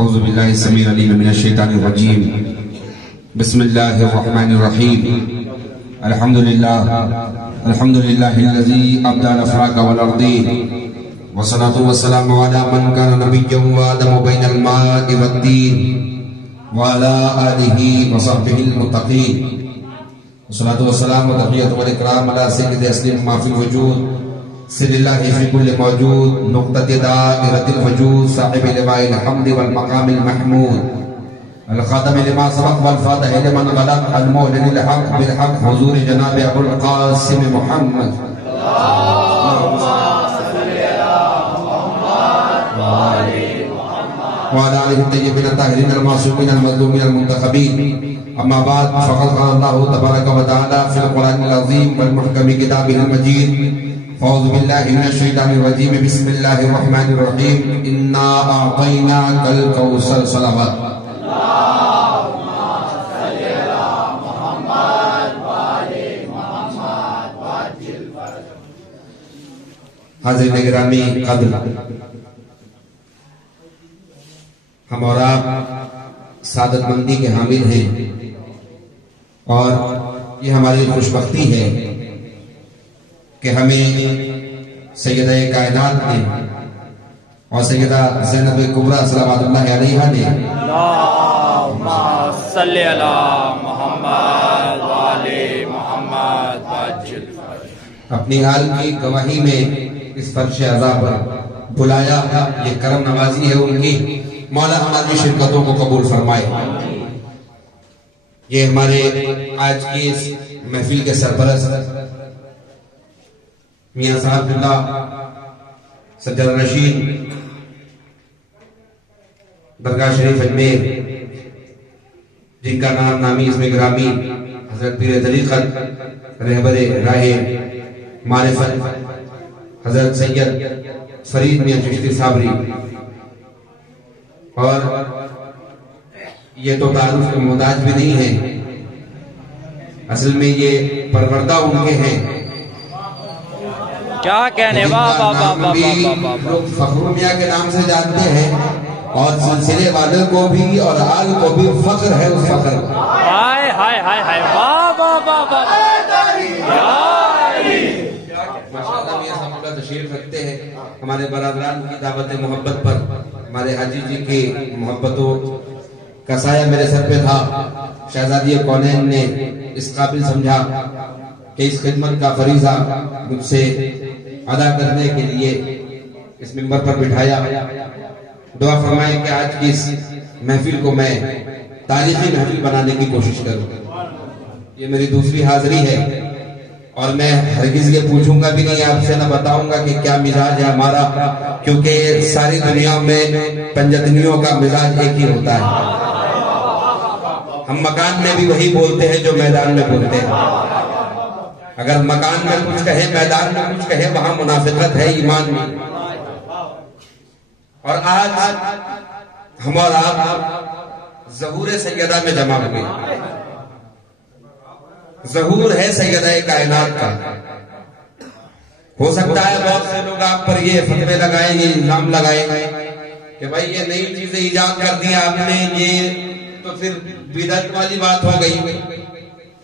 اعوذ باللہ السمیع العلیم من الشیطان الرجیم بسم اللہ الرحمن الرحیم الحمدللہ الذی ابدع الافراق والارضین والصلاة والسلام علی من کان نبیا وآدم بین الماء والدین وعلی آلہ وصحبہ المتقین والصلاة والسلام وتحیۃ والاکرام علی سید اسلم ما فی الوجود سر اللہ فی کل موجود نقطہ دائرۃ الوجود صاحب لواء الحمد والمقام المحمود الخاتم لما سبق والفاتح لمن غلق المعلن الحق بالحق حضور جناب ابو القاسم محمد وعلى آله الطيبين الطاهرين المعصومين المظلومين المنتخبين اما بعد فقد قال الله تبارك وتعالى في القرآن العظيم والمحكم كتابه المجيد اعوذ باللہ من الشیطان الرجیم بسم اللہ الرحمن الرحیم انا اعطیناک الکوثر صلوات اللہم صلی علی محمد وآل محمد وعجل فرجہ. حاضرین گرامی قدر، ہم اور آپ سعادت مندی کے حامل ہیں اور یہ ہماری خوشبختی ہے کہ ہمیں سیدہ کائنات نے اور سیدہ زینب کبریٰ صلوات اللہ علیہا نے اللہم صلی علی محمد وآل محمد وعجل فرجہ اپنی حال کی گواہی میں اس فرش عزا پر بلایا. یہ کرم نوازی ہے ان کی. مولا ہماری شرکتوں کو قبول فرمائے. یہ ہمارے آج کی اس محفل کے سرپرست میاں صاحب اللہ سجاد رشید درگاہ شریف اجمیر، جن کا نام نامی اسم گرامی حضرت پیر طریقت رہبر راہ معرفت حضرت سید فرید میاں چشتی صابری، اور یہ تو تعارف کے محتاج بھی نہیں ہے، اصل میں یہ پروردہ ان کے ہیں. کیا کہنے لوگ فخر میاں کے نام سے جانتے ہیں اور سلسلے والوں کو بھی اور آل کو بھی فخر ہے اس فخر. ہائے ہائے ہائے ہائے واہ واہ واہ واہ. ماشاءاللہ میاں صاحب اللہ تشریف رکھتے ہیں ہمارے برادران کی دعوت محبت پر. ہمارے حاجی جی کی محبتوں کا سایہ میرے سر پہ تھا. شہزادی کونین نے اس قابل سمجھا کہ اس خدمت کا فریضہ مجھ سے ادا کرنے کے لیے اس منبر پر بٹھایا. دعا فرمائے کہ آج کی اس محفل کو میں تاریخی محفل بنانے کی کوشش کروں. یہ میری دوسری حاضری ہے اور میں ہرگز یہ پوچھوں گا بھی نہیں آپ سے، نہ بتاؤں گا کہ کیا مزاج ہے ہمارا، کیونکہ ساری دنیا میں پنجتنیوں کا مزاج ایک ہی ہوتا ہے. ہم مکان میں بھی وہی بولتے ہیں جو میدان میں بولتے ہیں. اگر مکان میں کچھ کہے میدان میں کچھ کہے وہاں منافقت ہے، ایمان میں. اور آج ہم اور آپ ظہور سیدہ میں جمع ہوئے. ظہور ہے سیدہ کائنات کا. ہو سکتا ہے بہت سے لوگ آپ پر یہ فتوے لگائیں، یہ الزام لگائیں کہ بھائی یہ نئی چیزیں ایجاد کر دی آپ نے، یہ تو پھر بدعت والی بات ہو گئی.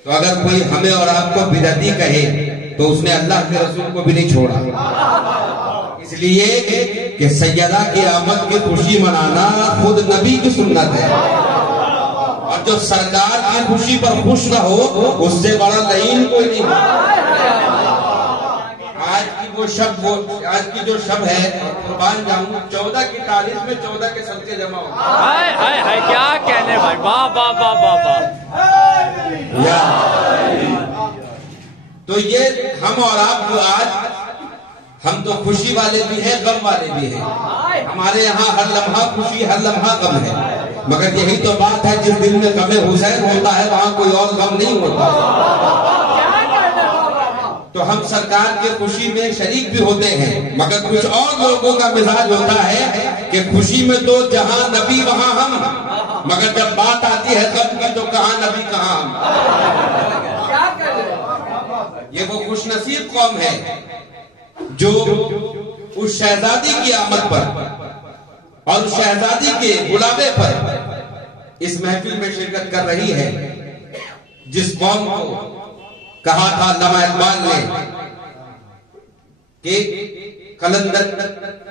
تو اگر کوئی ہمیں اور آپ کو بدعتی کہے تو اس نے اللہ کے رسول کو بھی نہیں چھوڑا. اس لیے کہ سیدہ کی آمد کی خوشی منانا خود نبی کی سنت ہے، اور جو سرکار کی خوشی پر خوش نہ ہو اس سے بڑا لعین کوئی نہیں. آج کی جو شب ہے قربان جاؤں 14 کی تاریخ میں 14 کے صدقے جمع ہو. ہائے ہائے ہائے کیا کہنے بھائی، واہ واہ واہ واہ واہ. تو یہ ہم اور آپ جو آج ہم تو خوشی والے بھی ہیں غم والے بھی ہیں. ہمارے یہاں ہر لمحہ خوشی ہر لمحہ غم ہے، مگر یہی تو بات ہے جس دل میں غم حسین ہوتا ہے وہاں کوئی اور غم نہیں ہوتا. تو ہم سرکار کی خوشی میں شریک بھی ہوتے ہیں، مگر کچھ اور لوگوں کا مزاج ہوتا ہے کہ خوشی میں تو جہاں نبی وہاں ہم، مگر جب بات آتی ہے غم کی تو کہاں نبی کہاں ہم. یہ وہ خوش نصیب قوم ہے جو اس شہزادی کی آمد پر اور اس شہزادی کے بلاوے پر اس محفل میں شرکت کر رہی ہے جس قوم کو کہا تھا علامہ اقبال نے کہ قلندر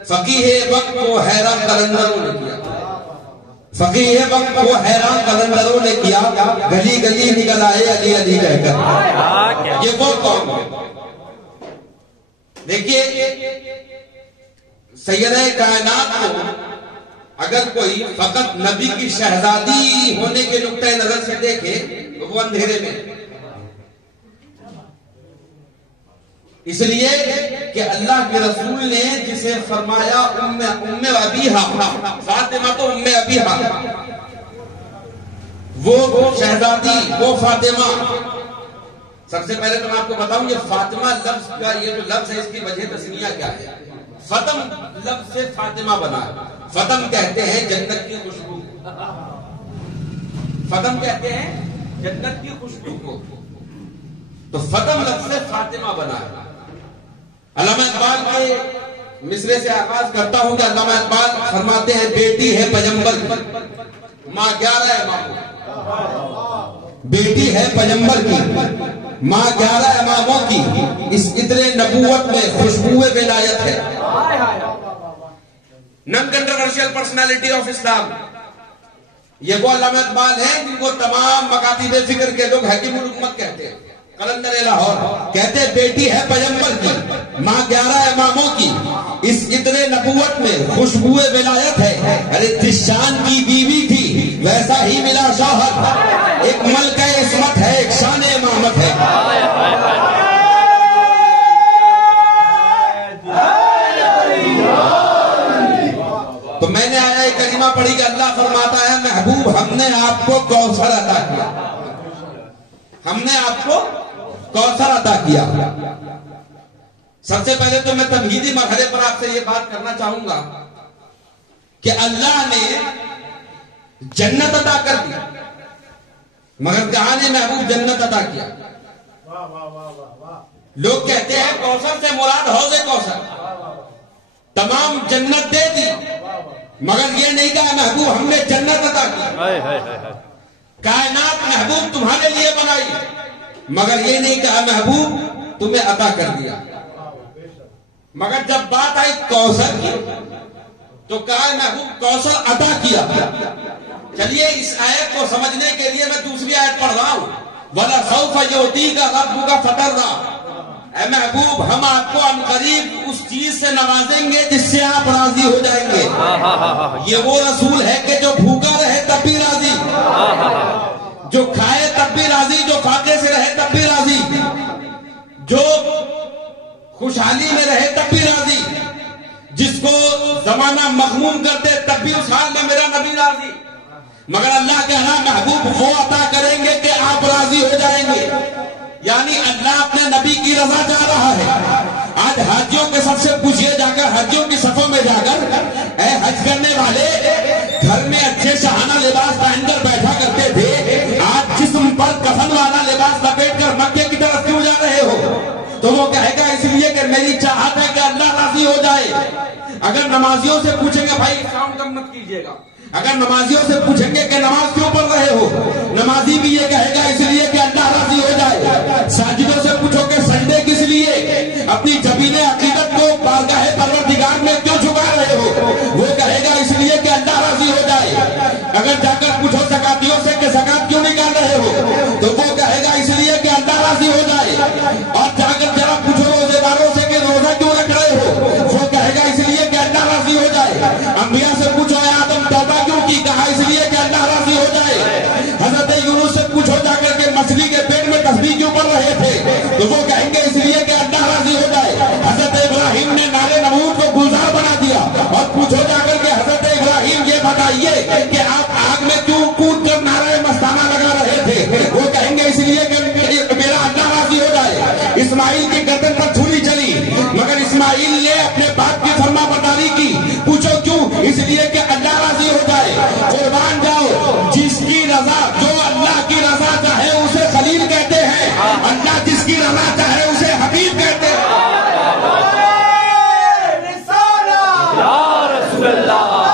فقیہ وقت کو حیران قلندروں نے کیا، فقیہ وقت کو حیران قلندروں نے کیا، گلی گلی نکل آئے علی علی کہہ کر۔ یہ وہ قوم ہے۔ دیکھیے سیدہ کائنات کو اگر کوئی فقط نبی کی شہزادی ہونے کے نقطۂ نظر سے دیکھے تو وہ اندھیرے میں، اس لیے کہ اللہ کے رسول نے جسے فرمایا ام ابیہا، فاطمہ تو ام ابیہا، وہ شہزادی، وہ فاطمہ۔ سب سے پہلے تو میں آپ کو بتاؤں یہ فاطمہ لفظ کا یہ جو لفظ ہے اس کی وجہ تسمیہ کیا ہے؟ فتم لفظ سے فاطمہ بنا ہے۔ فتم کہتے ہیں جنت کی خوشبو، فتم کہتے ہیں جنت کی خوشبو کو، تو فتم لفظ سے فاطمہ بنا ہے۔ علامہ اقبال کے مصرے سے آغاز کرتا ہوں کہ علامہ اقبال فرماتے ہیں بیٹی ہے پیغمبر کی ماں 11 اماموں، بیٹی ہے پیغمبر کی ماں 11 اماموں کی، اس عطر نبوت میں خوشبو ولایت ہے۔ نان کنٹروورشل پرسنالٹی آف اسلام، یہ وہ علامہ اقبال ہیں جن کو تمام مکاتب فکر کے لوگ حکیم الامت کہتے ہیں۔ قلندر لاہور کہتے ہیں بیٹی ہے پیغمبر کی ماں 11 اماموں کی، اس عطر نبوت میں خوشبو ولایت ہے۔ ارے جس شان کی بیوی تھی ویسا ہی ملا شوہر، ایک ملکہ عصمت ہے ایک شان امامت ہے۔ تو میں نے آیا کریمہ پڑھی کہ اللہ فرماتا ہے محبوب ہم نے آپ کو کوثر عطا کیا، ہم نے آپ کو کوثر عطا کیا۔ سب سے پہلے تو میں تمہیدی مرحلے پر آپ سے یہ بات کرنا چاہوں گا کہ اللہ نے جنت عطا کر دی، مگر کہاں نے محبوب جنت عطا کیا؟ لوگ کہتے ہیں کوثر سے مراد حوض کوثر، تمام جنت دے دی، مگر یہ نہیں کہا محبوب ہم نے جنت عطا کی۔ کائنات محبوب تمہارے لیے بنائی، مگر یہ نہیں کہا محبوب تمہیں عطا کر دیا۔ مگر جب بات آئی کوثر کی تو کہا محبوب کوثر عطا کیا۔ چلیے اس آیت کو سمجھنے کے لیے میں دوسری آیت پڑھ رہا ہوں، وَلَسَوْفَ يُعْطِيكَ رَبُّكَ فَتَرْضَىٰ۔ اے محبوب ہم آپ کو عنقریب اس چیز سے نوازیں گے جس سے آپ راضی ہو جائیں گے۔ یہ وہ رسول ہے کہ جو بھوکا رہے تب بھی راضی، جو کھائے تب بھی راضی، جو فاقے سے رہے تب بھی راضی، جو خوشحالی میں رہے تب بھی راضی، جس کو زمانہ مغموم کرتے تب بھی اس حال میں میرا نبی راضی۔ مگر اللہ کہہ رہا محبوب وہ عطا کریں گے کہ آپ راضی ہو جائیں گے، یعنی اللہ اپنے نبی کی رضا چاہ رہا ہے۔ آج حاجیوں کے سب سے پوچھئے جا کر، حاجیوں کی صفوں میں جا کر، اے حج کرنے والے گھر میں اچھے شاہانہ لباس پہن کر بیٹھا کرتے تھے، آج جسم پر کفن والا لباس لپیٹ کر مکے کی طرف کیوں جا رہے ہو؟ تو وہ کہے گا اس لیے کہ میری چاہت ہے کہ اللہ راضی ہو جائے۔ اگر نمازیوں سے پوچھیں گے بھائی ساؤنڈ کم مت کیجئے گا، اگر نمازیوں سے پوچھیں گے کہ نماز کیوں پڑھ رہے ہو، نمازی بھی یہ کہے گا اس لیے کہ اللہ راضی ہو جائے۔ ساجدوں سے پوچھو کہ سجدے کس لیے، اپنی جبین عقیدت کو بارگاہ پروردگار میں کیوں جھکا رہے ہو، وہ کہے گا اس لیے کہ اللہ راضی ہو جائے۔ اگر جا کر پوچھو زکاتیوں سے کہ زکات کیوں نکال رہے ہو، تو وہ کہے گا اس لیے کہ اللہ راضی ہو جائے۔ اور جا کر ذرا پوچھو روزے داروں سے کہ روزہ کیوں رکھ رہے ہو، وہ کہے گا اس لیے کہ اللہ راضی ہو جائے۔ انبیاء سے پوچھو اے آدم توبہ کیوں کی، کہا اس لیے کہ اللہ راضی ہو جائے۔ حضرت یونس سے پوچھو جا کر کے مچھلی کے پیٹ میں تسبیح کیوں پڑھ رہے تھے، تو وہ کہیں گے اس لیے کہ اللہ راضی ہو جائے۔ حضرت ابراہیم نے نارے نمرود کو گلزار بنا دیا، اور پوچھو جا کر کے حضرت ابراہیم یہ بتائیے کہ آپ آگ میں کیوں کود کر نعرہ مستانہ لگا رہے تھے، وہ کہیں گے اس لیے کہ میرا اللہ راضی ہو جائے۔ اسماعیل کی گردن پر چھری چلی، مگر اسماعیل نے اپنے باپ کی فرما برداری کی، پوچھو کیوں، اس لیے کہ اللہ راضی ہو جائے۔ قربان جاؤ، جس کی رضا، جو اللہ کی رضا چاہے اسے خلیل کہتے ہیں، اللہ جس کی رضا چاہے اسے حبیب کہتے ہیں۔ یا رسول اللہ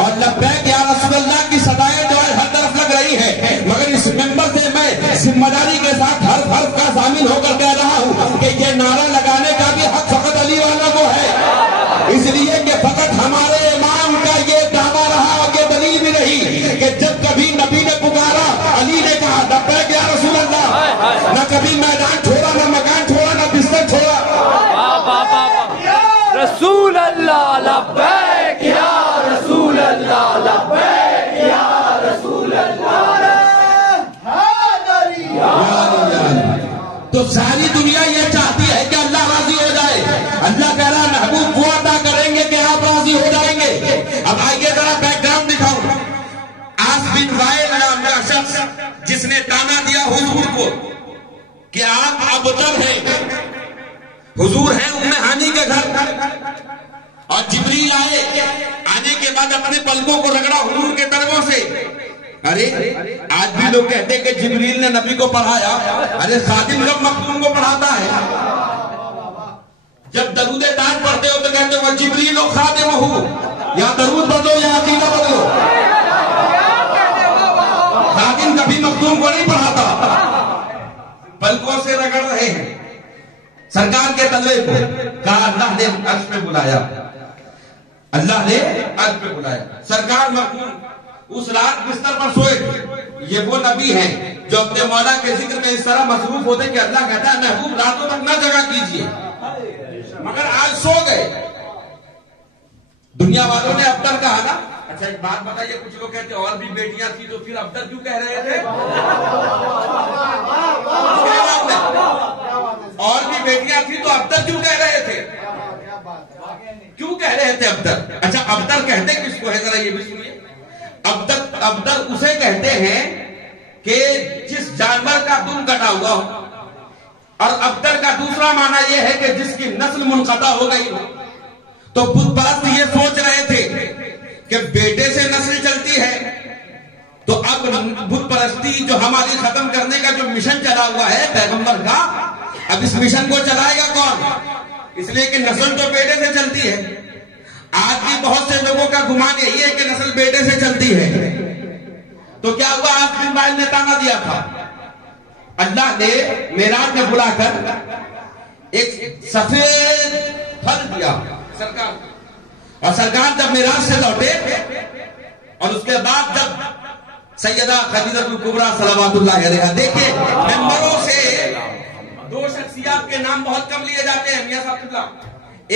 اور لبیک یا رسول اللہ کی صدائیں جو ہے ہر طرف لگ رہی ہے، مگر اس ممبر سے میں ذمہ داری کے ساتھ ہر حرف کا ضامن ہو کر کہہ رہا ہوں کہ یہ نعرہ لگانے کا بھی حق فقط علی والا کو ہے، اس لیے کہ فقط ہمارے امام کا یہ دعویٰ رہا، آگے دلیل بھی رہی کہ جب کبھی نبی نے پکارا علی نے کہا لبیک یا رسول اللہ، نہ کبھی میدان چھوڑا، نہ مکان چھوڑا، نہ بستر چھوڑا۔ رسول اللہ لبیک یا رسول اللہ لبیک یا رسول اللہ۔ تو ساری دنیا یہ چاہتی ہے کہ اللہ راضی ہو جائے، اللہ کہہ رہا محبوب وہ عطا کریں گے کہ آپ راضی ہو جائیں گے۔ اب آئیے ذرا بیک گراؤنڈ دکھاؤں۔ آس بن وائل نام کا شخص جس نے تانا دیا حضور کو کہ آپ ابتر ہیں، حضور ہیں ام ہانی کے گھر، اور جبریل آنے کے بعد اپنے پلکوں کو رگڑا حضور کے طرفوں سے۔ ارے آج بھی لوگ کہتے ہیں کہ جبریل نے نبی کو پڑھایا، ارے خادم لوگ مخدوم کو پڑھاتا ہے۔ جب درود تاج پڑھتے ہو تو کہتے ہو جبریل و خادم ہو، یا درود بدلو یا عقیدہ بدلو۔ خادم کبھی مخدوم کو نہیں پڑھاتا، پلکوں سے رگڑ رہے ہیں سرکار کے تلوے کو۔ کہا اللہ نے عرش پہ بلایا، اللہ نے عرش پہ بلایا۔ سرکار مخدوم اس رات بستر پر سوئے تھے۔ یہ وہ نبی ہیں جو اپنے مولا کے ذکر میں اس طرح مصروف ہوتے کہ اللہ کہتا ہے محبوب راتوں تک نہ جگہ کیجئے، مگر آج سو گئے۔ دنیا والوں نے ابتر کہا نا۔ اچھا ایک بات بتائیے، کچھ لوگ کہتے اور بھی بیٹیاں تھی تو پھر ابتر کیوں کہہ رہے تھے؟ اور بھی بیٹیاں تھی تو ابتر کیوں کہہ رہے تھے؟ کیوں کہہ رہے تھے ابتر؟ اچھا ابتر کہتے کس کو ہے ذرا یہ بھی سنیے۔ ابتر اسے کہتے ہیں کہ جس جانور کا دم کٹا ہوا ہو، اور ابتر کا دوسرا معنی یہ ہے کہ جس کی نسل منقطع ہو گئی ہو۔ تو بت پرست یہ سوچ رہے تھے کہ بیٹے سے نسل چلتی ہے، تو اب بت پرستی جو ہماری ختم کرنے کا جو مشن چلا ہوا ہے پیغمبر کا، اب اس مشن کو چلائے گا کون؟ اس لیے کہ نسل تو بیٹے سے چلتی ہے۔ آج بھی بہت سے لوگوں کا گمان یہی ہے کہ نسل بیٹے سے چلتی ہے۔ تو کیا ہوا؟ آج بن وائل نے تانا دیا تھا، اللہ نے معراج میں بلا کر ایک سفید پھل دیا سرکار، اور سرکار جب معراج سے لوٹے اور اس کے بعد جب سیدہ خدیجہ کبریٰ صلوات اللہ علیہا، دیکھیں ممبروں سے دو شخصیات کے نام بہت کم لیے جاتے ہیں میاں صاحب قبلہ،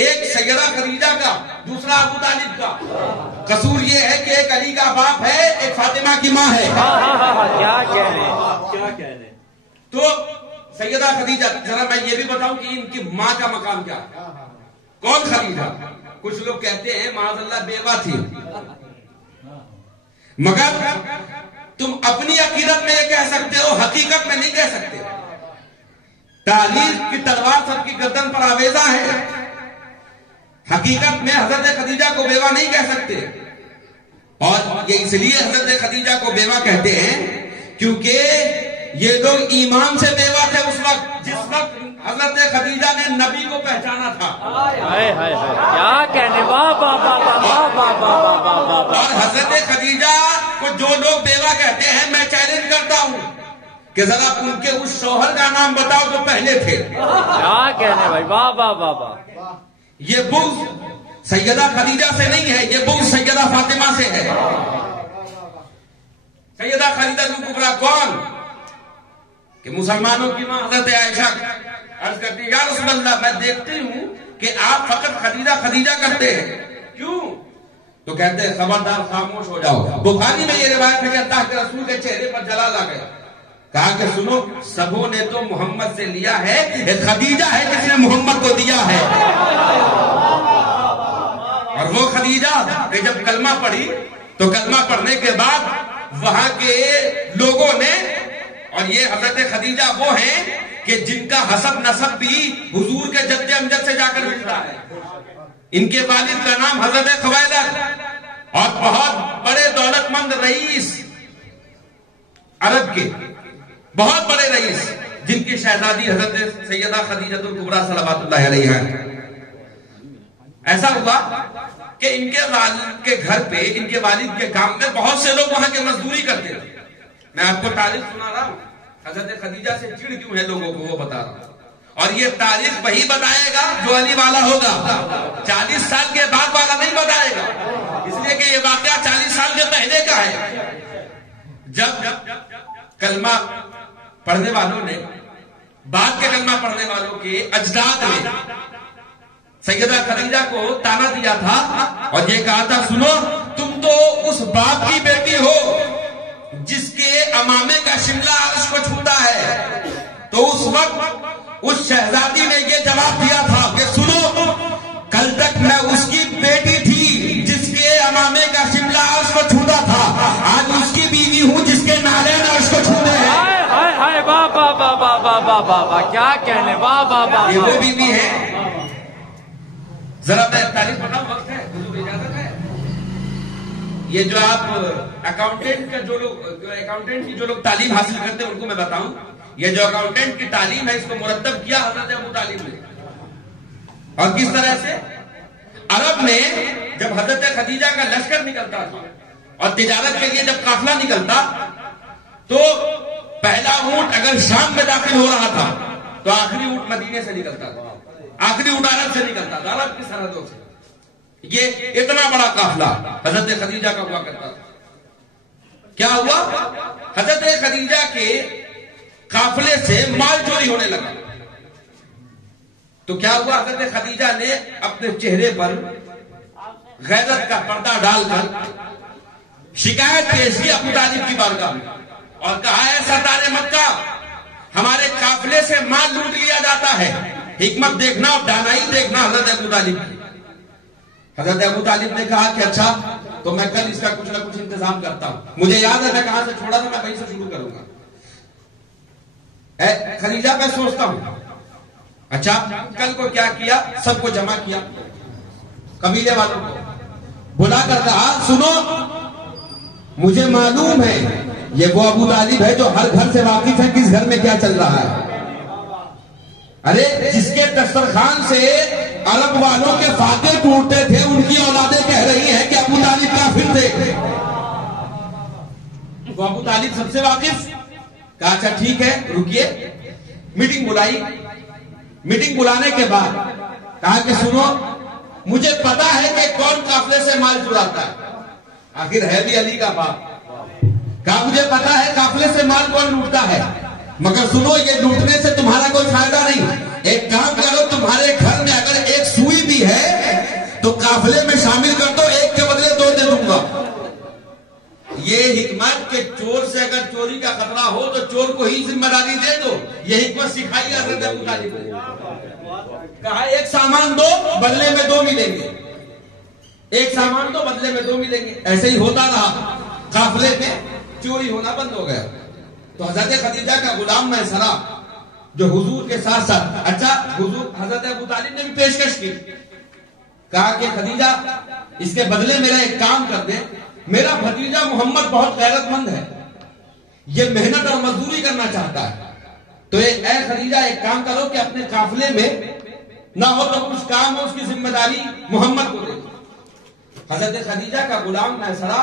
ایک سیدہ خدیجہ کا، دوسرا ابو طالب کا۔ قصور یہ ہے کہ ایک علی کا باپ ہے، ایک فاطمہ کی ماں ہے۔ کیا کہنے تو سیدہ خدیجہ، ذرا میں یہ بھی بتاؤں کہ ان کی ماں کا مقام کیا ہے؟ کون خدیجہ؟ کچھ لوگ کہتے ہیں معاذ اللہ بیوہ تھی، مگر تم اپنی عقیدت میں یہ کہہ سکتے ہو، حقیقت میں نہیں کہہ سکتے۔ تعلیم کی تلوار سب کی گردن پر آویزہ ہے، حقیقت میں حضرت خدیجہ کو بیوہ نہیں کہہ سکتے۔ اور یہ اس لیے حضرت خدیجہ کو بیوہ کہتے ہیں کیونکہ یہ لوگ ایمان سے بیوہ تھے اس وقت جس وقت حضرت خدیجہ نے نبی کو پہچانا تھا۔ کیا کہنے، واہ واہ واہ واہ واہ واہ واہ۔ اور حضرت خدیجہ کو جو لوگ بیوہ کہتے ہیں، میں چیلنج کرتا ہوں کہ ذرا ان کے اس شوہر کا نام بتاؤ جو پہلے تھے۔ کیا کہنے بھائی، واہ واہ واہ واہ۔ یہ بغض سیدہ خدیجہ سے نہیں ہے، یہ بغض سیدہ فاطمہ سے ہے۔ سیدہ خدیجہ کبریٰ کون؟ کہ مسلمانوں کی ماں حضرت عائشہ عرض کرتی یا رسول اللہ، میں دیکھتی ہوں کہ آپ فقط خدیجہ خدیجہ کرتے ہیں، کیوں؟ تو کہتے ہیں خبردار خاموش ہو جاؤ۔ بخاری میں یہ روایت ہے کہ اللہ کے رسول کے چہرے پر جلال آ گیا، کہا کہ سنو، سبوں نے تو محمد سے لیا ہے، ایک خدیجہ ہے جس نے محمد کو دیا ہے۔ اور وہ خدیجہ کہ جب کلمہ پڑھی تو کلمہ پڑھنے کے بعد وہاں کے لوگوں نے، اور یہ حضرت خدیجہ وہ ہیں کہ جن کا حسب نسب بھی حضور کے جد امجد سے جا کر ملتا ہے۔ ان کے والد کا نام حضرت خویلد، اور بہت بڑے دولت مند رئیس، عرب کے بہت بڑے رئیس، جن کی شہزادی حضرت سیدہ خدیجہ کبریٰ صلوات اللہ علیہا۔ ایسا ہوا کہ ان کے والد کے گھر پہ، ان کے والد کے کام میں بہت سے لوگ وہاں کے مزدوری کرتے تھے. میں آپ کو تاریخ سنا رہا ہوں، حضرت خدیجہ سے چڑ کیوں ہے لوگوں کو وہ بتا رہا ہوں. اور یہ تاریخ وہی بتائے گا جو علی والا ہوگا، 40 سال کے بعد والا نہیں بتائے گا، اس لیے کہ یہ واقعہ 40 سال کے پہلے کا ہے. جب کلمہ پڑھنے والوں نے، بعد کے کلمہ پڑھنے والوں کے اجداد نے سیدہ خدیجہ کو تانا دیا تھا اور یہ کہا تھا، سنو تم تو اس باپ کی بیٹی ہو جس کے امامے کا شملہ عرش کو چھوتا ہے. تو اس وقت اس شہزادی نے یہ جواب دیا تھا کہ سنو، کل تک میں اس کی بیٹی تھی جس کے امامے کا شملہ عرش کو چھوتا تھا، آج اس کی بیوی ہوں جس کے نالین عرش کو چھوتے ہیں. ہائے ہائے واہ واہ واہ واہ واہ واہ واہ واہ، کیا کہنے، واہ واہ واہ. یہ وہ بیوی ہے. ذرا میں تعریف بتاؤں، وقت ہے، حضور اجازت ہے؟ یہ جو آپ اکاؤنٹنٹ کا جو لوگ، اکاؤنٹنٹ کی جو لوگ تعلیم حاصل کرتے ہیں ان کو میں بتاؤں، یہ جو اکاؤنٹنٹ کی تعلیم ہے اس کو مرتب کیا حضرت ابو طالب نے. اور کس طرح سے عرب میں جب حضرت خدیجہ کا لشکر نکلتا تھا اور تجارت کے لیے جب قافلہ نکلتا تو پہلا اونٹ اگر شام میں داخل ہو رہا تھا تو آخری اونٹ مدینے سے نکلتا تھا، آخری اونٹ عرب سے نکلتا تھا، عرب کی سرحدوں سے. یہ اتنا بڑا قافلہ حضرت خدیجہ کا ہوا کرتا تھا. کیا ہوا؟ حضرت خدیجہ کے قافلے سے مال چوری ہونے لگا. تو کیا ہوا؟ حضرت خدیجہ نے اپنے چہرے پر غیرت کا پردہ ڈال کر شکایت پیش کی ابو طالب کی بارگاہ میں اور کہا، اے سردار مکہ، ہمارے قافلے سے مال لوٹ لیا جاتا ہے. حکمت دیکھنا اور دانائی دیکھنا حضرت ابو طالب کی. حضرت ابو طالب نے کہا کہ اچھا تو میں کل اس کا کچھ نہ کچھ انتظام کرتا ہوں. مجھے یاد ہے میں کہاں سے چھوڑا تھا، میں وہیں سے شروع کروں گا. اے خدیجہ میں سوچتا ہوں، اچھا کل کو کیا کیا؟ سب کو جمع کیا، قبیلے والوں کو بلا کر کہا، سنو مجھے معلوم ہے یہ وہ ابو طالب ہے جو ہر گھر سے واقف ہے کس گھر میں کیا چل رہا ہے. ارے جس کے دسترخوان سے عرب والوں کے فاتح ٹوٹتے تھے ان کی اولادیں کہہ رہی ہیں کہ ابو طالب کافر تھے. وہ ابو طالب سب سے واقف. کہا اچھا ٹھیک ہے رکیے. میٹنگ بلائی. میٹنگ بلانے کے بعد کہا کہ سنو مجھے پتا ہے کہ کون قافلے سے مال چراتا ہے. آخر ہے بھی علی کا باپ. کہا مجھے پتا ہے قافلے سے مال کون لوٹتا ہے، مگر سنو یہ لوٹنے سے تمہارا کوئی فائدہ نہیں. ایک کام کرو، تمہارے گھر میں اگر ایک سوئی بھی ہے تو قافلے میں شامل کر دو، ایک کے بدلے 2 دے دوں گا. یہ حکمت کہ چور سے اگر چوری کا خطرہ ہو تو چور کو ہی ذمہ داری دے دو، یہ حکمت سکھائی حضرت ابو طالب نے. کہا ایک سامان دو بدلے میں 2 ملیں گے، ایک سامان دو بدلے میں 2 ملیں گے. ایسے ہی ہوتا رہا، قافلے میں چوری ہونا بند ہو گیا. تو حضرت خدیجہ کا غلام میسرہ جو حضور کے ساتھ ساتھ، اچھا حضور حضرت ابو طالب نے بھی پیشکش کی. کہا کہ خدیجہ اس کے بدلے میرا ایک کام کر دے، میرا بھتیجا محمد بہت غیرت مند ہے، یہ محنت اور مزدوری کرنا چاہتا ہے، تو اے خدیجہ ایک کام کرو کہ اپنے قافلے میں نہ ہو تو کچھ کام ہو اس کی ذمہ داری محمد کو دے. حضرت خدیجہ کا غلام میسرہ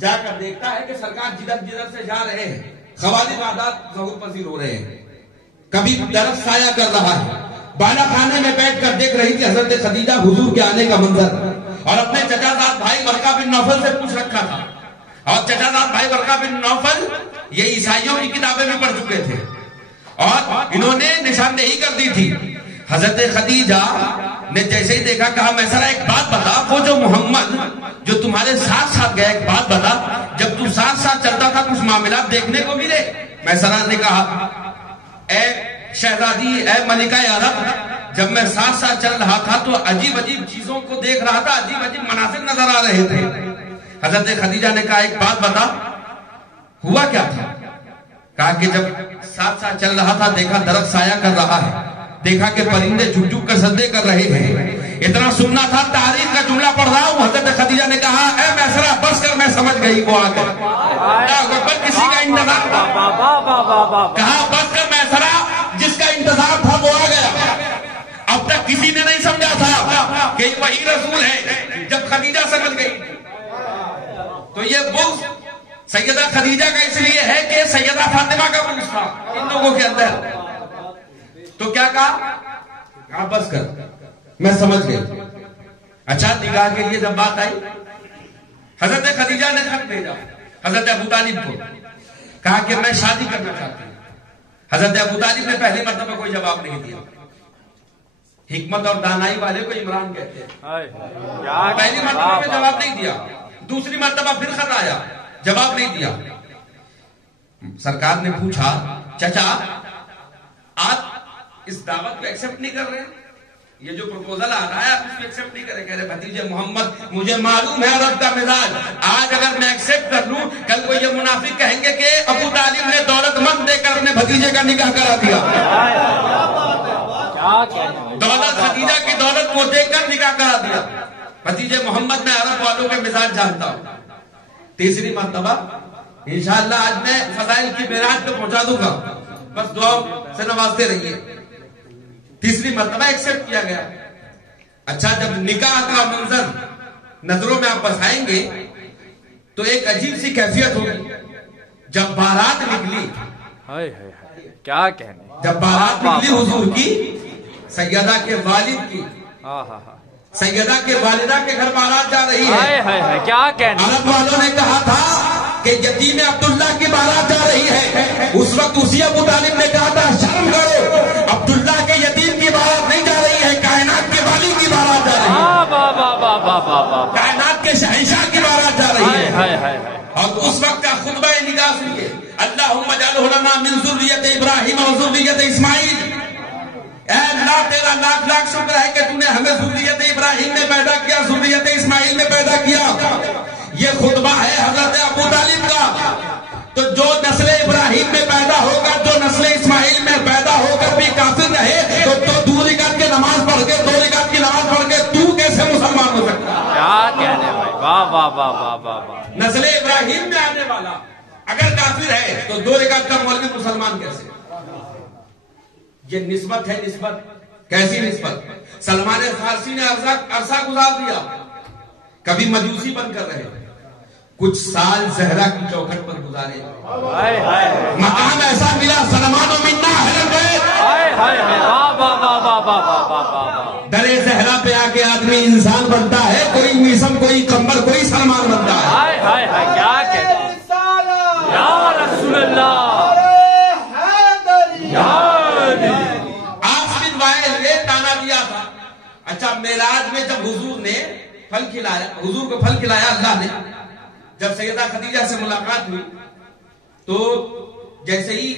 جا کر دیکھتا ہے کہ سرکار جدھر جدھر سے جا رہے ہیں خوالد عادات ظہور پذیر ہو رہے ہیں. کبھی درخت سایہ کر رہا ہے. بالا خانے میں بیٹھ کر دیکھ رہی تھی حضرت خدیجہ حضور کے آنے کا منظر، اور اپنے چچا زاد بھائی ورقہ بن نوفل سے پوچھ رکھا تھا. اور چچا زاد بھائی ورقہ بن نوفل یہ عیسائیوں کی کتابیں بھی پڑھ چکے تھے اور انہوں نے نشاندہی کر دی تھی. حضرت خدیجہ نے جیسے ہی دیکھا کہا میسرہ ایک بات بتا، وہ جو محمد جو تمہارے ساتھ ساتھ گیا ایک بات بتا، جب تم ساتھ ساتھ چلتا تھا کچھ معاملات دیکھنے کو ملے؟ میسرہ نے کہا اے شہزادی، اے ملکہ عرب، جب میں ساتھ ساتھ چل رہا تھا تو عجیب عجیب چیزوں کو دیکھ رہا تھا، عجیب عجیب مناظر نظر آ رہے تھے. حضرت خدیجہ نے کہا ایک بات بتا ہوا کیا تھا؟ کہا کہ جب ساتھ ساتھ چل رہا تھا دیکھا درخت سایہ کر رہا ہے، دیکھا کہ پرندے جھک جھک کر سجدے کر رہے ہیں، اتنا سننا تھا تاریخ کا جملہ پڑھ رہا ہوں. حضرت خدیجہ نے کہا اے میسرہ بس کر، میں سمجھ گئی وہ آ گئے. کسی کا انتظار تھا، کہا بس کر میسرہ، جس کا انتظار تھا وہ آ گیا. اب تک کسی نے نہیں سمجھا تھا کہ وہی رسول ہے. جب خدیجہ سمجھ گئی تو یہ بغض سیدہ خدیجہ کا اس لیے ہے کہ سیدہ فاطمہ کا بغض تھا ان لوگوں کے اندر. تو کیا کہا بس کر میں سمجھ گئی. اچھا نکاح کے لیے جب بات آئی حضرت خدیجہ نے خط بھیجا حضرت ابو طالب کو, کہا کہ میں شادی کرنا چاہتی ہوں. حضرت ابو طالب نے پہلی مرتبہ کوئی جواب نہیں دیا. حکمت اور دانائی والے کو عمران کہتے ہیں. پہلی مرتبہ میں جواب نہیں دیا, دوسری مرتبہ پھر خط آیا, جواب نہیں دیا. سرکار نے پوچھا چچا آپ اس دعوت کو ایکسپٹ نہیں کر رہے, یہ جو پروپوزل آ رہا ہے آپ اس کو ایکسپٹ نہیں کریں. کہہ رہے بھتیجے محمد مجھے معلوم ہے عرب کا مزاج, آج اگر میں ایکسپٹ کر لوں کل کو یہ منافق کہیں گے کہ ابو طالب نے دولت مند دے کر اپنے بھتیجے کا نکاح کرا دیا. دولت خدیجہ کی دولت کو دے کر نکاح کرا دیا. بھتیجے محمد میں عرب والوں کے مزاج جانتا ہوں. تیسری مرتبہ انشاءاللہ آج میں فضائل کی معراج پہ پہنچا دوں گا, بس دعا سے نوازتے رہیے. تیسری مرتبہ ایکسپٹ کیا گیا. اچھا جب نکاح کا منظر نظروں میں آپ بسائیں گے تو ایک عجیب سی کیفیت ہوگی. جب بارات نکلی, کیا کہنے, جب بارات نکلی حضور کی, سیدہ کے والد کی, سیدہ کے والدہ کے گھر بارات جا رہی ہے. کیا کہنے, عرب والوں نے کہا تھا کہ یتیم عبداللہ کی بارات جا رہی ہے. اس وقت اسی ابو طالب نے کہا تھا شرم کرو, عبداللہ کے یتیم کی بارات نہیں جا رہی ہے, کائنات کے والی کی بارات جا رہی ہے, کائنات کے شہنشاہ کی بارات جا رہی ہے. اور اس وقت کا خطبہ نکاح سنیے, اللہم اجعلہ لنا من ذریت ابراہیم و ذریت اسماعیل. اے اللہ تیرا لاکھ لاکھ شکر ہے کہ تم نے ہمیں ذریت ابراہیم میں پیدا کیا, ذریت اسماعیل میں پیدا کیا. یہ خطبہ ہے حضرت ابو طالب کا. تو جو نسل ابراہیم میں پیدا ہوگا, جو نسل اسماعیل میں پیدا ہو کر بھی کافر رہے تو دو رکعت کی نماز پڑھ کے, دو رکعت کی نماز پڑھ کے تو کیسے مسلمان ہو سکتا ہے؟ کیا کہنے بھائی, واہ واہ واہ واہ واہ واہ. نسل ابراہیم میں آنے والا اگر کافر ہے تو دو رکعت کا مولوی مسلمان کیسے؟ یہ نسبت ہے. نسبت کیسی نسبت؟ سلمان فارسی نے عرصہ گزار دیا, کبھی مجوسی بن کر رہے, کچھ سال زہرا کی چوکھٹ پر گزارے, مقام ایسا ملا سلمان و منا اہل بیت. درے زہرا پہ آ کے آدمی انسان بنتا ہے, کوئی میسم, کوئی کمبر, کوئی سلمان بنتا ہے. کیا کہتے یا رسول اللہ, اچھا معراج میں جب حضور نے پھل کھلایا, حضور کو پھل کھلایا اللہ نے, جب سیدہ خدیجہ سے ملاقات ہوئی تو جیسے ہی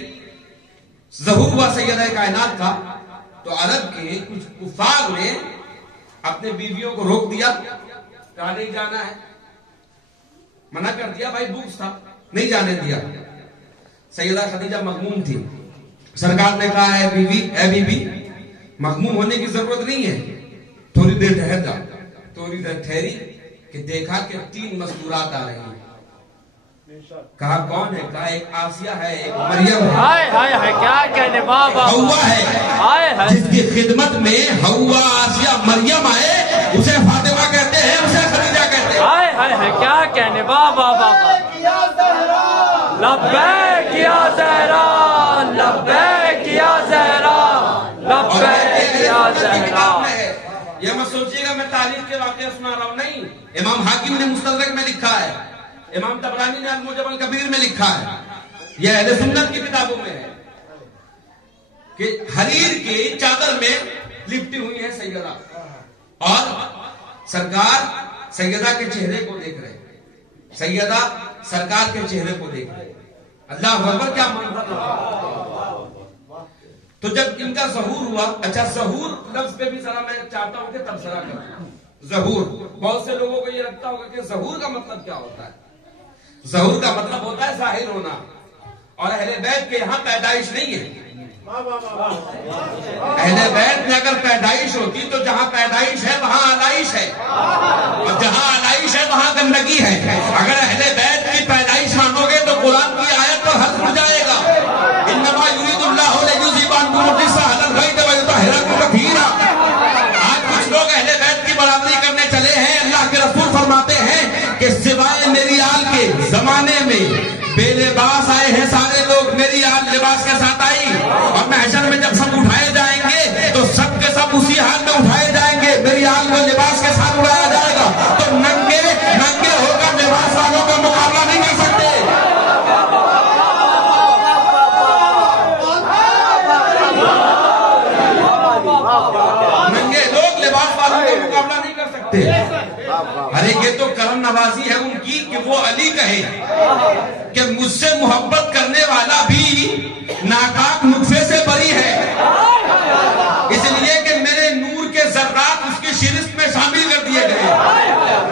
ظہور ہوا سیدہ کائنات کا تو عرب کے کچھ کفار نے اپنے بیویوں کو روک دیا, کہا نہیں جانا ہے, منع کر دیا. بھائی بغض تھا, نہیں جانے دیا. سیدہ خدیجہ مغموم تھی. سرکار نے کہا ہے بیوی, اے بیوی مغموم ہونے کی ضرورت نہیں ہے, تھوڑی دیر ٹھہر جا. تھوڑی دیر ٹھہری کہ دیکھا کہ 3 مستورات آ رہی ہیں. کہا کون ہے؟ کہا ایک آسیہ ہے, ایک مریم ہے, کیا کہنے, ہوا ہے, جس کی خدمت میں ہوا, آسیہ, مریم آئے, اسے فاطمہ کہتے ہیں, اسے خدیجہ کہتے ہیں. کیا کہنے, لبیک یا زہرا, لبیک یا زہرا, لبیک یا زہرا. یہ مت سوچیے گا میں تاریخ کے واقعہ سنا رہا ہوں, نہیں. امام حاکم نے مستدرک میں لکھا ہے, امام طبرانی نے المعجم الکبیر میں لکھا ہے, یہ اہل سنت کی کتابوں میں ہے کہ حریر کی چادر میں لپٹی ہوئی ہے سیدہ, اور سرکار سیدہ کے چہرے کو دیکھ رہے, سیدہ سرکار کے چہرے کو دیکھ رہے. اللہ اکبر, کیا منظر رہا. تو جب ان کا ظہور ہوا, اچھا ظہور لفظ پہ بھی ذرا میں چاہتا ہوں کہ تبصرہ کروں. ظہور, بہت سے لوگوں کو یہ لگتا ہوگا کہ ظہور کا مطلب کیا ہوتا ہے. ظہور کا مطلب ہوتا ہے ظاہر ہونا, اور اہل بیت کے یہاں پیدائش نہیں ہے. اہل بیت میں اگر پیدائش ہوتی تو جہاں پیدائش ہے وہاں آلائش ہے, اور جہاں آلائش ہے وہاں گندگی ہے. اگر اہل بیت کی پیدائش مانو گے تو قرآن کی آیت پر حد اڑ جائے گا, انما یرید اللہ لیذھب عنکم الرجس اہل البیت ویطہرکم تطہیرا. آج کچھ لوگ اہل بیت کی بڑا بے لباس آئے ہیں سارے لوگ، میری آل لباس کے ساتھ آئی، اور محشر میں جب سب اٹھائے جائیں گے تو سب کے سب اسی حال میں اٹھائے جائیں گے، میری آل کو لباس کے ساتھ اڑایا جائے گا، تو ننگے ننگے ہو کر لباس والوں کا مقابلہ نہیں کر سکتے۔ ننگے لوگ لباس والوں کا مقابلہ نہیں کر سکتے۔ ارے یہ تو کرم نوازی ہے ان کی کہ وہ علی کہے کہ مجھ سے محبت کرنے والا بھی ناکاک نطفے سے بری ہے، اس لیے کہ میرے نور کے ذرات اس کی شرست میں شامل کر دیے گئے۔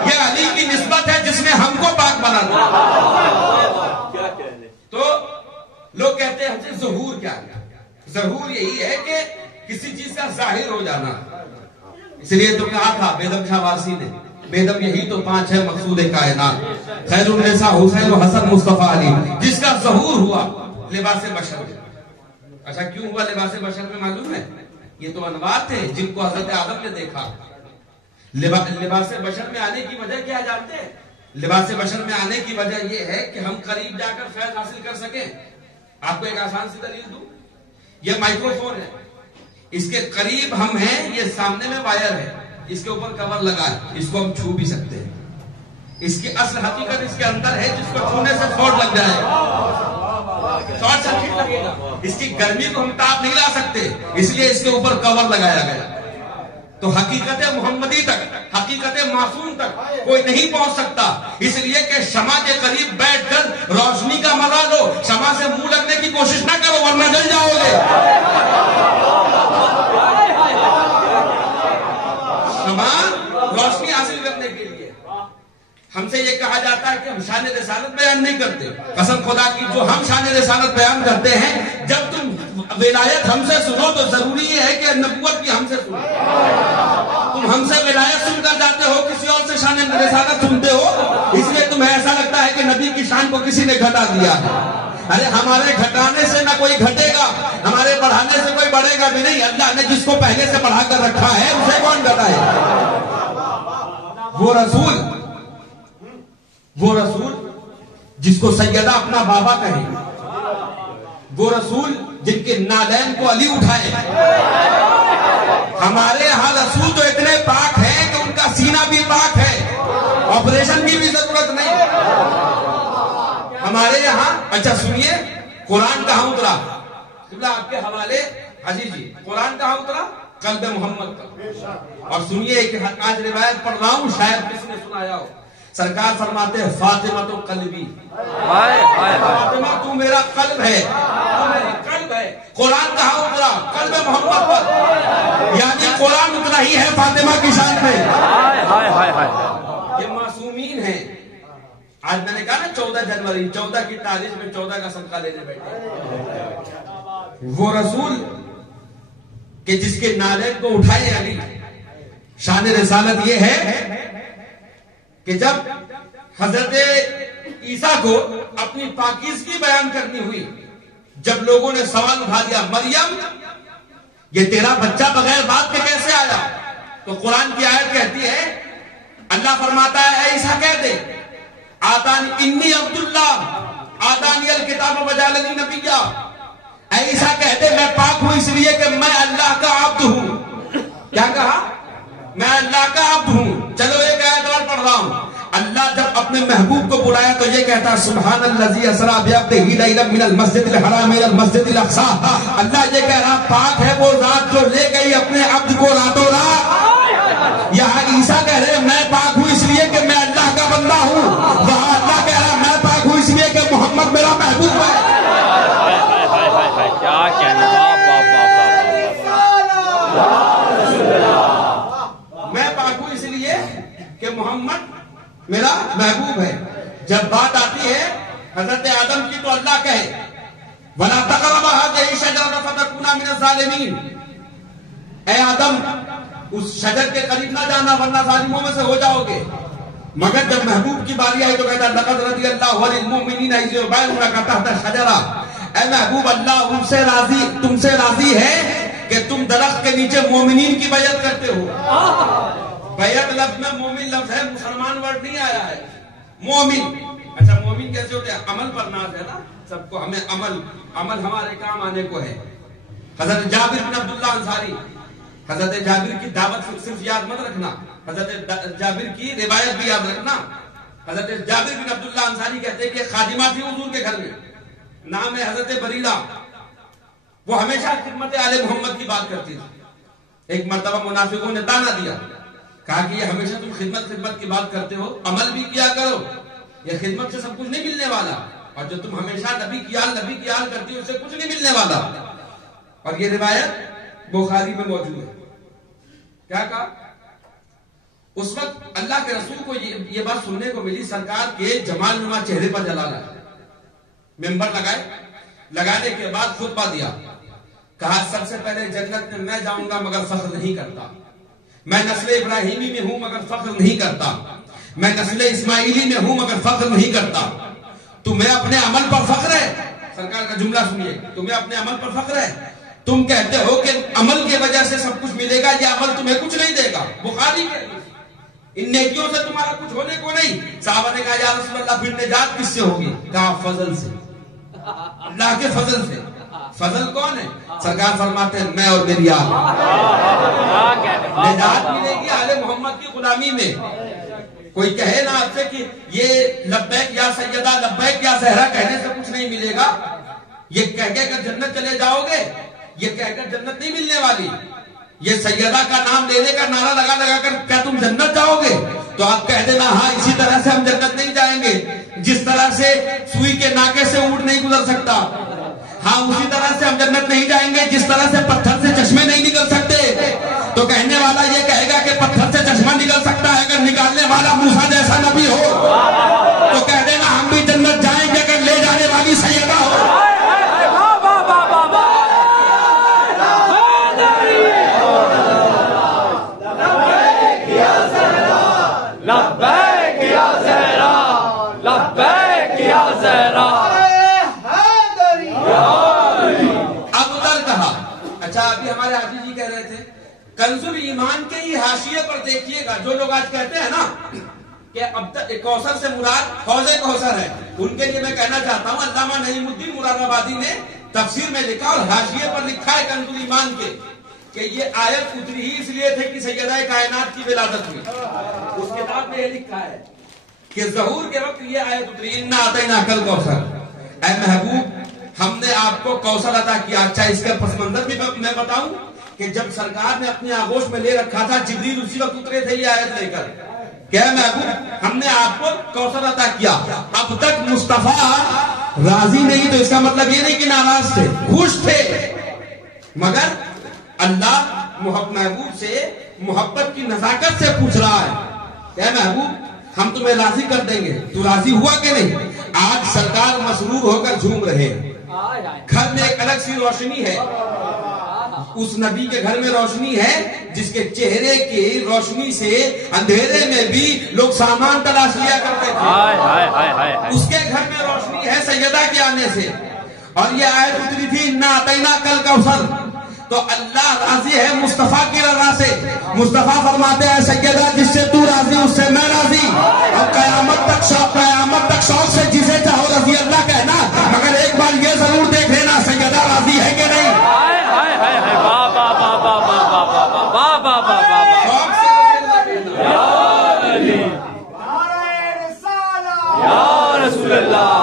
یہ علی کی نسبت ہے جس نے ہم کو پاک بنا دیا۔ تو لوگ کہتے ہیں حضرت ظہور کیا ہے؟ ظہور یہی ہے کہ کسی چیز کا ظاہر ہو جانا، اس لیے تو کہا تھا بیدم شاہ وارسی نے، بیدم یہی تو 5 ہے مقصود کائنات، خیر النساء حسین و حسن مصطفیٰ علی، جس کا ظہور ہوا لباس بشر میں۔ اچھا کیوں ہوا لباس بشر میں معلوم ہے؟ یہ تو انوار تھے جن کو حضرت آدم نے دیکھا۔ لباس بشر میں آنے کی وجہ کیا جانتے ہیں؟ لباس بشر میں آنے کی وجہ یہ ہے کہ ہم قریب جا کر فیض حاصل کر سکیں۔ آپ کو ایک آسان سی دلیل دوں، یہ مائکروفون ہے، اس کے قریب ہم ہیں، یہ سامنے میں وائر ہے، اس کے اوپر کور لگا ہے، اس کو ہم چھو بھی سکتے ہیں، اس کی اصل حقیقت اس کے اندر ہے، جس کو چھونے سے شارٹ لگ جائے، شارٹ سرکٹ لگے گا، اس کی گرمی کو ہم تاپ نہیں لا سکتے، اس لیے اس کے اوپر کور لگایا گیا۔ تو حقیقت محمدی تک، حقیقت معصوم تک کوئی نہیں پہنچ سکتا، اس لیے کہ شمع کے قریب بیٹھ کر روشنی کا مزہ لو، شمع سے منہ لگنے کی کوشش نہ کرو ورنہ جل جاؤ گے۔ شمع روشنی حاصل کرنے کے لیے ہم سے یہ کہا جاتا ہے کہ ہم شان رسالت بیان نہیں کرتے، قسم خدا کی جو ہم شان رسالت بیان کرتے ہیں، جب تم ولایت ہم سے سنو تو ضروری یہ ہے کہ نبوت کی ہم سے سنو۔ تم ہم سے ولایت سن کر جاتے ہو، کسی اور سے شان رسالت سنتے ہو، اس لیے تمہیں ایسا لگتا ہے کہ نبی کی شان کو کسی نے گھٹا دیا ہے۔ ارے ہمارے گھٹانے سے نہ کوئی گھٹے گا، ہمارے بڑھانے سے کوئی بڑھے گا بھی نہیں، اللہ نے جس کو پہلے سے بڑھا کر رکھا ہے اسے کون گھٹائے؟ وہ رسول جس کو سیدہ اپنا بابا کہے، وہ رسول جن کے نالین کو علی اٹھائے۔ ہمارے ہاں رسول تو اتنے پاک ہیں کہ ان کا سینہ بھی پاک ہے، آپریشن کی بھی ضرورت نہیں ہمارے یہاں۔ اچھا سنیے قرآن کہاں اترا؟ آپ کے حوالے حاجی جی، قرآن کہاں اترا؟ قلب محمد کا۔ اور سنیے کہ آج روایت پڑھ رہا ہوں، شاید کسی نے سنایا ہو، سرکار فرماتے ہیں فاطمہ تو قلبی، فاطمہ تو میرا قلب ہے، قلب ہے۔ قرآن کہاں اترا؟ قلب محمد پر، یعنی قرآن اتنا ہی ہے فاطمہ کی شان میں۔ یہ معصومین ہیں۔ آج میں نے کہا نا 14 جنوری 14 کی تاریخ میں 14 کا صدقہ لینے بیٹھے، وہ رسول کہ جس کے نالین کو اٹھائے علی۔ شان رسالت یہ ہے کہ جب حضرت عیسیٰ کو اپنی پاکیزگی بیان کرنی ہوئی، جب لوگوں نے سوال اٹھا دیا مریم یہ تیرا بچہ بغیر باپ کے کیسے آیا، تو قرآن کی آیت کہتی ہے، اللہ فرماتا ہے اے عیسیٰ کہہ دے آتانی انی عبداللہ آتانی الکتاب وجعلنی نبیہ، اے عیسیٰ کہہ دے میں پاک ہوں اس لیے کہ میں اللہ کا عبد ہوں۔ کیا کہا؟ میں اللہ کا عبد ہوں۔ چلو ایک آیت اور پڑھ رہا ہوں، اللہ جب اپنے محبوب کو بلایا تو یہ کہتا سبحان الذی اسری بعبدہ لیلا من المسجد الحرام الى المسجد الاقصی، اللہ یہ کہہ رہا پاک ہے وہ ذات جو لے گئی اپنے عبد کو راتوں رات۔ یہاں عیسیٰ کہہ رہے میں پاک ہوں اس لیے کہ میں اللہ کا بندہ ہوں، وہاں اللہ کہہ رہا میں پاک ہوں اس لیے کہ محمد میرا محبوب ہے۔ کیا کہنا، میں پاک ہوں اس لیے کہ محمد میرا محبوب ہے۔ جب بات آتی ہے حضرت آدم کی تو اللہ کہے وَلَا تَقْرَبَا هَٰذِهِ الشَّجَرَةَ فَتَكُونَا مِنَ الظَّالِمِينَ، اے آدم اس شجر کے قریب نہ جانا ورنہ ظالموں میں سے ہو جاؤ گے۔ مگر جب محبوب کی باری آئی تو کہتا لَقَدْ رَضِيَ اللَّهُ عَنِ الْمُؤْمِنِينَ إِذْ يُبَايِعُونَكَ تَحْتَ الشَّجَرَةِ، اے محبوب اللہ تم سے راضی ہے کہ تم درخت کے نیچے مومنین کی بیعت کرتے ہو۔ بیعت لفظ میں مومن لفظ ہے، مسلمان ورڈ نہیں آیا ہے۔ مومن، اچھا مومن مومن کیسے ہوتے ہیں؟ عمل پر ناز ہے نا سب کو، ہمیں عمل ہمارے کام آنے کو ہے. حضرت جابر بن عبداللہ انصاری، حضرت جابر کی دعوت صرف یاد مت رکھنا، حضرت جابر کی روایت بھی یاد رکھنا. حضرت جابر بن عبداللہ انصاری کہتے ہیں کہ خادمہ تھی حضور کے گھر میں، نام ہے حضرت بریرہ. وہ ہمیشہ خدمت آل محمد کی بات کرتی تھی. ایک مرتبہ منافقوں نے طعنہ دیا، کہا کہ یہ ہمیشہ تم خدمت کی بات کرتے ہو، عمل بھی کیا کرو، یہ خدمت سے سب کچھ نہیں ملنے والا، اور جو تم ہمیشہ نبی کی آل کرتی ہو اس سے کچھ نہیں ملنے والا. اور یہ روایت بخاری میں موجود ہے. کیا کہا؟ اس وقت اللہ کے رسول کو یہ بات سننے کو ملی، سرکار کے جمال نما چہرے پر جلال ہے. ممبر لگانے کے بعد خطبہ دیا، کہا سب سے پہلے جنت میں میں جاؤں گا مگر فخر نہیں کرتا، میں نسل ابراہیمی میں ہوں مگر فخر نہیں کرتا، میں نسل اسماعیلی میں ہوں مگر فخر نہیں کرتا. تمہیں اپنے عمل پر فخر ہے، سرکار کا جملہ سنیے، تمہیں اپنے عمل پر فخر ہے. تم کہتے ہو کہ عمل کی وجہ سے سب کچھ ملے گا، یہ عمل تمہیں کچھ نہیں دے گا. بخاری کے ان نیکیوں سے تمہارا کچھ ہونے کو نہیں. صحابہ نے کہا یا رسول اللہ پھر نجات کس سے ہوگی؟ کہا فضل سے، اللہ کے فضل سے. فضل کون ہے؟ سرکار فرماتے ہیں میں اور میری آل. نجات ملے گی آل محمد کی غلامی میں. کوئی کہے نا آپ سے کہ یہ لبیک یا سیدہ لبیک یا زہرا کہنے سے کچھ نہیں ملے گا، یہ کہہ کر جنت چلے جاؤ گے، یہ کہہ کر جنت نہیں ملنے والی. یہ سیدہ کا نام لینے کا نعرہ لگا کر کیا تم جنت جاؤ گے؟ تو آپ کہہ دینا ہاں اسی طرح سے ہم جنت نہیں جائیں گے، جس طرح سے سوئی کے ناکے سے اونٹ نہیں گزر سکتا، ہاں اسی طرح سے ہم جنت نہیں جائیں گے جس طرح سے پتھر سے چشمے نہیں نکل سکتے. تو کہنے والا یہ کہے گا کہ پتھر سے چشمہ نکل سکتا ہے اگر نکالنے والا موسیٰ جیسا نبی ہو، تو کہہ دینا ہم بھی جنت جائیں گے اگر لے جانے والی سیدہ ہو. لبیک یا زہرا، لبیک یا زہرا. اب ادھر کہا. اچھا ابھی ہمارے حاجی جی کہہ رہے تھے کنز الایمان کے ہی حاشیے پر دیکھیے گا، جو لوگ آج کہتے ہیں نا کہ اب تک کوثر سے مراد حوض کوثر ہے، ان کے لیے میں کہنا چاہتا ہوں علامہ نعیم الدین مراد آبادی نے تفسیر میں لکھا اور حاشیے پر لکھا ہے کنز الایمان کے کہ یہ آیت اتری ہی اس لیے تھے کہ سیدہ کائنات کی ولادت ہوئی. اس کتاب میں یہ لکھا ہے کہ ظہور کے وقت یہ آیت اتری انا اعطیناک الکوثر، اے محبوب ہم نے آپ کو کوثر عطا کیا. اچھا اس کا پس منظر بھی میں بتاؤں کہ جب سرکار نے اپنے آغوش میں لے رکھا تھا جبریل اسی وقت اترے تھے یہ آیت لے کر کہ اے محبوب ہم نے آپ کو کوثر عطا کیا. اب تک مصطفیٰ راضی نہیں، تو اس کا مطلب یہ نہیں کہ ناراض تھے، خوش تھے، مگر اللہ محبوب سے محبت کی نزاکت سے پوچھ رہا ہے کہ اے محبوب ہم تمہیں راضی کر دیں گے، تو راضی ہوا کہ نہیں؟ آج سرکار مسرور ہو کر جھوم رہے ہیں، گھر میں ایک الگ سی روشنی ہے. اس نبی کے گھر میں روشنی ہے جس کے چہرے کی روشنی سے اندھیرے میں بھی لوگ سامان تلاش لیا کرتے تھے. اس کے گھر میں روشنی ہے سیدہ کے آنے سے. اور یہ آیت اتری تھی انا اعطیناک الکوثر. تو اللہ راضی ہے مصطفیٰ کی رضا سے. مصطفیٰ فرماتے ہیں سیدہ جس سے تو راضی اس سے میں راضی، اور قیامت تک شوق سے جسے چاہو رضی اللہ کہنا، مگر ایک بار یہ ضرور دیکھ لینا سیدہ راضی ہے کہ نہیں. یا رسول اللہ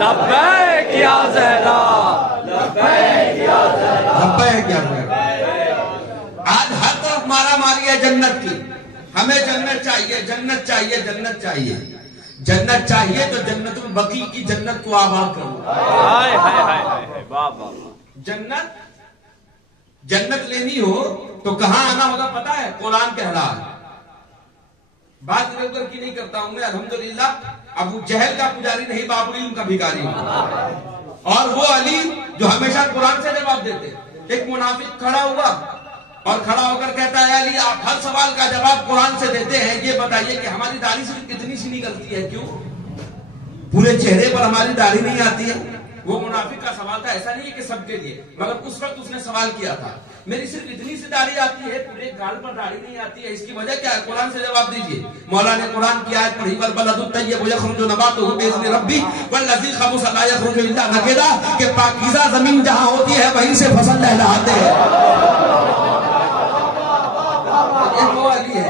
لبیک یا زہرا، لبیک یا زہرا، لبیک یا زہرا. آج ہر طرف مارا ماری ہے جنت کی. ہمیں جنت چاہیے، جنت چاہیے، جنت چاہیے، جنت چاہیے تو جنت البقیع کی جنت کو آباد کرو. جنت لینی ہو تو کہاں آنا ہوگا پتا ہے؟ قرآن کے حلال. بات ادھر ادھر کی نہیں کرتا ہوں میں. الحمدللہ ابو جہل کا پجاری نہیں، بابر علم کا بھکاری ہوں. اور وہ علی جو ہمیشہ قرآن سے جواب دیتے. ایک منافق کھڑا ہوا اور کھڑا ہو کر کہتا ہے علی آپ ہر سوال کا جواب قرآن سے دیتے ہیں، یہ بتائیے کہ ہماری داڑھی صرف کتنی سی نکلتی ہے؟ کیوں پورے چہرے پر ہماری داڑھی نہیں آتی ہے؟ وہ منافق کا سوال تھا، ایسا نہیں ہے کہ سب کے لیے، مگر اس وقت اس نے سوال کیا تھا میری صرف اتنی سی داڑھی آتی ہے، پورے گال پر داڑھی نہیں آتی ہے، اس کی وجہ کیا ہے؟ قرآن سے جواب دیجئے۔ مولا نے قرآن کی آیت پڑھی والبلد الطیب یخرج نباتہ بإذن ربہ والذی خبث لا یخرج الا نکدا، کہ پاکیزہ زمین جہاں ہوتی ہے وہیں سے فصل لہلاتے ہیں۔ یہ وہ علی ہے۔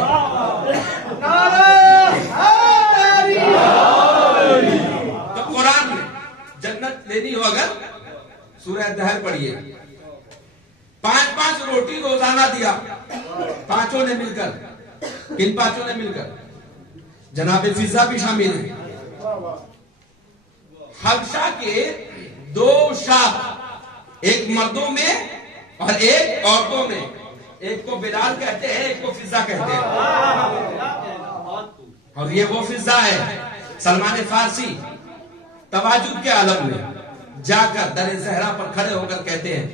تو قرآن میں جنت لینی ہو اگر سورہ دہر پڑھیے، 5 روٹی روزانہ دیا، پانچوں نے مل کر، کن پانچوں نے مل کر؟ جناب فضا بھی شامل ہیں۔ حبشہ کے 2 شاخ، ایک مردوں میں اور ایک عورتوں میں، ایک کو بلال کہتے ہیں، ایک کو فضا کہتے ہیں، اور یہ وہ فضا ہے سلمان فارسی تواجد کے عالم میں جا کر در زہرا پر کھڑے ہو کر کہتے ہیں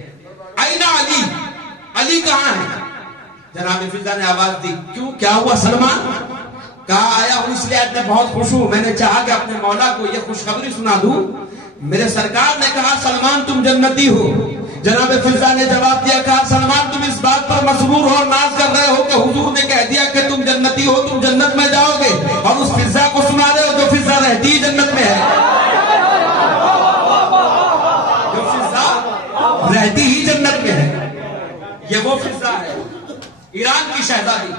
آئینہ علی، علی کہاں ہے؟ جناب فضا نے آواز دی، کیوں کیا ہوا سلمان؟ کہا آیا ہوں اس لیے میں بہت خوش ہوں، میں نے چاہا کہ اپنے مولا کو یہ خوشخبری سنا دوں، میرے سرکار نے کہا سلمان تم جنتی ہو۔ جناب فضا نے جواب دیا، کہا سلمان تم اس بات پر مسرور اور ناز کر رہے ہو کہ حضور نے کہہ دیا کہ تم جنتی ہو، تم جنت میں جاؤ گے، اور اس فضا کو سنا رہے ہو جو فضا رہتی ہی جنت میں ہے، جو فضا رہتی ہی جنت میں ہے۔ یہ وہ فضا ہے، ایران کی شہزادی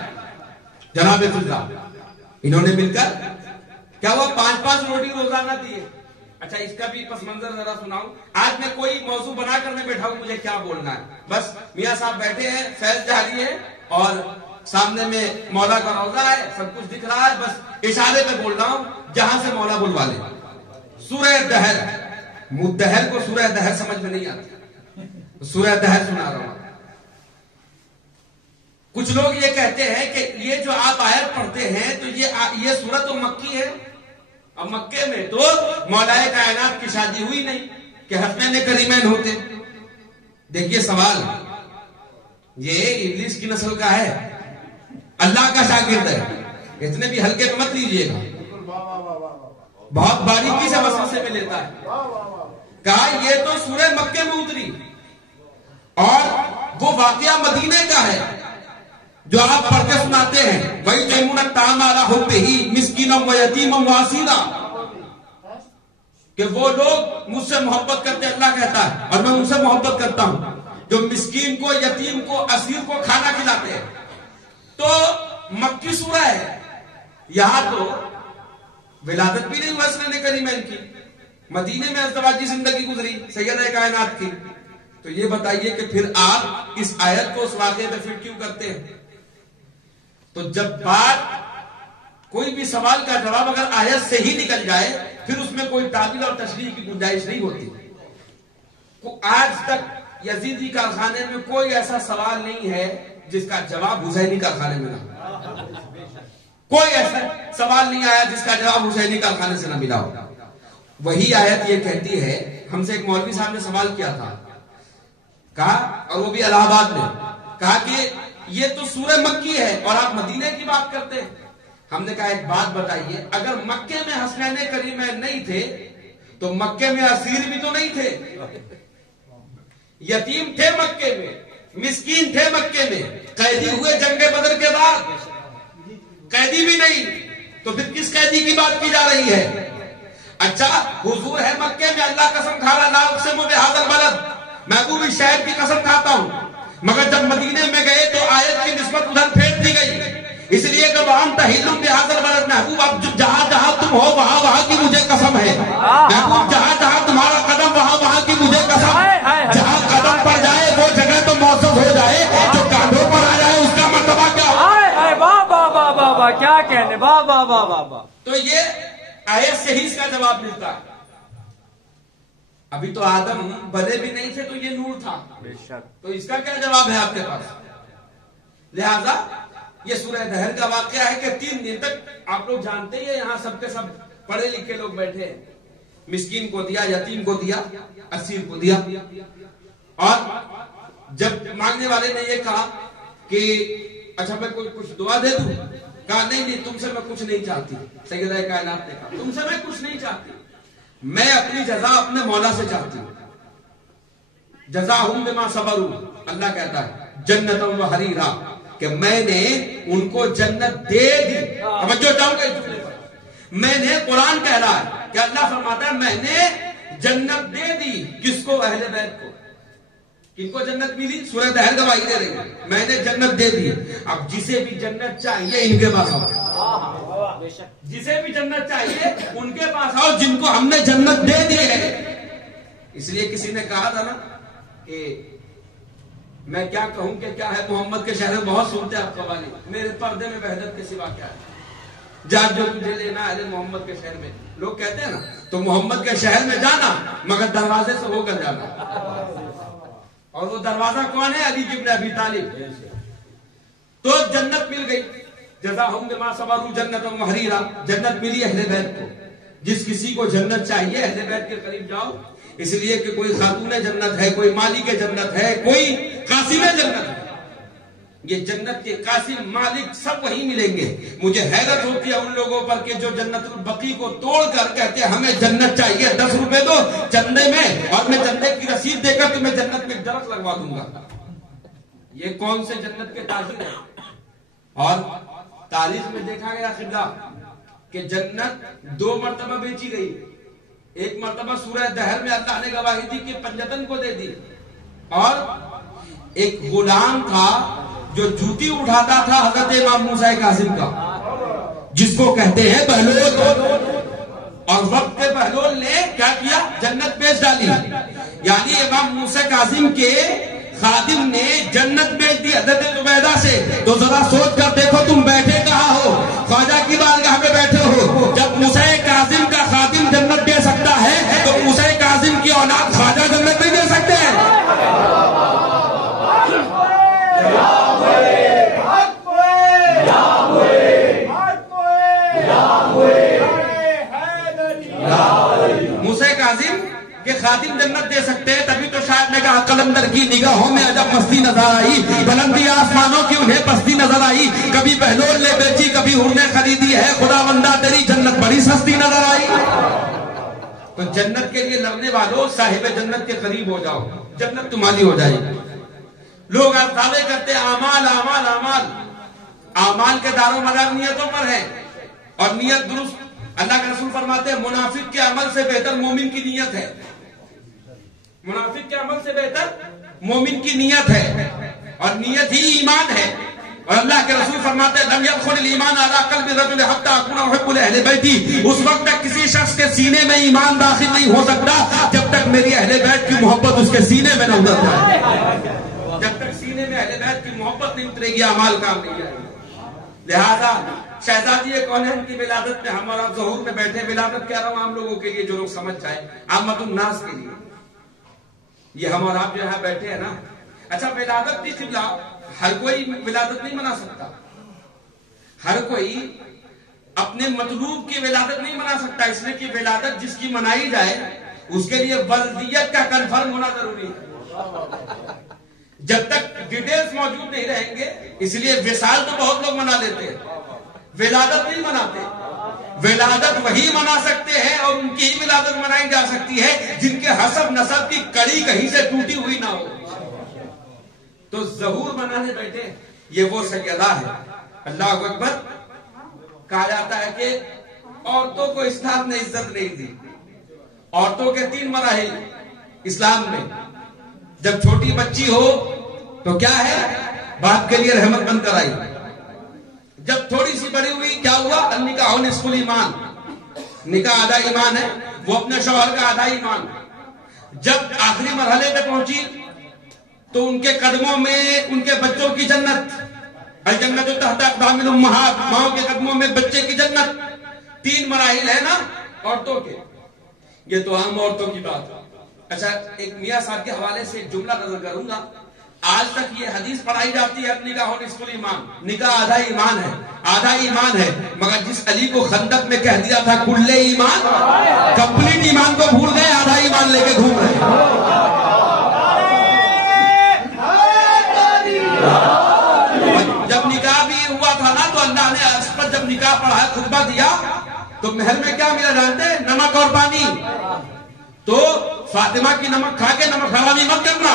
جناب فضا، انہوں نے مل کر کیا ہوا 5 روٹی روزانہ دیے۔ اچھا اس کا بھی پس منظر ذرا سناؤں، آج میں کوئی موضوع بنا کر میں بیٹھا ہوں، مجھے کیا بولنا ہے، بس میاں صاحب بیٹھے ہیں، فیض جاری ہے اور سامنے میں مولا کا روضہ ہے، سب کچھ دکھ رہا ہے، بس اشارے پہ بول رہا ہوں جہاں سے مولا بلوا لے۔ سورہ دہر، مدہر کو سورہ دہر سمجھ میں نہیں آتی، سورہ دہر سنا رہا ہوں۔ کچھ لوگ یہ کہتے ہیں کہ یہ جو آپ آیت پڑھتے ہیں تو یہ سورت تو مکی ہے، اور مکے میں تو مولائے کائنات کی شادی ہوئی نہیں کہ حسنین کریمین ہوتے۔ دیکھیے سوال، یہ ابلیس کی نسل کا ہے، اللہ کا شاگرد ہے، اتنے بھی ہلکے میں مت لیجئے گا، بہت باریکی سے وسوسے میں لیتا ہے۔ کہا یہ تو سورہ مکے میں اتری اور وہ واقعہ مدینے کا ہے جو آپ پڑھ کے سناتے ہیں، وَيُطْعِمُونَ الطَّعَامَ عَلَىٰ حُبِّهِ مِسْكِينًا وَيَتِيمًا وَأَسِيرًا، کہ وہ لوگ مجھ سے محبت کرتے، اللہ کہتا ہے، اور میں ان سے محبت کرتا ہوں جو مسکین کو، یتیم کو، اسیر کو کھانا کھلاتے ہیں۔ تو مکی سورہ ہے، یہاں تو ولادت بھی نہیں ہوا حسنین کریمین کی، مدینے میں ازدواجی زندگی گزری سیدہ کائنات کی۔ تو یہ بتائیے کہ پھر آپ اس آیت کو اس واقعے پہ فٹ کیوں کرتے ہیں؟ تو جب بات کوئی بھی سوال کا جواب اگر آیت سے ہی نکل جائے پھر اس میں کوئی تعبیر اور تشریح کی گنجائش نہیں ہوتی۔ آج تک یزیدی کارخانے میں کوئی ایسا سوال نہیں ہے جس کا جواب حسینی کارخانے میں نہ، کوئی ایسا سوال نہیں آیا جس کا جواب حسینی کارخانے سے نہ ملا ہو۔ وہی آیت یہ کہتی ہے، ہم سے ایک مولوی صاحب نے سوال کیا تھا، کہا، اور وہ بھی الہ آباد میں، کہا کہ یہ تو سورہ مکی ہے اور آپ مدینے کی بات کرتے ہیں۔ ہم نے کہا ایک بات بتائیے، اگر مکے میں حسنین کریمین نہیں تھے تو مکے میں اسیر بھی تو نہیں تھے، یتیم تھے مکے میں، مسکین تھے مکے میں، قیدی ہوئے جنگ بدر کے بعد، قیدی بھی نہیں، تو پھر کس قیدی کی بات کی جا رہی ہے؟ اچھا حضور ہے مکے میں، اللہ قسم کھا رہا لا اقسم بہذا البلد، محبوب شہر کی قسم کھاتا ہوں، مگر جب مدینے میں گئے تو آیت کی نسبت ادھر پھیر دی گئی، اس لیے کہ وہاں تحیلم بہذا البلد، محبوب اب جہاں جہاں تم ہو وہاں وہاں کی مجھے قسم ہے، محبوب جہاں جہاں تمہارا قدم وہاں وہاں کی مجھے قسم، جہاں قدم پر جائے وہ جگہ تو موصف ہو جائے، جو کاندھوں پر آ جائے اس کا مرتبہ کیا ہو؟ کیا کہنے، واہ واہ واہ واہ۔ تو یہ آیت سے ہی اس کا جواب ملتا ہے۔ ابھی تو آدم بنے بھی نہیں تھے تو یہ نور تھا، تو اس کا کیا جواب ہے آپ کے پاس؟ لہذا یہ سورہ دہر کا واقعہ ہے کہ 3 دن تک آپ لوگ جانتے ہیں یہاں سب کے سب پڑھے لکھے لوگ بیٹھے ہیں، مسکین کو دیا، یتیم کو دیا، اسیر کو دیا، اور جب مانگنے والے نے یہ کہا کہ اچھا میں کوئی کچھ دعا دے دوں، کہا نہیں تم سے میں کچھ نہیں چاہتی، سیدہ کائنات نے کہا تم سے میں کچھ نہیں چاہتی، میں اپنی جزا اپنے مولا سے چاہتی ہوں. جزاہم بما صبروا، اللہ کہتا ہے جنت و حریرا، کہ میں نے ان کو جنت دے دی. توجہ چاہوں گا اس جملے پر. میں نے، قرآن کہہ رہا ہے کہ اللہ فرماتا ہے میں نے جنت دے دی. کس کو؟ اہل بیت کو. کن کو جنت ملی؟ سورہ دہر گواہی دے رہی ہے میں نے جنت دے دی. اب جسے بھی جنت چاہیے ان کے پاس آؤ، جسے بھی جنت چاہیے ان کے پاس آؤ جن کو ہم نے جنت دے دی ہے. اس لیے کسی نے کہا تھا نا کہ میں کیا کہوں کہ کیا ہے محمد کے شہر میں بہت سنتے ہیں آپ قوالی، میرے پردے میں وحدت کے سوا کیا ہے، جان جو تجھے لینا اہل محمد کے شہر میں. لوگ کہتے ہیں نا تو محمد کے شہر میں جانا مگر دروازے سے ہو کر جانا. اور وہ دروازہ کون ہے؟ علی ابن ابی طالب. تو جنت مل گئی. جزاہم بما صبروا جنت و حریرا، جنت ملی اہل بیت کو. جس کسی کو جنت چاہیے اہل بیت کے قریب جاؤ. اس لیے کہ کوئی خاتون جنت ہے، کوئی مالک جنت ہے، کوئی قاسم جنت ہے. یہ جنت کے قاسم مالک سب وہی ملیں گے. مجھے حیرت ہوتی ہے ان لوگوں پر کہ جو جنت البقیع کو توڑ کر کہتے ہیں ہمیں جنت چاہیے، 10 روپے دو چندے میں اور میں چندے کی رسید دے کر تمہیں جنت میں درخت لگوا دوں گا. یہ کون سے جنت کے تاجر ہیں؟ اور تاریخ میں دیکھا گیا قبلہ کہ جنت 2 مرتبہ بیچی گئی. ایک مرتبہ سورہ دہر میں اللہ نے گواہی دی کہ پنجتن کو دے دی. اور ایک غلام تھا جو جوتی اٹھاتا تھا حضرت امام موسیٰ کاظم کا، جس کو کہتے ہیں بہلول. اور وقت بہلول نے کیا کیا؟ جنت بیچ ڈالی. یعنی امام موسیٰ کاظم کے خادم نے جنت بیچ دی حضرت زبیدہ سے. تو ذرا سوچ کر دیکھو تم بیٹھے کہاں ہو؟ خواجہ کی بارگاہ میں بیٹھے ہو. جب موسیٰ کاظم کا خادم جنت دے سکتا ہے تو موسیٰ کاظم کی اولاد خواجہ جنت نہیں دے سکتے ہیں. موسیٰ کاظم کہ خادم جنت دے سکتے ہیں. تبھی تو شاید نے کہا قلندر کی نگاہوں میں عجب مستی نظر آئی، بلندی آسمانوں کی انہیں پستی نظر آئی. کبھی بہلول نے بیچی کبھی ہر نے خریدی ہے، خدا بندہ تیری جنت بڑی سستی نظر آئی. تو جنت کے لیے لڑنے والوں صاحب جنت کے قریب ہو جاؤ، جنت تمہاری ہو جائے گی. لوگ آج دعوے کرتے ہیں اعمال اعمال اعمال. اعمال کے دار و مدار نیتوں پر ہے اور نیت درست. اللہ کے رسول فرماتے ہیں منافق کے عمل سے بہتر مومن کی نیت ہے. منافق کے عمل سے بہتر مومن کی نیت ہے اور نیت ہی ایمان ہے. اور اللہ کے رسول فرماتے ہیں لم يدخل الایمان علی قلب الرجل حتى اكون احب لاهل بیتی. اس وقت تک کسی شخص کے سینے میں ایمان داخل نہیں ہو سکتا جب تک میری اہل بیت کی محبت اس کے سینے میں نہ اتر جائے. جب تک سینے میں اہل بیت کی محبت نہیں اترے گی اعمال کام نہیں جائے. لہذا شہزادی کونین کی ولادت میں ہم اور آپ ظہور میں بیٹھے. ولادت کہہ رہا ہوں عام لوگوں کے لیے جو لوگ سمجھ جائیں، عامت الناس کے لیے. یہ ہم اور آپ جو یہاں بیٹھے ہیں نا، اچھا ولادت کی قبلہ ہر کوئی ولادت نہیں منا سکتا. ہر کوئی اپنے مطلوب کی ولادت نہیں منا سکتا. اس لیے کہ ولادت جس کی منائی جائے اس کے لیے ولدیت کا کنفرم ہونا ضروری ہے. جب تک ڈیٹیلز موجود نہیں رہیں گے، اس لیے وصال تو بہت لوگ منا لیتے ہیں، ولادت نہیں مناتے. ولادت وہی منا سکتے ہیں اور ان کی ہی ولادت منائی جا سکتی ہے جن کے حسب نسب کی کڑی کہیں سے ٹوٹی ہوئی نہ ہو. تو ظہور منانے بیٹھے یہ وہ سیدہ ہے. اللہ اکبر. کہا جاتا ہے کہ عورتوں کو اسلام نے عزت نہیں دی. عورتوں کے 3 مراحل اسلام میں. جب چھوٹی بچی ہو تو کیا ہے؟ باپ کے لیے رحمت بن کر آئی. جب تھوڑی سی بڑی ہوئی کیا ہوا؟ النکاح نصف الایمان. نکاح آدھا ایمان ہے، وہ اپنے شوہر کا آدھا ایمان. جب آخری مرحلے پہ پہنچی تو ان کے قدموں میں ان کے بچوں کی جنت. الجنت تحت اقدام الامہات، ماؤں کے قدموں میں بچے کی جنت. 3 مراحل ہے نا عورتوں کے. یہ تو عام عورتوں کی بات. اچھا ایک میاں صاحب کے حوالے سے ایک جملہ نظر کروں گا. آج تک یہ حدیث پڑھائی جاتی ہے نکاح نصف الایمان. نکاح آدھا ایمان ہے، آدھا ایمان ہے. مگر جس علی کو خندق میں کہہ دیا تھا کل ایمان، کمپلیٹ ایمان کو بھول گئے، آدھا ایمان لے کے گھوم رہے ہیں. جب نکاح بھی ہوا تھا نا تو اللہ نے اس پر جب نکاح پڑھا خطبہ دیا تو محل میں کیا ملا جانتے ہیں؟ نمک اور پانی. تو فاطمہ کی نمک کھا کے نمک حرامی مت کرنا.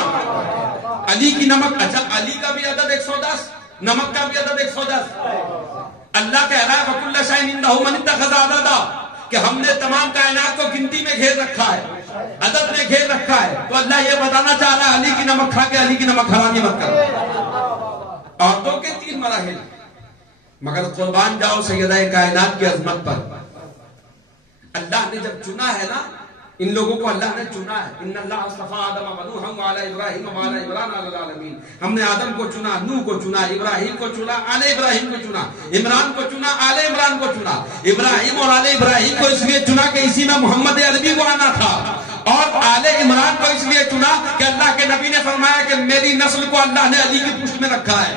علی کی نمک, اچھا علی کا بھی عدد 110, نمک کا بھی عدد 110. اللہ کہہ رہا ہے وَكُلَّ شَيْءٍ عِندَهُ مَنِ اتَّخَذَ عَدَدًا, کہ ہم نے تمام کائنات کو گنتی میں گھیر رکھا ہے, عدد میں گھیر رکھا ہے. تو اللہ یہ بتانا چاہ رہا ہے علی کی نمک کھا کے علی کی نمک حرامی مت کرنا. عورتوں کے 3 مراحل, مگر قربان جاؤ سیدہ کائنات کی عظمت پر. اللہ نے جب چنا ہے نا, ان لوگوں کو اللہ نے چنا ہے. ان اللہ اصطفى آدم ونوحا وعلى ابراہیم وعلى عمران علی العالمین. ہم نے آدم کو چنا, نوح کو چنا, ابراہیم کو چنا, آل ابراہیم کو چنا, عمران کو چنا, آل عمران کو چنا. ابراہیم اور آل ابراہیم کو اس لیے چنا کہ اسی میں محمد عربی کو آنا تھا, اور آل عمران کو اس لیے چنا کہ اللہ کے نبی نے فرمایا کہ میری نسل کو اللہ نے علی کی پشت میں رکھا ہے.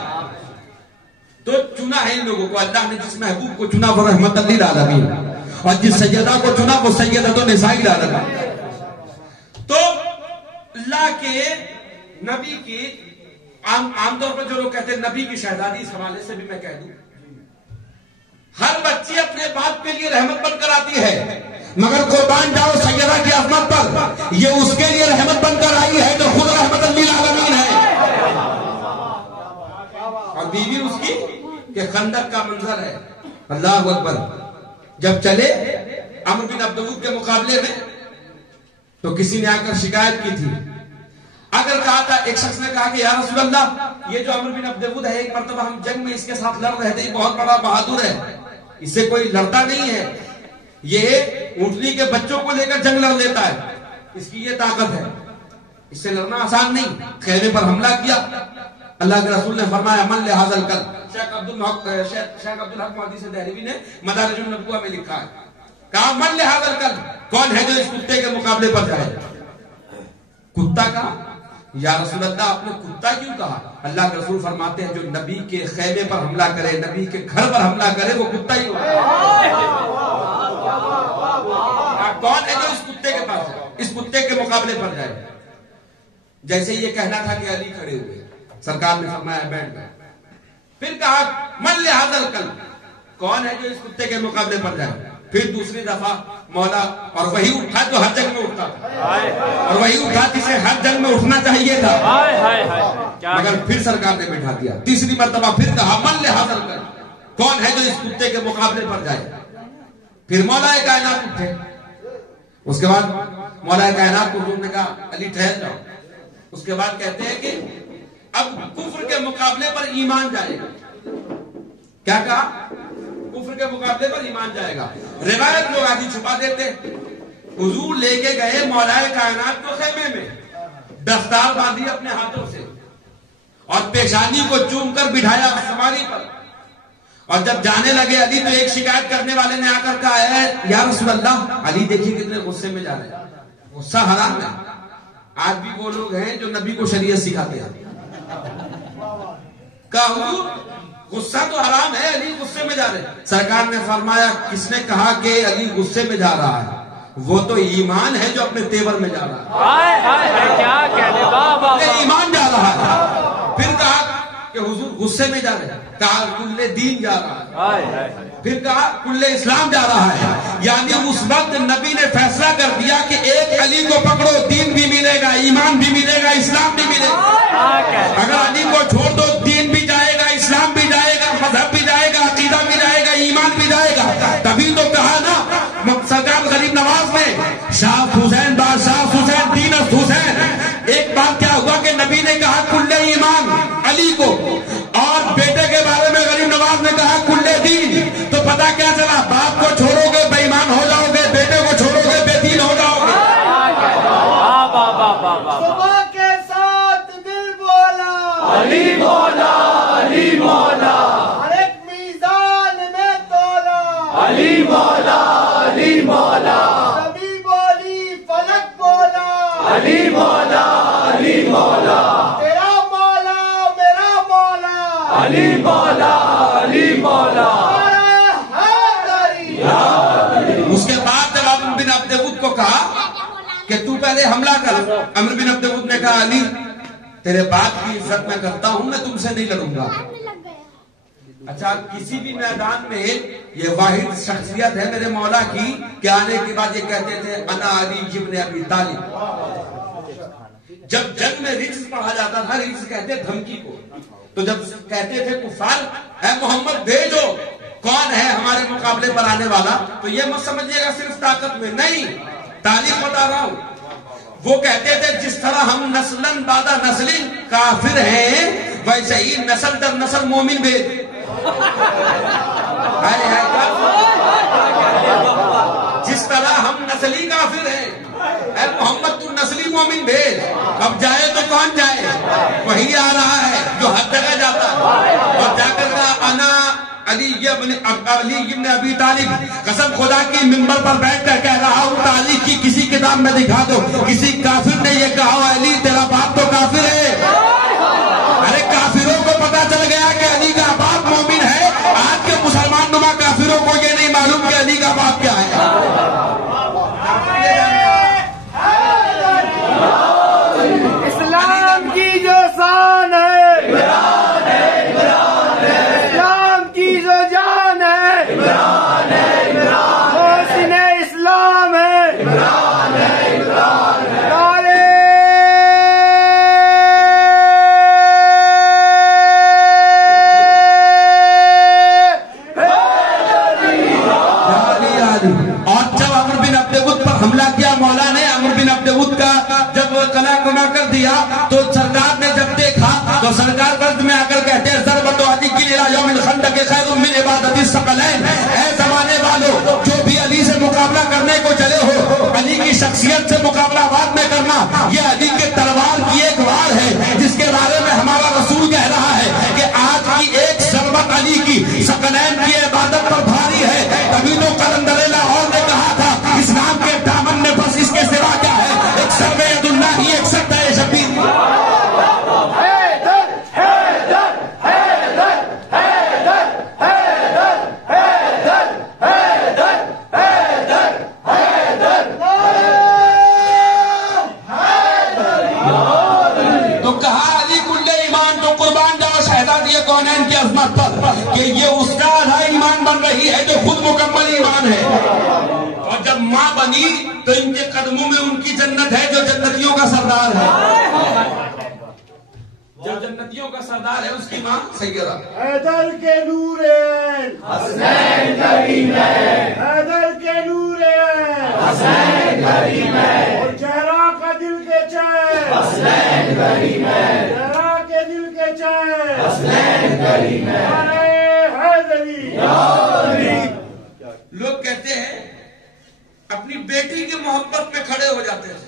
تو چنا ہے ان لوگوں کو اللہ نے. جس محبوب کو چنا وہ رحمت للعالمین, اور جس سیدہ کو چنا وہ سیدۃ النساء العالمین. تو اللہ کے نبی کی عام طور پر جو لوگ کہتے ہیں نبی کی شہزادی, اس حوالے سے بھی میں کہہ دوں, ہر بچی اپنے باپ کے لیے رحمت بن کر آتی ہے, مگر قربان جاؤ سیدہ کی عظمت پر, یہ اس کے لیے رحمت بن کر آئی ہے جو خود رحمت للعالمین ہے. اور بیوی اس کی کہ خندق کا منظر ہے. اللہ اکبر. جب چلے عمرو بن عبد الود کے مقابلے میں, تو کسی نے آ کر شکایت کی تھی. اگر کہا تھا, ایک شخص نے کہا کہ یا رسول اللہ, یہ جو عمرو بن عبد الود ہے, ایک مرتبہ ہم جنگ میں اس کے ساتھ لڑ رہے تھے, بہت بڑا بہادر ہے, اس سے کوئی لڑتا نہیں ہے, یہ اونٹنی کے بچوں کو لے کر جنگ لڑ لیتا ہے, اس کی یہ طاقت ہے, اس سے لڑنا آسان نہیں. خیمے پر حملہ کیا. اللہ کے رسول نے فرمایا من لہذا الکلب. شیخ عبد الحق محدث دہلوی نے مدارج النبوہ میں لکھا ہے, کہا من لہذا الکلب, کون ہے جو اس کتے کے مقابلے پر جائے. کتا کا, یا رسول اللہ آپ نے کتا کیوں کہا؟ اللہ کے رسول فرماتے ہیں جو نبی کے خیمے پر حملہ کرے, نبی کے گھر پر حملہ کرے, وہ کتا ہی ہوگا. کون ہے جو اس کتے کے پاس ہے, اس کتے کے مقابلے پر جائے. جیسے یہ کہنا تھا کہ علی کھڑے ہوئے, سرکار نے فرمایا بیٹھ گئے. پھر کہا من لہذا الکلب, کون ہے جو اس کتے کے مقابلے پر جائے. پھر دوسری دفعہ مولا, اور وہی اٹھا جو ہر جنگ میں اٹھتا تھا, اور وہی اٹھا جسے ہر جنگ میں اٹھنا چاہیے تھا, مگر پھر سرکار نے بٹھا دیا. تیسری مرتبہ پھر کہا من لہذا الکلب, کون ہے جو اس کتے کے مقابلے پر جائے. پھر مولا کائنات اٹھے. اس کے بعد مولا کائنات کو حضور نے کہا علی ٹھہر جاؤ. اس کے بعد کہتے ہیں کہ اب کفر کے مقابلے پر ایمان جائے گا. کیا کہا؟ کفر کے مقابلے پر ایمان جائے گا. روایت لوگ آدھی چھپا دیتے. حضور لے کے گئے مولا کائنات کو خیمے میں, دستار باندھی اپنے ہاتھوں سے, اور پیشانی کو چوم کر بٹھایا سواری پر. اور جب جانے لگے علی, تو ایک شکایت کرنے والے نے آ کر کہا ہے یا رسول اللہ, علی دیکھیے کتنے غصے میں جا رہے ہیں. غصہ حرام ہے. آج بھی وہ لوگ ہیں جو نبی کو شریعت سکھاتے ہیں. کہا غصہ تو حرام ہے, علی غصے میں جا رہے ہیں. سرکار نے فرمایا کس نے کہا کہ علی غصے میں جا رہا ہے؟ وہ تو ایمان ہے جو اپنے تیور میں جا رہا ہے. کیا کہنے, ایمان جا رہا ہے. پھر کہا کہ حضور غصے میں جا رہے ہیں. کہا کل دین جا رہا ہے. پھر کہا کل اسلام جا رہا ہے. یعنی اس وقت نبی نے فیصلہ کر دیا کہ ایک علی کو پکڑو, دین بھی ملے گا, ایمان بھی ملے گا, اسلام بھی ملے گا. اگر علی کو چھوڑ دو, دین بھی جائے گا, اسلام بھی جائے گا, مذہب بھی جائے گا, عقیدہ بھی جائے گا, ایمان بھی جائے گا. تبھی تو کہا نا سرکار غریب نواز نے, شاہ حسین بادشاہ حسین دینست حسین. ایک بات کیا ہوا کہ نبی نے کہا کل ایمان علی کو, اور بیٹے کے بارے میں غریب نواز نے کہا کل دین. تو پتا کیا چلا, باپ کو چھوڑو گے بے ایمان ہو جاؤ گے, بیٹے کو چھوڑو گے بے دین ہو جاؤ گے. صبح کے ساتھ دل بولا علی مولا, علی مولا, ہر ایک میزان میں تولا علی مولا, علی مولا, کبھی بولی فلک بولا علی مولا, علی مولا, تیرا مولا میرا مولا علی مولا, علی مولا. اس کے بعد جب عمرو بن عبد الود کو کہا کہ تو پہلے حملہ کر, عمرو بن عبد الود نے کہا علی تیرے باپ کی عزت میں کرتا ہوں, میں تم سے نہیں لڑوں گا. اچھا کسی بھی میدان میں یہ واحد شخصیت ہے میرے مولا کی کہ آنے کے بعد یہ کہتے تھے انا علی ابن ابی طالب. جب جنگ میں رجز پڑھا جاتا تھا, رجز کہتے دھمکی کو, تو جب کہتے تھے کفار اے محمد بھیجو کون ہے ہمارے مقابلے پر آنے والا, تو یہ مت سمجھیے گا صرف طاقت میں, نہیں تعلیم بتا رہا ہوں. وہ کہتے تھے جس طرح ہم نسلن بعد نسل کافر ہیں ویسے ہی نسل در نسل مومن بھیج. جس طرح ہم نسلی کافر ہیں اے محمد تو نسلی مومن بھیج. اب جائے تو کون جائے, وہی آ رہا ہے جو ہر جگہ جاتا ہے اور جا کر کہا انا علی ابن ابی طالب, قسم خدا کی منبر پر بیٹھ کر کہہ رہا ہوں تاریخ کی کسی کتاب میں دکھا دو کسی کافر نے یہ کہا علی تیرا باپ تو کافر ہے. ارے کافروں کو پتا چل گیا کہ علی کا باپ مومن ہے, آج کے مسلمان نما کافروں کو یہ نہیں معلوم کہ علی کا باپ کیا ہے. اسلام کی جو شان ہے, اسلام کی جو جان ہے, محسن اسلام ہے. کر دیا تو سرکار نے جب دیکھا تو سرکار برد میں آ کر کہتے ہیں ضربت علی کی یوم الخندق خیر من عبادت الثقلین. اے زمانے والو جو بھی علی سے مقابلہ کرنے کو چلے ہو, علی کی شخصیت سے مقابلہ بعد میں کرنا, یہ علی کے تلوار کی ایک وار ہے جس کے بارے میں ہمارا رسول کہہ رہا ہے کہ آج کی ایک ضربت علی کی ثقلین کی عبادت پر بھاری ہے. تبھی تو قلندر لاہور نے کہا تھا اسلام کے دامن میں بس اس کے سوا کیا ہے, ایک سر ید اللہ ہی ایک سر شبیر. تو کہا علی کل ایمان تو قربان جاؤ شہزادی کونین کی عظمت پر کہ یہ اس کا آدھا ایمان بن رہی ہے جو خود مکمل ایمان ہے. اور جب ماں بنی تو ان کے قدموں میں ان کی جنت ہے جو جنتیوں کا سردار ہے. جو جنتیوں کا سردار ہے اس کی ماں سیدہ حیدر کے نورین حسین کریمین, حیدر کے نورین حسین کریمین, اور چہرہ کا دل کے چین حسین کریمین, چہرہ کے دل کے چین حسین کریمین. حیدری لوگ کہتے ہیں اپنی بیٹی کی محبت میں کھڑے ہو جاتے ہیں.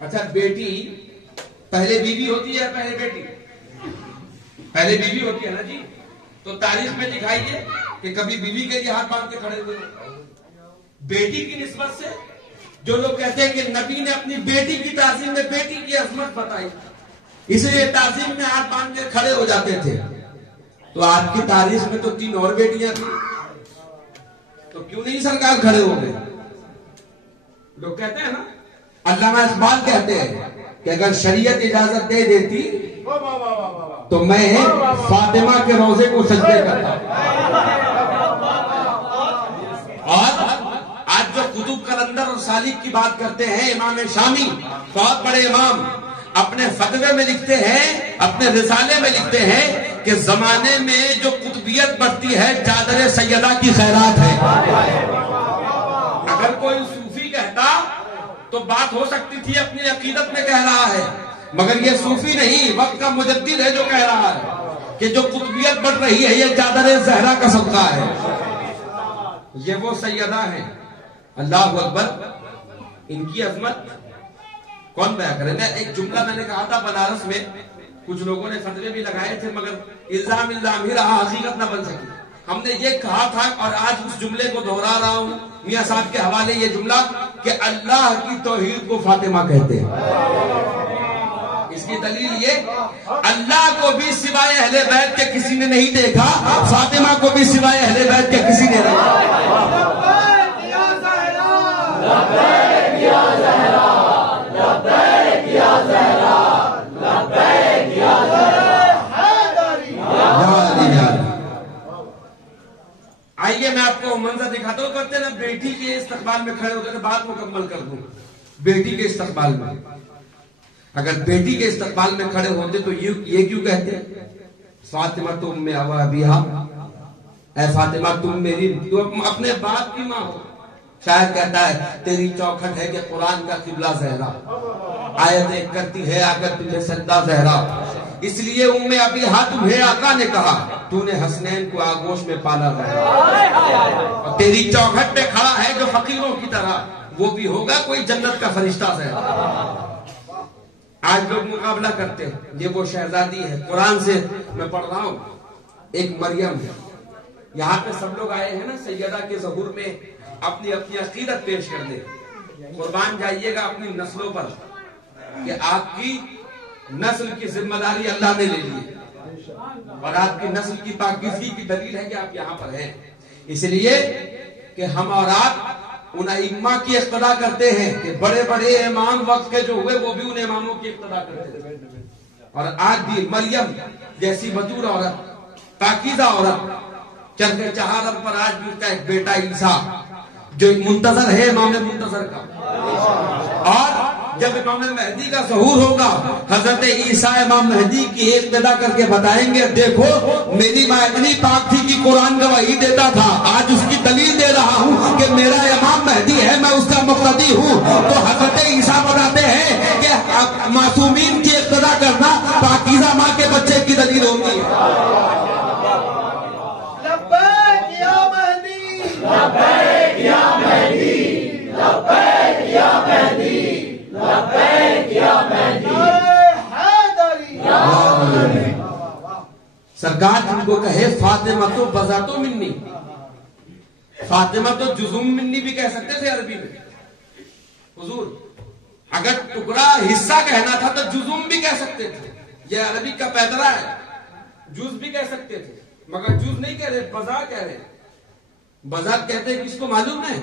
اچھا بیٹی پہلے بیوی ہوتی ہے, پہلے بیٹی پہلے بیوی ہوتی ہے نا جی, تو تاریخ میں دکھائیے کہ کبھی بیوی کے لیے ہاتھ باندھ کے کھڑے ہوئے. بیٹی کی نسبت سے جو لوگ کہتے ہیں کہ نبی نے اپنی بیٹی کی تعظیم میں بیٹی کی عظمت بتائی, اس لیے تعظیم میں ہاتھ باندھ کے کھڑے ہو جاتے تھے. تو آپ کی تاریخ میں تو 3 اور بیٹیاں تھیں, تو کیوں نہیں سرکار کھڑے ہو گئے؟ لوگ کہتے ہیں نا, علامہ اقبال کہتے ہیں کہ اگر شریعت اجازت دے دیتی تو میں فاطمہ کے روضے کو سجدے کرتا. اور آج جو کتب قلندر اور سالک کی بات کرتے ہیں, امام شامی بہت بڑے امام اپنے فتوے میں لکھتے ہیں, اپنے رسالے میں لکھتے ہیں کہ زمانے میں جو قطبیت بڑھتی ہے چادر سیدہ کی خیرات ہے. اگر کوئی صوفی کہتا تو بات ہو سکتی تھی, اپنی عقیدت میں کہہ رہا ہے, مگر یہ صوفی نہیں, وقت کا مجدد ہے جو کہہ رہا ہے کہ جو قطبیت بڑھ رہی ہے یہ چادر زہرا کا صدقہ ہے. یہ وہ سیدہ ہیں, اللہ اکبر, ان کی عظمت کون بیان کرے. میں ایک جملہ میں نے کہا تھا بنارس میں, کچھ لوگوں نے فتوے بھی لگائے تھے مگر الزام ہی رہا, حقیقت نہ بن سکی. ہم نے یہ کہا تھا اور آج اس جملے کو دہرا رہا ہوں میاں صاحب کے حوالے یہ جملہ کہ اللہ کی توحید کو فاطمہ کہتے ہیں. اس کی دلیل یہ, اللہ کو بھی سوائے اہل بیت کے کسی نے نہیں دیکھا, فاطمہ کو بھی سوائے اہل بیت کے کسی نے نہیں دیکھا. یا منظر دکھاتا ہوں کرتے نا بیٹی کے استقبال میں کھڑے ہوتے ہیں، بات مکمل کر دوں. بیٹی کے استقبال میں اگر بیٹی کے استقبال میں کھڑے ہوتے تو یہ کیوں کہتے فاطمہ تم ابیہا، اے فاطمہ تم میری اپنے باپ کی ماں ہو. شاید کہتا ہے تیری چوکھٹ ہے کہ قرآن کا قبلہ زہرا، آیتیں کرتی ہے آ کر تجھے سجدہ زہرا، اس لیے ام ابیہا تمہیں آقا نے کہا تو نے حسنین کو آغوش میں پالا زہرا. اور تیری چوکھٹ پہ کھڑا ہے جو فقیروں کی طرح، وہ بھی ہوگا کوئی جنت کا فرشتہ زہرا. آج لوگ مقابلہ کرتے ہیں، یہ وہ شہزادی ہے. قرآن سے میں پڑھ رہا ہوں، ایک مریم ہے. یہاں پہ سب لوگ آئے ہیں نا سیدہ کے ظہور میں اپنی اپنی عقیدت پیش کر دے. قربان جائیے گا اپنی نسلوں پر کہ آپ کی نسل کی ذمہ داری اللہ نے لے لی، اور آپ کی نسل کی پاکیزگی کی دلیل ہے کہ آپ یہاں پر ہیں. اس لیے کہ ہم اور آپ ان ائمہ کی اقتدا کرتے ہیں کہ بڑے بڑے امام وقت کے جو ہوئے وہ بھی ان اماموں کی اقتدا کرتے تھے. اور آج بھی مریم جیسی بطور عورت، پاکیزہ عورت، چرخ چہارم پر آج بھی اس کا ایک بیٹا عیسیٰ جو منتظر ہے امام منتظر کا. اور جب امام مہدی کا ظہور ہوگا حضرت عیسیٰ امام مہدی کی اقتدا کر کے بتائیں گے دیکھو میری ماں اتنی پاک تھی کہ قرآن گواہی دیتا تھا، آج اس کی دلیل دے رہا ہوں کہ میرا امام مہدی ہے، میں اس کا مقتدی ہوں. تو حضرت عیسیٰ بتاتے ہیں کہ معصومین کی اقتدا کرنا پاکیزہ ماں کے بچے کی دلیل ہوتی ہے. لبیک یا مہدی، لبیک یا مہدی، لبیک یا مہدی، لبیک یا مہدی، حیدری. سرکار جن کو کہے فاطمہ تو بذاتو منی، فاطمہ تو جزوم منی بھی کہہ سکتے تھے عربی میں. حضور اگر ٹکڑا حصہ کہنا تھا تو جزوم بھی کہہ سکتے تھے، یہ عربی کا پیدرا ہے. جز بھی کہہ سکتے تھے مگر جز نہیں کہہ رہے، بذات کہہ رہے. بذات کہتے ہیں کس کو معلوم ہے؟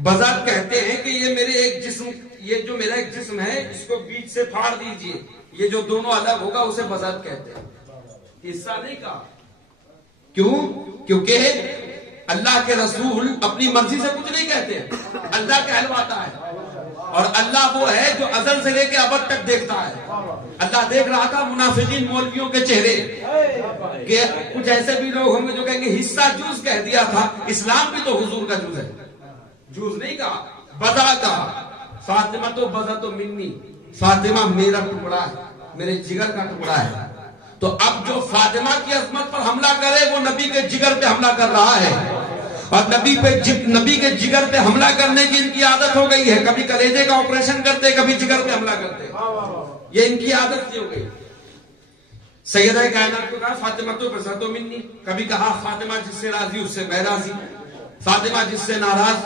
بذات کہتے ہیں کہ یہ میرے ایک جسم، یہ جو میرا ایک جسم ہے اس کو بیچ سے پھاڑ دیجئے، یہ جو دونوں الگ ہوگا اسے بذات کہتے ہیں. حصہ نہیں کہا. کیوں؟ کیونکہ اللہ کے رسول اپنی مرضی سے کچھ نہیں کہتے، اللہ کہلواتا ہے. اور اللہ وہ ہے جو ازل سے لے کے ابد تک دیکھتا ہے. اللہ دیکھ رہا تھا منافقین مولویوں کے چہرے کہ کچھ ایسے بھی لوگ ہوں گے جو کہیں گے حصہ جز کہہ دیا تھا، اسلام بھی تو حضور کا جز ہے. جز نہیں کہا، بذا کہا. فاطمہ تو بذا تو منی، فاطمہ میرا ٹکڑا ہے، میرے جگر کا ٹکڑا ہے. تو اب جو فاطمہ کی عظمت پر حملہ کرے وہ نبی کے جگر پہ حملہ کر رہا ہے. اور نبی کے جگر پہ حملہ کرنے کی ان کی عادت ہو گئی ہے. کبھی کلیجے کا آپریشن کرتے، کبھی جگر پہ حملہ کرتے، یہ ان کی عادت سی ہو گئی. سیدہ کائنات کو کہا فاطمہ تو بذاتو منی، کبھی کہا فاطمہ جس سے راضی اس سے میں راضی، فاطمہ جس سے ناراض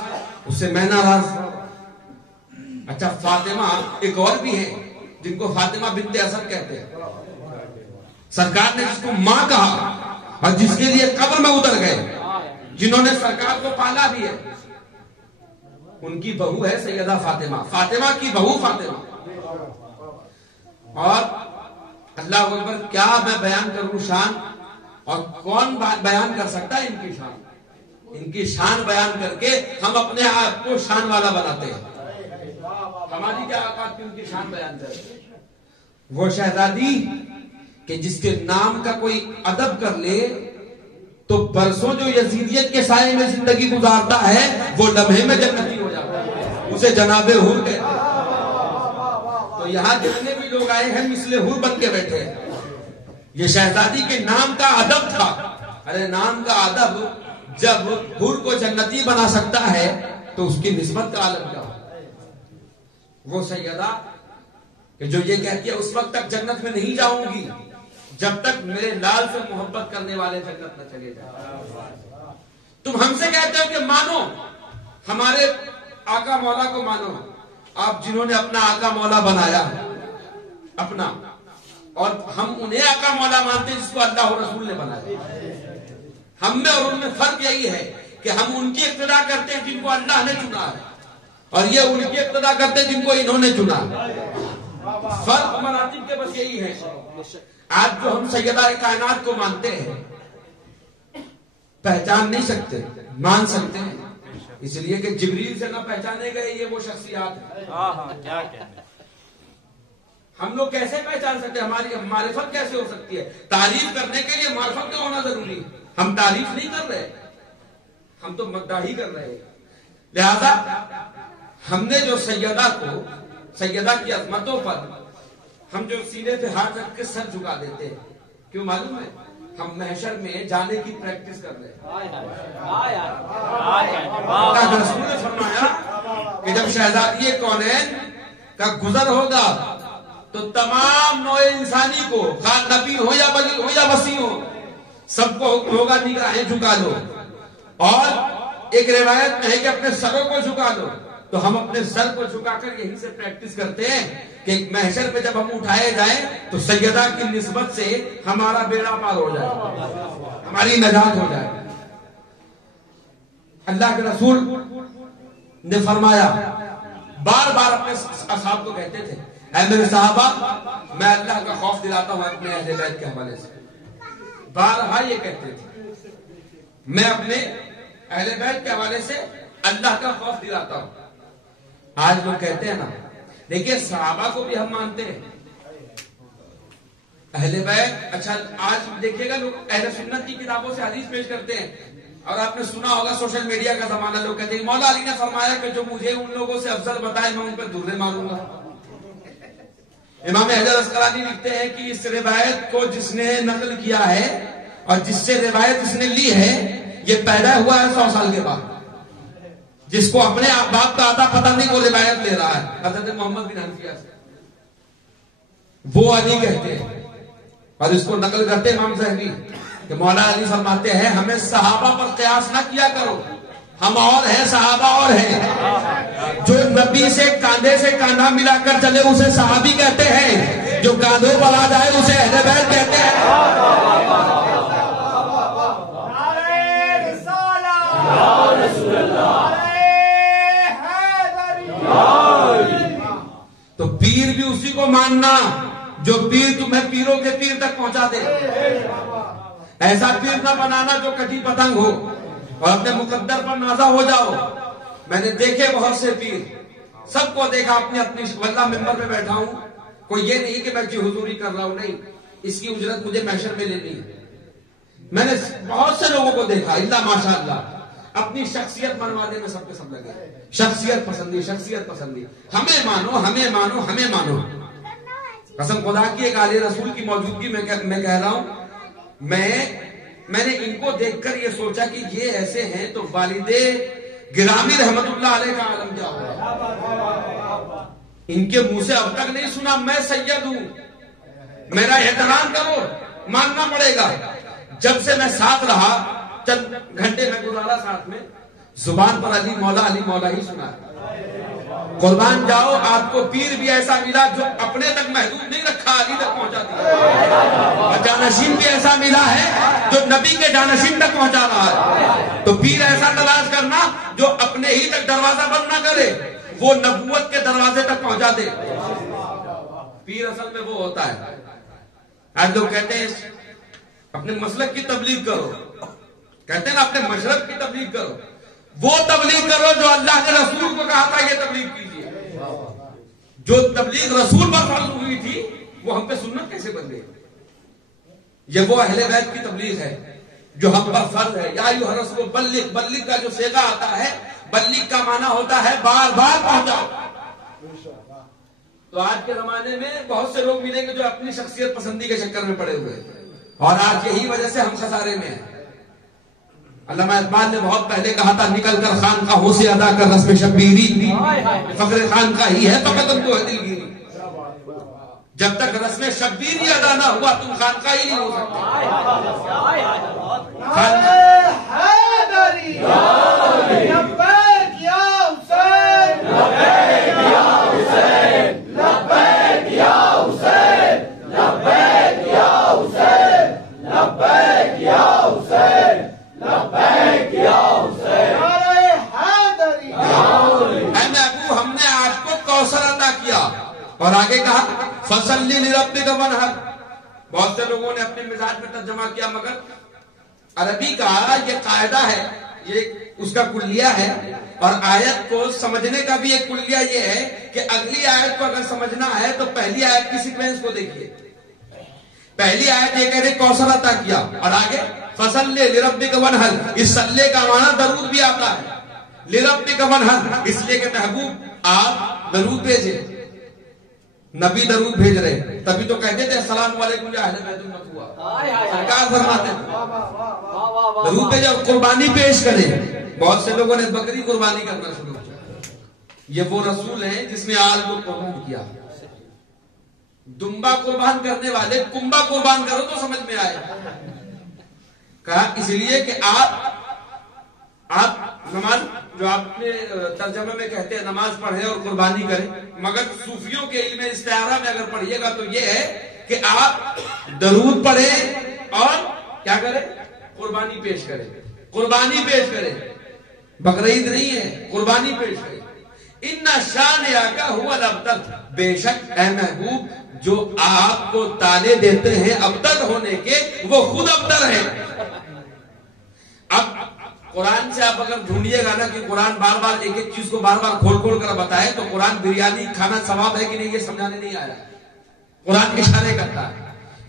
اس سے میں ناراض. اچھا فاطمہ ایک اور بھی ہے جن کو فاطمہ بنت اسد کہتے ہیں. سرکار نے جس کو ماں کہا اور جس کے لیے قبر میں اتر گئے، جنہوں نے سرکار کو پالا بھی ہے، ان کی بہو ہے سیدہ فاطمہ، فاطمہ کی بہو فاطمہ. اور اللہ اکبر، کیا میں بیان کروں شان، اور کون بیان کر سکتا ہے ان کی شان. ان کی شان بیان کر کے ہم اپنے آپ کو شان والا بناتے ہیں. ہماری کیا اوقات کی ان کی شان بیان کریں. وہ شہزادی کہ جس کے نام کا کوئی ادب کر لے تو برسوں جو یزیدیت کے سائے میں زندگی گزارتا ہے وہ لمحے میں جنتی ہو جاتا ہے، اسے جناب حور کہتے ہیں. تو یہاں جتنے بھی لوگ آئے ہیں مثل حور بن کے بیٹھے ہیں. یہ شہزادی کے نام کا ادب تھا. ارے نام کا ادب جب حور کو جنتی بنا سکتا ہے تو اس کی نسبت کا عالم کیا. وہ سیدہ کہ جو یہ کہتی ہے اس وقت تک جنت میں نہیں جاؤں گی جب تک میرے لال سے محبت کرنے والے جنت نہ چلے جائیں. تم ہم سے کہتے ہو کہ مانو ہمارے آقا مولا کو مانو، آپ جنہوں نے اپنا آقا مولا بنایا اپنا، اور ہم انہیں آقا مولا مانتے ہیں جس کو اللہ اور رسول نے بنایا. ہم میں اور ان میں فرق یہی ہے کہ ہم ان کی اقتدا کرتے ہیں جن کو اللہ نے چنا ہے، اور یہ ان کی اقتدا کرتے ہیں جن کو انہوں نے چنا. فرق مراتب کے بس یہی ہے. آج جو ہم سیدہ کائنات کو مانتے ہیں پہچان نہیں سکتے، مان سکتے ہیں، اس لیے کہ جبریل سے نہ پہچانے گئے یہ وہ شخصیات ہیں۔ کیا کہنے، ہم لوگ کیسے پہچان سکتے ہیں؟ ہماری معرفت کیسے ہو سکتی ہے؟ تعریف کرنے کے لیے معرفت کا ہونا ضروری ہے۔ ہم تعریف نہیں کر رہے، ہم تو مداحی کر رہے ہیں۔ لہذا ہم نے جو سیدہ کی عظمتوں پر ہم جو سینے پہ ہاتھ رکھ کے سر جھکا دیتے ہیں، کیوں معلوم ہے؟ ہم محشر میں جانے کی پریکٹس کر رہے ہیں۔ اللہ کے رسول نے فرمایا کہ جب شہزادی کونین کا گزر ہوگا تو تمام نوع انسانی کو، خواہ نبی ہو یا ولی ہو یا وسیع ہو، سب کو حکم ہوگا نگاہیں جھکا لو، اور ایک روایت میں ہے کہ اپنے سروں کو جھکا لو۔ تو ہم اپنے سر کو جھکا کر یہیں سے پریکٹس کرتے ہیں کہ محشر پہ جب ہم اٹھائے جائیں تو سیدہ کی نسبت سے ہمارا بیڑا پار ہو جائے، ہماری نجات ہو جائے۔ اللہ کے رسول نے فرمایا، بار بار اپنے اصحاب کو کہتے تھے، اے میرے صحابہ، میں اللہ کا خوف دلاتا ہوں اپنے اہل بیت کے حوالے سے۔ بارہا یہ کہتے تھے، میں اپنے اہل بیت کے حوالے سے اللہ کا خوف دلاتا ہوں۔ آج لوگ کہتے ہیں نا، دیکھیے صحابہ کو بھی ہم مانتے ہیں، اہل بیت، اچھا آج دیکھیے گا لوگ اہل سنت کی کتابوں سے حدیث پیش کرتے ہیں، اور آپ نے سنا ہوگا سوشل میڈیا کا زمانہ، لوگ کہتے ہیں مولا علی نے فرمایا کہ جو مجھے ان لوگوں سے افضل بتائے میں ان پر درے ماروں گا۔ امام حجر عسقلانی لکھتے ہیں کہ اس روایت کو جس نے نقل کیا ہے اور جس سے روایت اس نے لی ہے، یہ پیدا ہوا ہے 100 سال کے بعد۔ جس کو اپنے باپ کا آتا پتہ نہیں، وہ روایت لے رہا ہے حضرت محمد بن حنفیہ سے، وہ علی کہتے ہیں، اور اس کو نقل کرتے امام ذہبی کہ مولا علی فرماتے ہیں ہمیں صحابہ پر قیاس نہ کیا کرو، ہم اور ہیں، صحابہ اور ہیں۔ جو نبی سے کاندھے سے کاندھا ملا کر چلے اسے صحابی کہتے ہیں، جو کاندھوں پر آ جائے اسے اہل بیت کہتے ہیں۔ تو پیر بھی اسی کو ماننا جو پیر تمہیں پیروں کے پیر تک پہنچا دے، ایسا پیر نہ بنانا جو کٹی پتنگ ہو اور اپنے مقدر پر نازا ہو جاؤ۔ میں نے دیکھے بہت سے پیر، سب کو دیکھا، اپنی اپنی واللہ ممبر پہ بیٹھا ہوں، کوئی یہ نہیں کہ میں جی حضوری کر رہا ہوں، نہیں، اس کی اجرت مجھے محشر میں لینی ہے۔ میں نے بہت سے لوگوں کو دیکھا، اللہ ماشاءاللہ، اپنی شخصیت منوانے میں سب کے سب لگے، شخصیت پسندی، شخصیت پسندی، ہمیں مانو، ہمیں مانو، ہمیں مانو۔ قسم خدا کی ایک عالی رسول کی موجودگی میں کہہ رہا ہوں، میں نے ان کو دیکھ کر یہ سوچا کہ یہ ایسے ہیں تو والد گرامی رحمت اللہ علیہ کا عالم کیا ہوگا۔ ان کے منہ سے اب تک نہیں سنا میں سید ہوں، میرا احترام کرو، ماننا پڑے گا۔ جب سے میں ساتھ رہا، چند گھنٹے میں گزارا ساتھ میں، زبان پر علی مولا ہی سنا۔ قربان جاؤ، آپ کو پیر بھی ایسا ملا جو اپنے تک محدود نہیں رکھا، علی تک پہنچا دیا۔ جانشین بھی ایسا ملا ہے جو نبی کے جانشین تک پہنچا رہا ہے۔ تو پیر ایسا تلاش کرنا جو اپنے ہی تک دروازہ بند نہ کرے، وہ نبوت کے دروازے تک پہنچا دے۔ پیر اصل میں وہ ہوتا ہے، آج لوگ کہتے ہیں اپنے مسلک کی تبلیغ کرو، کہتے ہیں نا اپنے مشرب کی تبلیغ کرو، وہ تبلیغ کرو جو اللہ کے رسول کو کہا تھا یہ تبلیغ کیجیے۔ جو تبلیغ رسول پر فرض ہوئی تھی وہ ہم پہ سنت کیسے بن گئی؟ یہ وہ اہل بیت کی تبلیغ ہے جو ہم پر فرض ہے۔ یا ایھا الرسول بلغ، بلغ کا جو صیغہ آتا ہے، بلغ کا معنی ہوتا ہے بار بار پہنچاؤ۔ تو آج کے زمانے میں بہت سے لوگ ملیں گے جو اپنی شخصیت پسندی کے چکر میں پڑے ہوئے ہیں، اور آج یہی وجہ سے ہم خسارے میں ہیں۔ علامہ اقبال نے بہت پہلے کہا تھا، نکل کر خانقاہوں سے ادا کر رسم شبیری، فخر خانقاہ ہی ہے فقط تم کو ہے دلگیری۔ جب تک رسم شبیری ادا نہ ہوا تم خانقاہ ہی نہیں ہو ہم نے آپ کو کوثر عطا کیا، اور آگے کہا فصلی لربک وانحر۔ بہت سے لوگوں نے اپنے مزاج میں ترجمہ کیا، مگر عربی کا یہ قاعدہ ہے، یہ اس کا کلیہ ہے، اور آیت کو سمجھنے کا بھی ایک کلیہ یہ ہے کہ اگلی آیت کو اگر سمجھنا ہے تو پہلی آیت کی سیکوینس کو دیکھیے. پہلی آیت یہ کہہ رہے کوثر عطا کیا، اور آگے فصلی لربک ونحر، اس صلی کا معنی درود بھی آتا ہے. لربک ونحر اس لیے کہ محبوب آپ درود بھیجے، نبی درود بھیج رہے، تبھی تو کہتے تھے السلام علیکم یا اہل بیت المطہورہ. سرکار فرماتے ہیں درود بھیجے اور قربانی پیش کریں. بہت سے لوگوں نے بکری قربانی کرنا شروع کیا. یہ وہ رسول ہیں جس نے آل کو قربان کیا. دمبا قربان کرنے والے کنبا قربان کرو تو سمجھ میں آئے. کہا اس لیے کہ آپ نماز جو آپ نے ترجمے میں کہتے ہیں نماز پڑھیں اور قربانی کریں، مگر صوفیوں کے علم استعارہ میں اگر پڑھیے گا تو یہ ہے کہ آپ درود پڑھیں اور کیا کریں؟ قربانی پیش کریں. قربانی پیش کریں، بقرعید نہیں ہے، قربانی پیش کریں. ان شانئک ھو الابتر، بے شک اے محبوب جو آپ کو تانے دیتے ہیں ابتر ہونے کے، وہ خود ابتر ہے. اب قرآن سے آپ اگر ڈھونڈیے گا نا کہ قرآن بار بار ایک ایک چیز کو بار بار کھول کھول کر بتائے تو قرآن بریانی کھانا ثواب ہے کہ نہیں یہ سمجھانے نہیں آیا. قرآن اشارے کرتا ہے.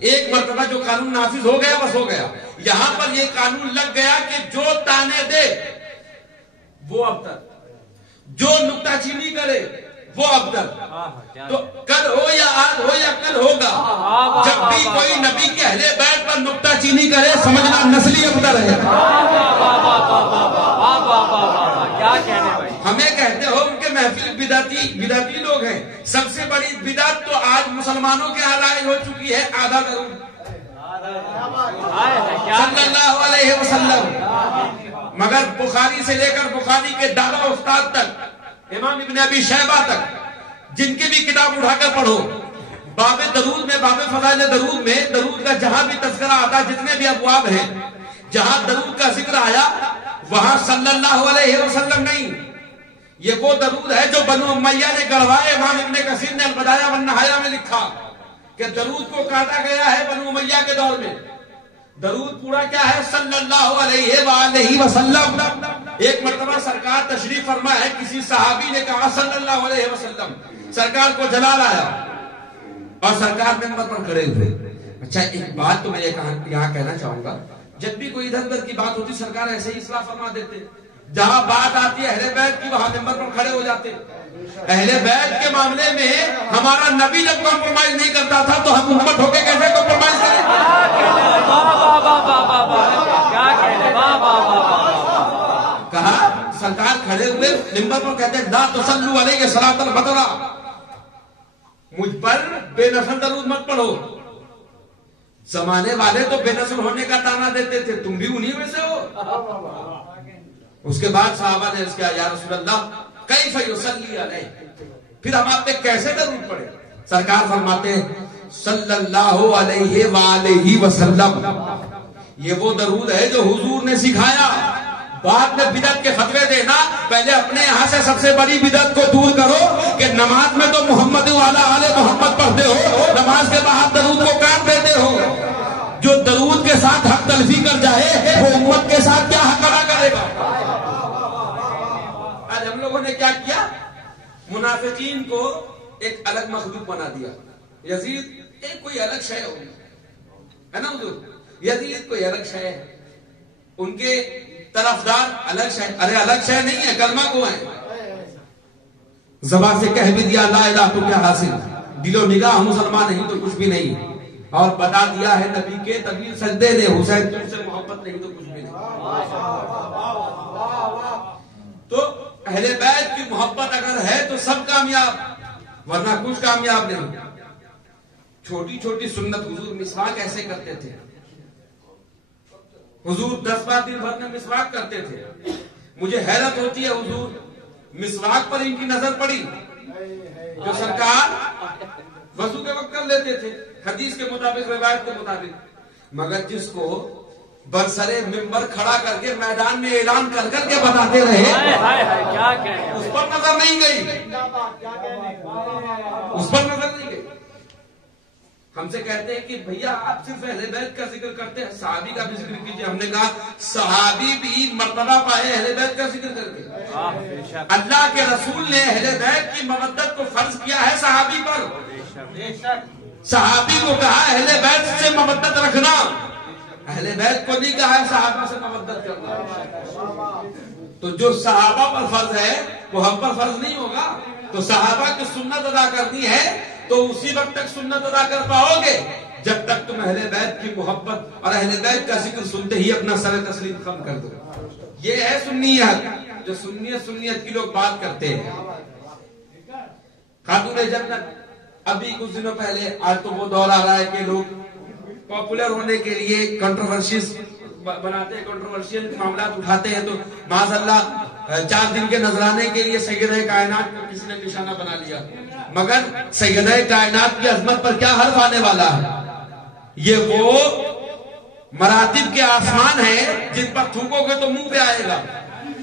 ایک مرتبہ جو قانون نافذ ہو گیا بس ہو گیا. یہاں پر یہ قانون لگ گیا کہ جو تانے دے وہ ابتر، جو نکتہ چینی کرے وہ ابتر. تو کل ہو یا آج ہو یا کل ہوگا، جب بھی کوئی نبی کے اہل بیت پر نکتہ چینی کرے سمجھنا نسلی ابتر ہے. ہمیں کہتے ہو ان کے محفل بدعتی لوگ ہیں. سب سے بڑی بدعت تو آج مسلمانوں کے یہاں رائج ہو چکی ہے آدھا درود صلی اللہ علیہ وسلم. مگر بخاری سے لے کر بخاری کے دادا استاد تک، امام ابن ابی شیبہ تک، جن کی بھی کتاب اٹھا کر پڑھو، باب درود میں، باب فضائل درود میں درود کا جہاں بھی تذکرہ آتا، جتنے بھی ابواب ہیں جہاں درود کا ذکر آیا وہاں صلی اللہ علیہ وسلم نہیں. یہ وہ درود ہے جو بنو امیہ نے گڑھوائے. امام ابن کثیر نے البدایہ والنہایہ میں لکھا کہ درود کو کاٹا گیا ہے بنو امیہ کے دور میں. درود پورا کیا ہے؟ صلی اللہ علیہ وآلہ وسلم. ایک مرتبہ سرکار تشریف فرما ہے، کسی صحابی نے کہا صلی اللہ علیہ وسلم، سرکار کو جلال آیا اور سرکار ممبر پر کھڑے ہوئے. اچھا ایک بات تو میں یہاں کہنا چاہوں گا، جب بھی کوئی ادھر ادھر کی بات ہوتی سرکار ایسے ہی اصلاح فرما دیتے. جہاں بات آتی ہے اہل بیت کی وہاں ممبر پر کھڑے ہو جاتے. اہل بیت کے معاملے میں ہمارا نبی جب کمپرومائز نہیں کرتا تھا تو ہم امت ہو کے کیسے کمپرومائز کریں؟ کہا سرکار کھڑے ہوئے ممبر پر کہتے ہیں لا تصلوا علیہ صلاۃ البطرہ، مجھ پر بے نسل درود مت پڑھو. زمانے والے تو بے نسل ہونے کا تانا دیتے تھے، تم بھی انہی میں سے ہو. اس کے بعد صحابہ نے اس کیا یا رسول اللہ کیف یصلی علیہ، پھر ہم آپ پہ کیسے درود پڑھیں؟ سرکار فرماتے ہیں صلی اللہ علیہ وآلہ وسلم، یہ وہ درود ہے جو حضور نے سکھایا. بعد میں بدعت کے فتوے دینا، پہلے اپنے یہاں سے سب سے بڑی بدعت کو دور کرو کہ نماز میں تو محمد والا آل محمد پڑھتے ہو، نماز کے بعد درود کو کاٹ دیتے ہو. جو درود کے ساتھ حق تلفی کر جائے وہ امت کے ساتھ کیا حق ادا کرے گا؟ آج ہم لوگوں نے کیا کیا؟ منافقین کو ایک الگ مخلوق بنا دیا. یزید ایک کوئی الگ شے ہے نا حضور، یزید کوئی الگ شے ہے، ان کے طرفدار الگ شے. ارے الگ شے نہیں ہے، کلمہ کو ہے. زبان سے کہہ بھی دیا لا الہ تو کیا حاصل، دل و نگاہ مسلمان نہیں تو کچھ بھی نہیں، اور بتا دیا ہے نبی کے طویل سجدے نے حسین تم سے محبت نہیں تو کچھ بھی نہیں. تو اہل بیت کی محبت اگر ہے تو سب کامیاب، ورنہ کچھ کامیاب نہیں. چھوٹی چھوٹی سنت، حضور مسواک ایسے کرتے تھے، حضور 10 بار دن بھر میں مسواک کرتے تھے. مجھے حیرت ہوتی ہے حضور مسواک پر ان کی نظر پڑی جو سرکار وضو کے وقت کر لیتے تھے حدیث کے مطابق، روایت کے مطابق، مگر جس کو برسرے ممبر کھڑا کر کے میدان میں اعلان کر کر کے بتاتے رہے اس پر نظر نہیں گئی، اس پر نظر نہیں گئی. ہم سے کہتے ہیں کہ بھیا آپ صرف اہل بیت کا ذکر کرتے ہیں، صحابی کا بھی ذکر کیجئے. ہم نے کہا صحابی بھی مرتبہ پائے اہل بیت کا ذکر کر کے. اللہ کے رسول نے اہل بیت کی مودت کو فرض کیا ہے صحابی پر. صحابی کو کہا اہل بیت سے مودت رکھنا، اہل بیت کو نہیں کہا ہے صحابہ سے مودت کرنا. تو جو صحابہ پر فرض ہے وہ ہم پر فرض نہیں ہوگا. تو صحابہ کی سنت ادا کرنی ہے تو اسی وقت تک سنت ادا کر پاؤ گے جب تک تم اہل بیت کی محبت اور اہل بیت کا ذکر سنتے ہی اپنا سر تسلیم کم کر دو. یہ ہے سنیت. جو سنیت کی لوگ بات کرتے ہیں. خاتون جنت ابھی کچھ دنوں پہلے، آج تو وہ دور آ رہا ہے کہ لوگ پاپولر ہونے کے لیے کنٹروورشیز بناتے ہیں، کنٹروورشیل معاملات اٹھاتے ہیں. تو معاذ اللہ 4 دن کے نذرانے کے لیے سیدہ کائنات کو کسی نے نشانہ بنا لیا. مگر سیدہ کائنات کی عظمت پر کیا حرف آنے والا ہے؟ یہ وہ مراتب کے آسمان ہیں جن پر تھوکو گے تو منہ پہ آئے گا.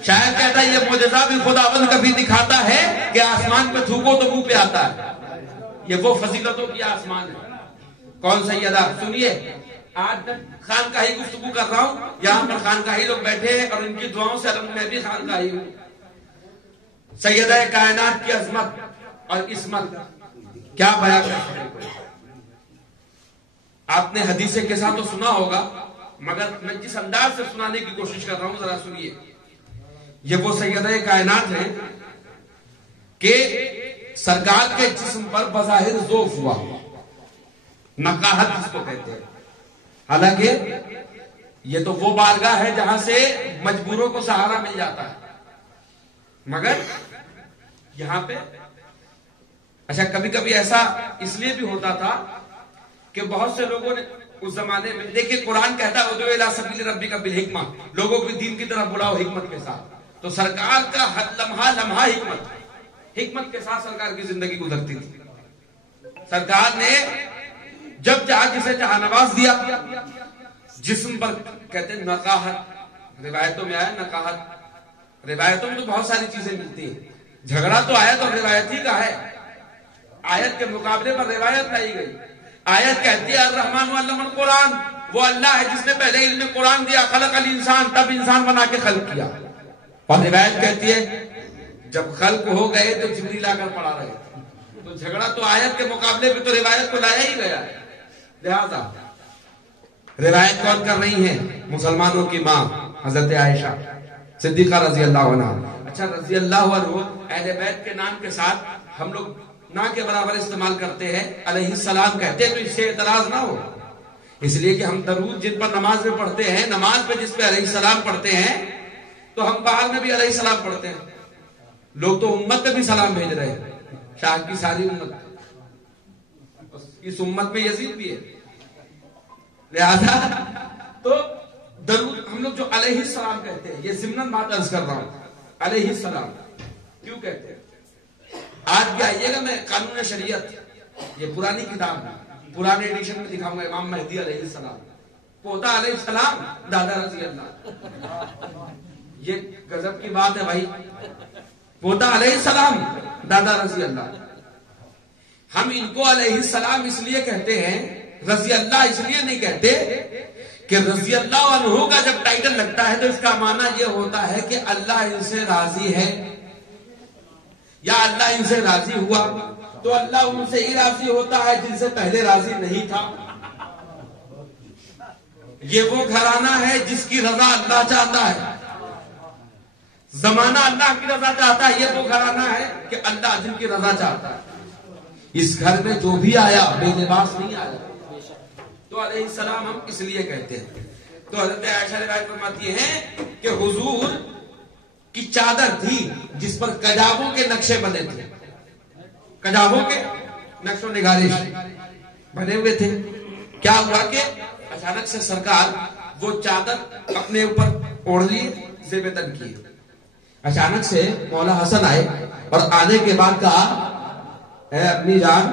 شاید کہتا ہے یہ معجزہ بھی خداوند کبھی دکھاتا ہے کہ آسمان پہ تھوکو تو منہ پہ آتا ہے. یہ وہ فضیلتوں کی آسمان ہے. کون سیدہ؟ سنیے، آج میں خانقاہی گفتگو کر رہا ہوں، یہاں پر خانقاہی لوگ بیٹھے ہیں اور ان کی دعاؤں سے میں بھی خانقاہی ہوں. سیدہ کائنات کی عظمت اور عصمت کیا بیان کرتے ہیں. آپ نے حدیث کے ساتھ تو سنا ہوگا، مگر میں جس انداز سے سنانے کی کوشش کر رہا ہوں ذرا سنیے. یہ وہ سیدہ کائنات ہیں کہ سرکار کے جسم پر بظاہر ذوف ہوا، نقاہت جس کو کہتے ہیں. حالانکہ یہ تو وہ بارگاہ ہے جہاں سے مجبوروں کو سہارا مل جاتا ہے. مگر یہاں پہ اچھا کبھی کبھی ایسا اس لیے بھی ہوتا تھا کہ بہت سے لوگوں نے اس زمانے میں، دیکھیں قرآن کہتا ہے ادعو الی سبیل ربک بالحکمہ، لوگوں کو دین کی طرف بلاؤ حکمت کے ساتھ. تو سرکار کا لمحہ لمحہ حکمت کے ساتھ سرکار کی زندگی گزرتی تھی. سرکار نے جب چاہا جسے چاہا نواز دیا. جسم پر کہتے ہیں نقاہت، روایتوں میں آیا نقاہت. روایتوں میں تو بہت ساری چیزیں ملتی ہیں. جھگڑا تو آیت اور روایت ہی کا ہے. آیت کے مقابلے پر روایت لائی گئی. آیت کہتی ہے الرحمن علم القرآن، وہ اللہ ہے جس نے پہلے علم قرآن دیا. خلق الانسان، تب انسان بنا کے خلق کیا. اور روایت کہتی ہے جب خلق ہو گئے تو جبریل آ کر پڑھا رہے. تو جھگڑا تو آیت کے مقابلے پہ تو روایت کو لایا ہی گیا. لہذا روایت کون کر رہی ہیں؟ مسلمانوں کی ماں حضرت عائشہ صدیقہ رضی اللہ عنہ. اچھا رضی اللہ عنہ اہل بیت کے نام کے ساتھ ہم لوگ نہ کے برابر استعمال کرتے ہیں، علیہ السلام کہتے ہیں. تو اس سے اعتراض نہ ہو، اس لیے کہ ہم درود جن پر نماز میں پڑھتے ہیں، نماز پہ جس پہ علیہ السلام پڑھتے ہیں، تو ہم باہر میں بھی علیہ السلام پڑھتے ہیں. لوگ تو امت پہ بھی سلام بھیج رہے ہیں، شاہ کی ساری امت. اس امت میں یزید بھی ہے. لہذا تو درود ہم لوگ جو علیہ السلام کہتے ہیں، یہ ضمناً بات عرض کر رہا ہوں، علیہ السلام کیوں کہتے ہیں. آج بھی آئیے گا، میں قانون شریعت، یہ پرانی کتاب ہے، پرانے ایڈیشن میں دکھاؤں گا. امام مہدی علیہ السلام، پوتا علیہ السلام، دادا رضی اللہ. یہ غضب کی بات ہے بھائی. پوتا علیہ السلام، دادا رضی اللہ. ہم ان کو علیہ السلام اس لیے کہتے ہیں، رضی اللہ اس لیے نہیں کہتے کہ رضی اللہ عنہ کا جب ٹائٹل لگتا ہے تو اس کا معنی یہ ہوتا ہے کہ اللہ ان سے راضی ہے یا اللہ ان سے راضی ہوا. تو اللہ ان سے ہی راضی ہوتا ہے جن سے پہلے راضی نہیں تھا. یہ وہ گھرانہ ہے جس کی رضا اللہ چاہتا ہے، زمانہ اللہ کی رضا چاہتا ہے. یہ وہ گھرانہ ہے کہ اللہ جن کی رضا چاہتا ہے. اس گھر میں جو بھی آیا بے لباس نہیں آیا. تو علیہ السلام ہم اس لیے کہتے ہیں. تو حضرت عائشہ روایت فرماتی ہیں کہ حضور کی چادر تھی جس پر کجاووں کے نقشے بنے تھے. کجاووں کے نقش و نگارش بنے ہوئے تھے. کیا ہوا کہ اچانک سے سرکار وہ چادر اپنے اوپر اوڑھ لی، زیب تن کی. اچانک سے مولا حسن آئے اور آنے کے بعد کہا اے اپنی جان،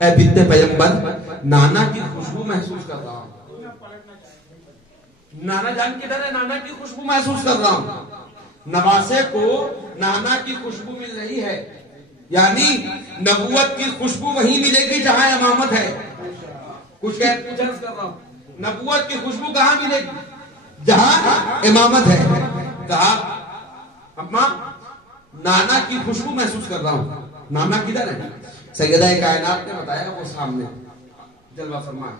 اے بنت پیغمبر، نانا کی خوشبو محسوس کر رہا ہوں. نانا جان کدھر ہے؟ نانا کی خوشبو محسوس کر رہا ہوں. نواسے کو نانا کی خوشبو مل رہی ہے، یعنی نبوت کی خوشبو وہیں ملے گی جہاں امامت ہے. کچھ عرض کر رہا ہوں، نبوت کی خوشبو کہاں ملے گی؟ جہاں امامت ہے. کہا اماں نانا کی خوشبو محسوس کر رہا ہوں. نانا کدھر ہے؟ سیدہ کائنات نے بتایا وہ سامنے جلوہ فرما.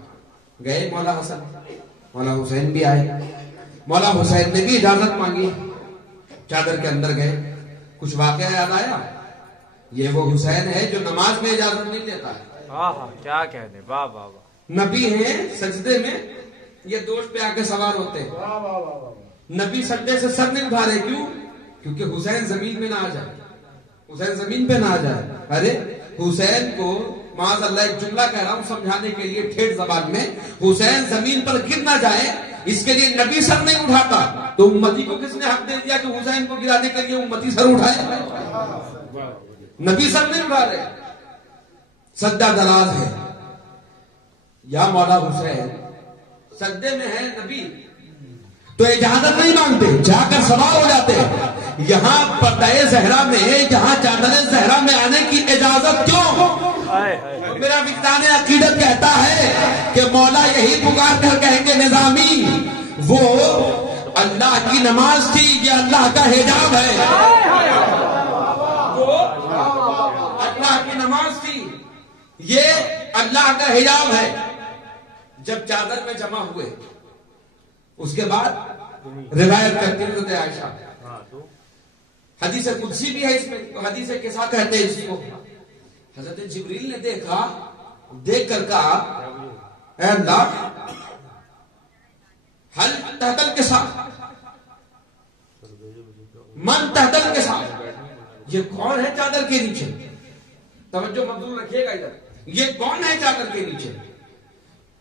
گئے مولا حسن، مولا حسین بھی آئے. مولا حسین نے بھی اجازت مانگی، چادر کے اندر گئے. کچھ واقعہ یاد آیا. یہ وہ حسین ہے جو نماز میں اجازت نہیں لیتا ہے. کیا کہنے، واہ واہ واہ. نبی ہیں سجدے میں یہ دوش پہ آ کے سوار ہوتے ہیں. نبی سجدے سے سر نہیں اٹھا رہے. کیوں؟ کیونکہ حسین زمین میں نہ آ جائے، حسین زمین پہ نہ آ جائے. ارے حسین کو معاذ اللہ ایک جملہ کہہ رہا ہوں سمجھانے کے لیے ٹھیٹ زبان میں، حسین زمین پر گر نہ جائے اس کے لیے نبی سر نہیں اٹھاتا. تو امتی کو کس نے حق دے دیا کہ حسین کو گرانے کے لیے امتی سر اٹھائے؟ نبی سر نہیں اٹھا رہے. سجدہ دراز ہے. یا مولا حسین سجدے میں ہے نبی تو اجازت نہیں مانگتے، جا کر سوار ہو جاتے. یہاں پردہ زہرا میں، جہاں چادر زہرا میں آنے کی اجازت کیوں؟ میرا وجدان عقیدت کہتا ہے کہ مولا یہی پکار کر کہیں گے نظامی وہ اللہ کی نماز تھی، یہ اللہ کا حجاب ہے. وہ اللہ کی نماز تھی، یہ اللہ کا حجاب ہے. جب چادر میں جمع ہوئے اس کے بعد روایت کرتی حضرت عائشہ، حدیث قدسی بھی ہے اس میں، حدیث قصہ کہتے ہیں اس کو. حضرت جبریل نے دیکھا، دیکھ کر کہا اے اللہ حل تحت القصہ من تحت القصہ، یہ کون ہے چادر کے نیچے؟ توجہ مبذول رکھیے گا ادھر، یہ کون ہے چادر کے نیچے؟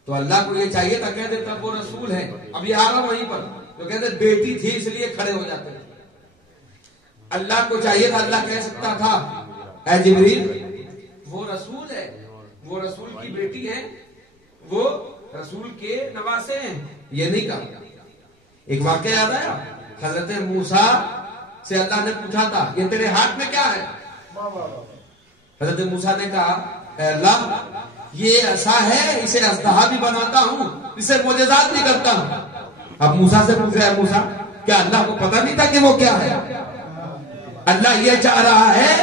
تو اللہ کو یہ چاہیے تھا کہہ دیتا وہ رسول ہے. اب یہ آ رہا وہیں پر تو کہتے بیٹی تھی اس لیے کھڑے ہو جاتے. اللہ کو چاہیے تھا اللہ کہہ سکتا تھا اے جبریل وہ رسول ہے، وہ رسول کی بیٹی ہے، وہ رسول کے نواسے ہیں. یہ نہیں کہا. ایک واقعہ یاد آیا، حضرت موسیٰ سے اللہ نے پوچھا تھا یہ تیرے ہاتھ میں کیا ہے؟ حضرت موسیٰ نے کہا اے اللہ یہ عصا ہے، اسے اژدہا بھی بناتا ہوں، اسے معجزات بھی کرتا ہوں. اب موسیٰ سے پوچھ رہا ہے موسیٰ کیا اللہ کو پتہ نہیں تھا کہ وہ کیا ہے؟ اللہ یہ چاہ رہا ہے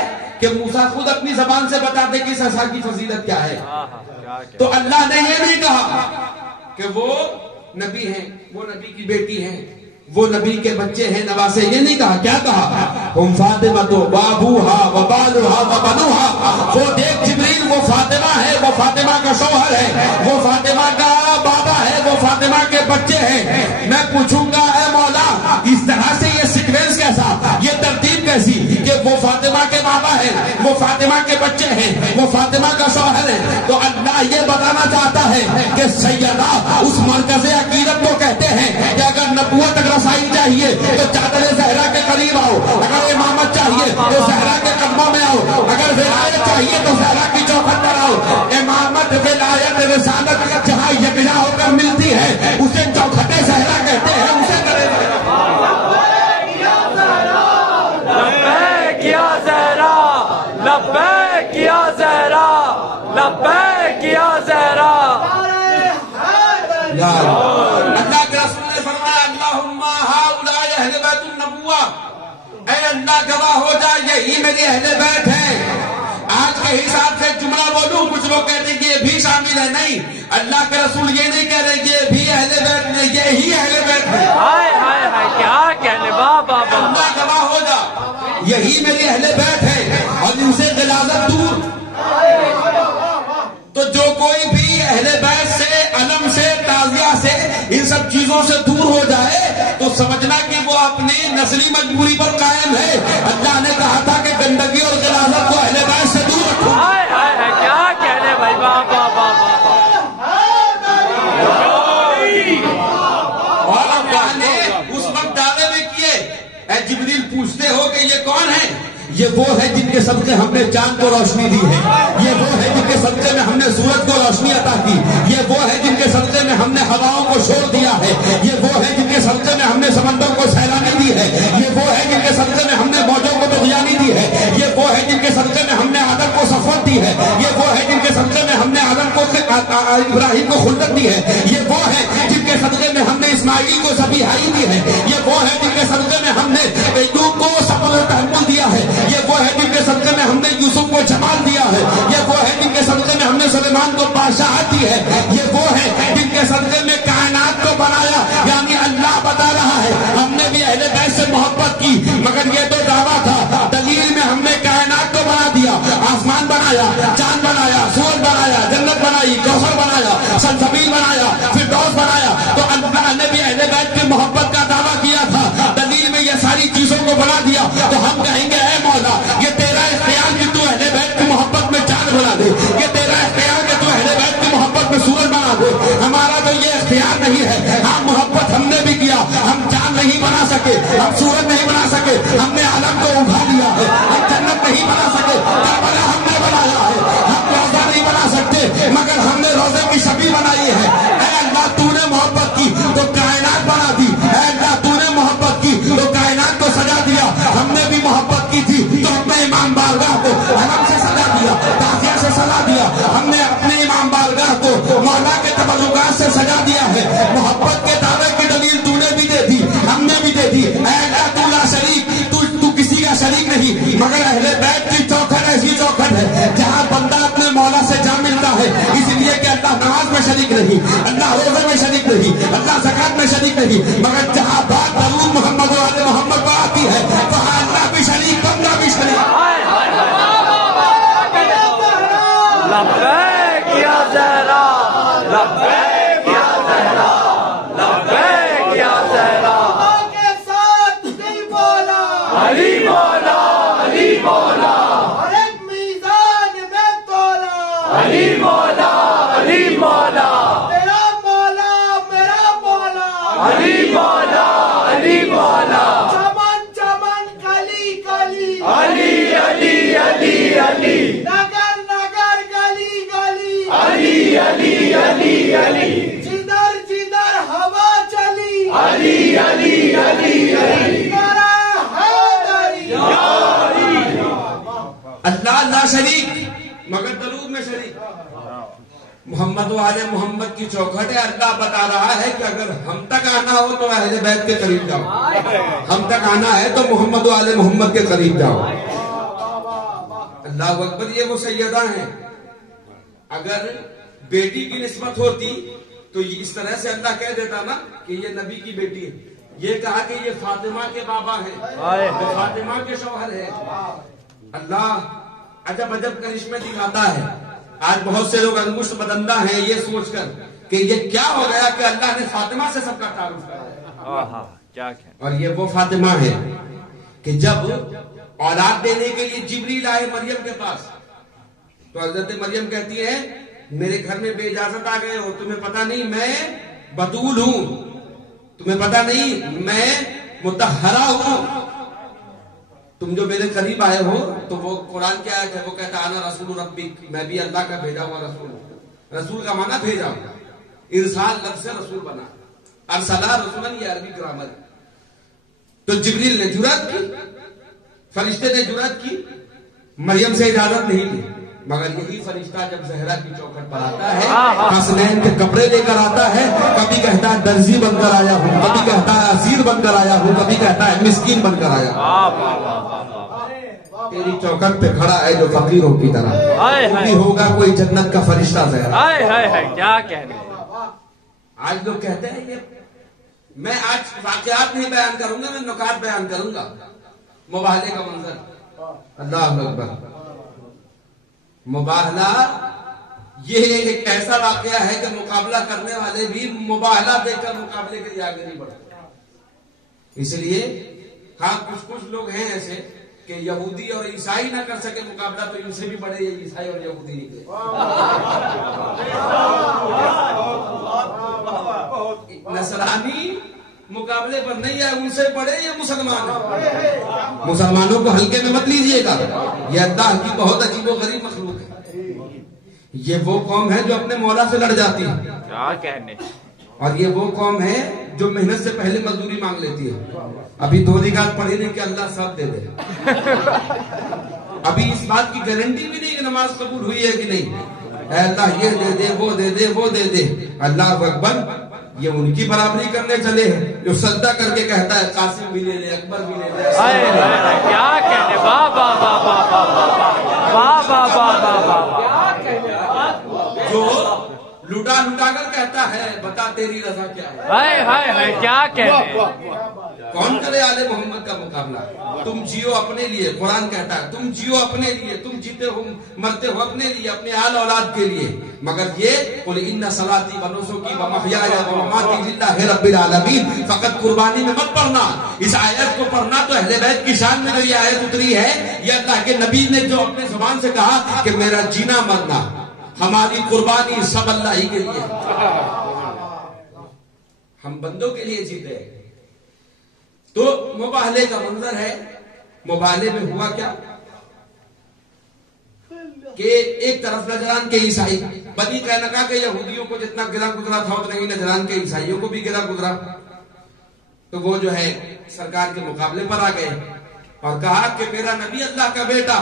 کہ موسیٰ خود اپنی زبان سے بتا دے کہ اس عصا کی فضیلت کیا ہے. تو اللہ نے یہ نہیں کہا کہ وہ نبی ہیں، وہ نبی کی بیٹی ہیں، وہ نبی کے بچے ہیں، نواسے. یہ نہیں کہا. کیا کہا؟ ہم فاطمہ تو بابوہا و بالوہا و بنوہا. وہ دیکھ جبریل وہ فاطمہ ہے، وہ فاطمہ کا شوہر ہے، وہ فاطمہ کا بابا ہے، وہ فاطمہ کے بچے ہیں. میں پوچھوں گا اے مولا اس طرح سے یہ سیکوینس کیسا، یہ ترتیب کیسی کہ وہ فاطمہ کے بابا ہے، وہ فاطمہ کے بچے ہیں، وہ فاطمہ کا شوہر ہے. تو اللہ یہ بتانا چاہتا ہے کہ سیدہ اس مرکز عقیدت کو کہتے ہیں کہ اگر نبوت رسائی چاہیے تو چادر زہرا کے قریب آؤ، اگر امامت چاہیے تو زہرا کے قدموں میں آؤ، اگر ولایت چاہیے تو زہرا کی چوکھٹ پر آؤ. امامت ولایت رسالت جہاں یکجا ہو کر ملتی ہے اسے چوکھٹ زہرا کہتے ہیں. اسے لبیک یا زہرا، لبیک یا زہرا، لبیک یا زہرا. اللہ کے رسول نے فرمایا اللہم ہؤلاء اہل بیت النبوہ، اے اللہ گواہ ہو جا یہی میری اہل بیت ہے. آج کے حساب سے جملہ بولوں کچھ لوگ کہتے ہیں کہ یہ بھی شامل ہے. نہیں، اللہ کے رسول یہ نہیں کہہ رہے یہ بھی اہل بیت میں، یہی اہل بیت ہے. ہائے ہائے ہائے کیا کہنے، واہ واہ واہ. اللہ گواہ ہو جا یہی میری اہل بیت ہے اور ان سے غلاظت دور. تو جو کوئی بھی اہل بیت سے، علم سے، تعزیہ سے، ان سب چیزوں سے دور ہو جائے تو سمجھنا کہ وہ اپنی نسلی مجبوری پر قائم ہے. اللہ نے کہا تھا کہ گندگی اور غلاظت کو اہل بیت سے دور رکھو. ہائے ہائے ہائے کیا کہنے بھائی، واہ واہ واہ واہ. اور اللہ نے اس وقت دعوے میں کیے. اے جبریل پوچھتے ہو کہ یہ کون ہے؟ یہ وہ ہے جن کے صدقے ہم نے چاند کو روشنی دی ہے، یہ وہ ہے جن کے صدقے میں ہم نے سورج کو روشنی عطا کی، یہ وہ ہے جن کے صدقے میں ہم نے ہواؤں کو چھوڑ دیا ہے، یہ وہ ہے جن کے صدقے میں ہم نے سمندر کو سیلانی دی ہے، یہ وہ ہے جن کے صدقے میں ہم نے موجوں کو طغیانی دی ہے، یہ وہ ہے جن کے صدقے میں ہم نے عدل کو صفوت دی ہے، یہ وہ ہے جن کے صدقے میں ہم نے عدل کو ابراہیم کو خلت دی ہے، یہ وہ ہے جن کے صدقے میں ہم نے اسماعیل کو ذبیحائی دی ہے، یہ وہ ہے جن کے صدقے میں ہم نے ایوب کو صبر و تحمل دیا ہے، یہ وہ ہے جن کے صدقے میں ہم نے یوسف کو جمال دیا ہے، یہ وہ ہے جن کے صدقے میں ہم نے سلیمان کو بادشاہت دی ہے، یہ وہ ہے جن کے صدقے میں کائنات کو بنایا۔ یعنی اللہ بتا رہا ہے ہم نے بھی اہل بیت سے محبت کی، مگر یہ تو دعویٰ تھا، دلیل میں ہم نے کائنات کو بنا دیا، آسمان بنایا، چاند بنایا، سورج بنایا، جنت بنائی، کوثر بنایا، سلسبیل بنایا، فردوس بنایا۔ تو اللہ نے بھی اہل بیت کی محبت کا دعویٰ کیا تھا، دلیل میں یہ ساری چیزوں کو بنا دیا۔ تو ہم کہیں گے اے مولا یہ تیرا اختیار کہ تو اہل بیت کی محبت میں چاند بنا دے، یہ تیرا اختیار کہ تو اہل بیت کی محبت میں سورج بنا دے، ہمارا تو یہ اختیار نہیں ہے۔ ہاں محبت ہم نے بھی کیا، ہم چاند نہیں بنا سکے، ہم سورج نہیں بنا سکے، ہم نے عالم کو اٹھا لیا ہے، ہم جنت نہیں بنا سکے، کربلا ہم نے بنایا ہے، ہم روزہ نہیں بنا سکتے مگر ہم نے روزے کی شبیہ بنائی ہے۔ اے اللہ تو نے محبت کی تو کائنات بنا دی، اے اللہ تو نے محبت کی تو کائنات کو سجا دیا، ہم نے بھی محبت کی تھی تو اپنے امام بارگاہ کو حرم سے سجا دیا، تازیہ سے سجا دیا، ہم نے اپنے امام بارگاہ کو مولا کے تبرکات سے سجا دیا ہے۔ محبت کے دعوے کی دلیل تو نے بھی دے دی، ہم نے بھی دے دی۔ اے اللہ تو لا شریک، تو کسی کا شریک نہیں، مگر اہل بیت کی چوکھٹ ایسی چوکھٹ ہے جہاں بندہ اپنے مولا سے جا ملتا ہے، اس لیے کہ اللہ نماز میں شریک نہیں، اللہ روزے میں شریک نہیں، اللہ زکات میں شریک نہیں، مگر جہاں بات درود محمد و آل محمد پر آتی ہے وہاں اللہ بھی شریک، بندہ بھی شریک۔ لبیک یا زہرا، لبیک یا زہرا، لبیک یا زہرا، کے ساتھ دل بولا، علی مولا، علی مولا، ہر ایک میزان میں تولا، علی مولا، علی مولا، تیرا مولا میرا مولا، علی مولا، علی مولا، چمن چمن کلی کلی، علی علی علی علی، نگر نگر گلی گلی، علی علی علی علی، جدھر جدھر ہوا چلی، علی علی علی علی، نعرہ حیدری، اللہ لا شریک مگر درود میں شریک۔ محمد و آل محمد کی چوکھٹ ہے، اللہ بتا رہا ہے کہ اگر ہم تک آنا ہو تو اہل بیت کے قریب جاؤ، ہم تک آنا ہے تو محمد و آل محمد کے قریب جاؤ۔ اللہ اکبر، یہ وہ سیدہ ہیں، اگر بیٹی کی نسبت ہوتی تو اس طرح سے اللہ کہہ دیتا نا کہ یہ نبی کی بیٹی ہے، یہ کہا کہ یہ فاطمہ کے بابا ہیں، فاطمہ کے شوہر ہیں۔ اللہ عجب عجب کرشمے دکھاتا ہے۔ آج بہت سے لوگ انگشت بدندہ ہیں یہ سوچ کر کہ یہ کیا ہو گیا کہ اللہ نے فاطمہ سے سب کا تعارف کرایا، کیا اور یہ وہ فاطمہ ہے کہ جب اولاد دینے کے لیے جبریل آئے مریم کے پاس تو حضرت مریم کہتی ہے میرے گھر میں بے اجازت آ گئے ہو، تمہیں پتہ نہیں میں بتول ہوں، تمہیں پتہ نہیں میں مطہرہ ہوں، تم جو میرے قریب آئے ہو۔ تو وہ قرآن کیا ہے کہ وہ کہتا ہے انا رسول ربک، میں بھی اللہ کا بھیجا ہوا رسول ہوں۔ رسول کا معنی بھیجا ہوا، ارسال لفظ سے رسول بنا، ارسلہ رسولا یہ عربی گرامر ہے۔ تو جبریل نے جرأت کی، فرشتے نے جرأت کی، مریم سے اجازت نہیں لی، مگر یہی فرشتہ جب زہرا کی چوکھٹ پر آتا ہے حسنین کے کپڑے لے کر آتا ہے، کبھی کہتا ہے درزی بن کر آیا ہوں، کبھی کہتا ہے اسیر بن کر آیا ہوں، کبھی کہتا ہے مسکین بن کر آیا ہوں۔ تیری چوکھٹ پہ کھڑا ہے جو فقیروں کی طرح، بھی ہوگا کوئی جنت کا فرشتہ زہرا۔ کیا کہنے، آج لوگ کہتے ہیں یہ، میں آج واقعات نہیں بیان کروں گا، میں نکات بیان کروں گا، مباہلے کا منظر۔ اللہ اکبر، مباہلہ یہ ایک ایسا واقعہ ہے کہ مقابلہ کرنے والے بھی مباہلہ دیکھ کر مقابلے کے لیے آگے نہیں بڑھتے۔ اس لیے ہاں کچھ لوگ ہیں ایسے کہ یہودی اور عیسائی نہ کر سکے مقابلہ تو ان سے بھی بڑے یہ عیسائی اور یہودی نکلے۔ نصرانی مقابلے پر نہیں ہے، ان سے بڑے یہ مسلمان ہیں۔ مسلمانوں کو ہلکے میں مت لیجئے گا، یہ اللہ کی بہت عجیب و غریب مخلوق ہے۔ یہ وہ قوم ہے جو اپنے مولا سے لڑ جاتی ہے، کیا کہنے، اور یہ وہ قوم ہے جو محنت سے پہلے مزدوری مانگ لیتی ہے۔ ابھی 2 رکعت پڑھی نہیں کہ اللہ سب دے دے، ابھی اس بات کی گارنٹی بھی نہیں کہ نماز قبول ہوئی ہے کہ نہیں، اے اللہ یہ دے دے وہ دے دے وہ دے دے. اللہ اکبر. یہ ان کی برابری کرنے چلے ہیں جو سجدہ کر کے کہتا ہے قاسم بھی لے لے اکبر بھی لے لے. کیا کہنے واہ واہ واہ واہ واہ واہ واہ واہ. جو لٹا لٹا کر کہتا ہے بتا تیری رضا کیا ہے. ہائے ہائے ہائے کیا کہنے. کون کرے آل محمد کا مقابلہ. تم جیو اپنے لیے. قرآن کہتا ہے تم جیو اپنے لیے. تم جیتے ہو مرتے ہو اپنے لیے اپنے آل اولاد کے لیے. مگر یہ قل ان صلاتی و نسکی و محیای و مماتی للہ رب العالمین. فقط قربانی میں مت پڑھنا. اس آیت کو پڑھنا تو اہل بیت کی شان میں جو یہ آیت اتری ہے. یہ اللہ کے نبی نے جو اپنے زبان سے کہا کہ میرا جینا مرنا ہماری قربانی سب اللہ ہی کے لیے. ہم بندوں کے لیے جیتے ہیں. تو مباہلے کا منظر ہے. مباہلے میں ہوا کیا کہ ایک طرف نجران کے عیسائی بنی قینقاع کے یہودیوں کو جتنا گرا گزرا تھا اتنا ہی نجران کے عیسائیوں کو بھی گرا گزرا. تو وہ جو ہے سرکار کے مقابلے پر آ گئے اور کہا کہ میرا نبی اللہ کا بیٹا.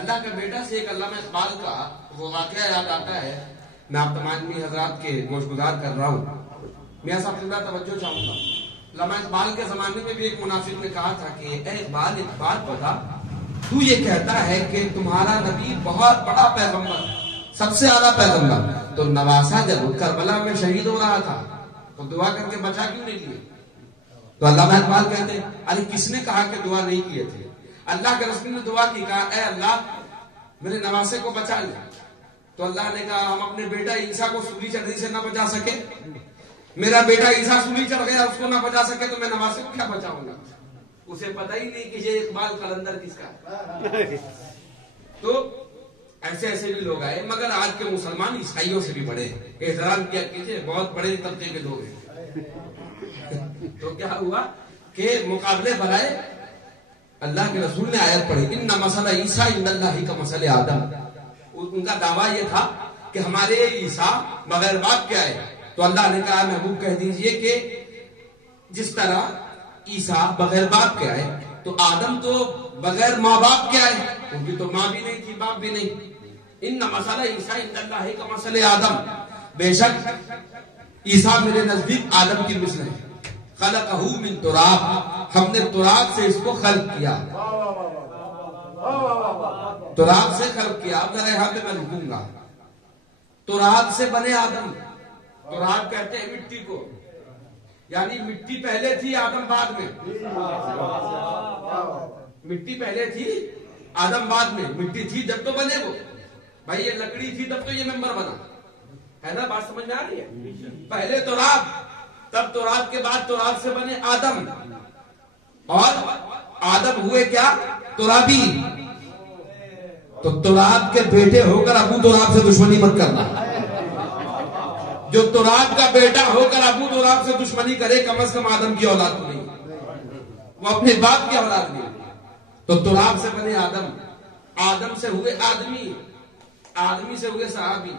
اللہ کا بیٹا سے ایک علامہ اقبال کا وہ واقعہ یاد آتا ہے. میں آپ تمام حضرات کے گوش گزار کر رہا ہوں. میں صاحب سے توجہ چاہوں گا. علامہ اقبال کے زمانے میں بھی ایک منافق نے کہا تھا کہ اے اقبال ایک بات بتا. تو یہ کہتا ہے کہ تمہارا نبی بہت بڑا پیغمبر سب سے اعلیٰ پیغمبر. تو نواسا جب کربلا میں شہید ہو رہا تھا تو دعا کر کے بچا کیوں نہیں لیے. تو علامہ اقبال کہتے ہیں ارے کس نے کہا کہ دعا نہیں کیے تھے. اللہ کے رسول نے دعا کی. کہا اے اللہ میرے نواسے کو بچا لے. تو اللہ نے کہا ہم اپنے بیٹا عیسیٰ کو سولی چڑھنے سے نہ بچا سکے. میرا بیٹا عیسیٰ سولی چڑھ گیا اس کو نہ بچا سکے تو میں نواسے کو کیا بچاؤں گا. اسے پتہ ہی نہیں کہ یہ اقبال قلندر کس کا. تو ایسے ایسے بھی لوگ آئے. مگر آج کے مسلمان عیسائیوں سے بھی بڑے ہیں. احترام کیا کیجئے بہت بڑے طبقے کے لوگ ہیں. تو کیا ہوا کہ مقابلے پر آئے. اللہ کے رسول نے آیت پڑھی ان مسئلہ عیسیٰ عند اللہ کا مسئلہ آدم. ان کا دعویٰ یہ تھا کہ ہمارے عیسیٰ بغیر باپ کے آئے. تو اللہ نے کہا محبوب کہہ دیجئے کہ جس طرح عیسیٰ بغیر باپ کے آئے تو آدم تو بغیر ماں باپ کے آئے. ان کی تو ماں بھی نہیں تھی باپ بھی نہیں. ان مسئلہ عیسیٰ عند اللہ کا مسئلہ آدم. بے شک عیسیٰ میرے نزدیک آدم کی مثل ہے. خلقہ من تراب. ہم نے تراب سے اس کو خلق کیا. تراب سے خلق کیا. اب ذرا یہاں پہ میں رکوں گا. تراب سے بنے آدم. تراب کہتے ہیں مٹی کو. یعنی مٹی پہلے تھی آدم بعد میں. مٹی پہلے تھی آدم بعد میں. مٹی تھی جب تو بنے وہ. بھائی یہ لکڑی تھی تب تو یہ ممبر بنا ہے نا. بات سمجھ میں آ رہی ہے. پہلے تراب تب تراب کے بعد تراب سے بنے آدم. اور آدم ہوئے کیا ترابی. تو تراب کے بیٹے ہو کر ابو تراب سے دشمنی مت کرنا. جو تراب کا بیٹا ہو کر ابو تراب سے دشمنی کرے کم از کم آدم کی اولاد تو نہیں. وہ اپنے باپ کی اولاد نہیں. تو تراب سے بنے آدم. آدم سے ہوئے آدمی. آدمی سے ہوئے صحابی.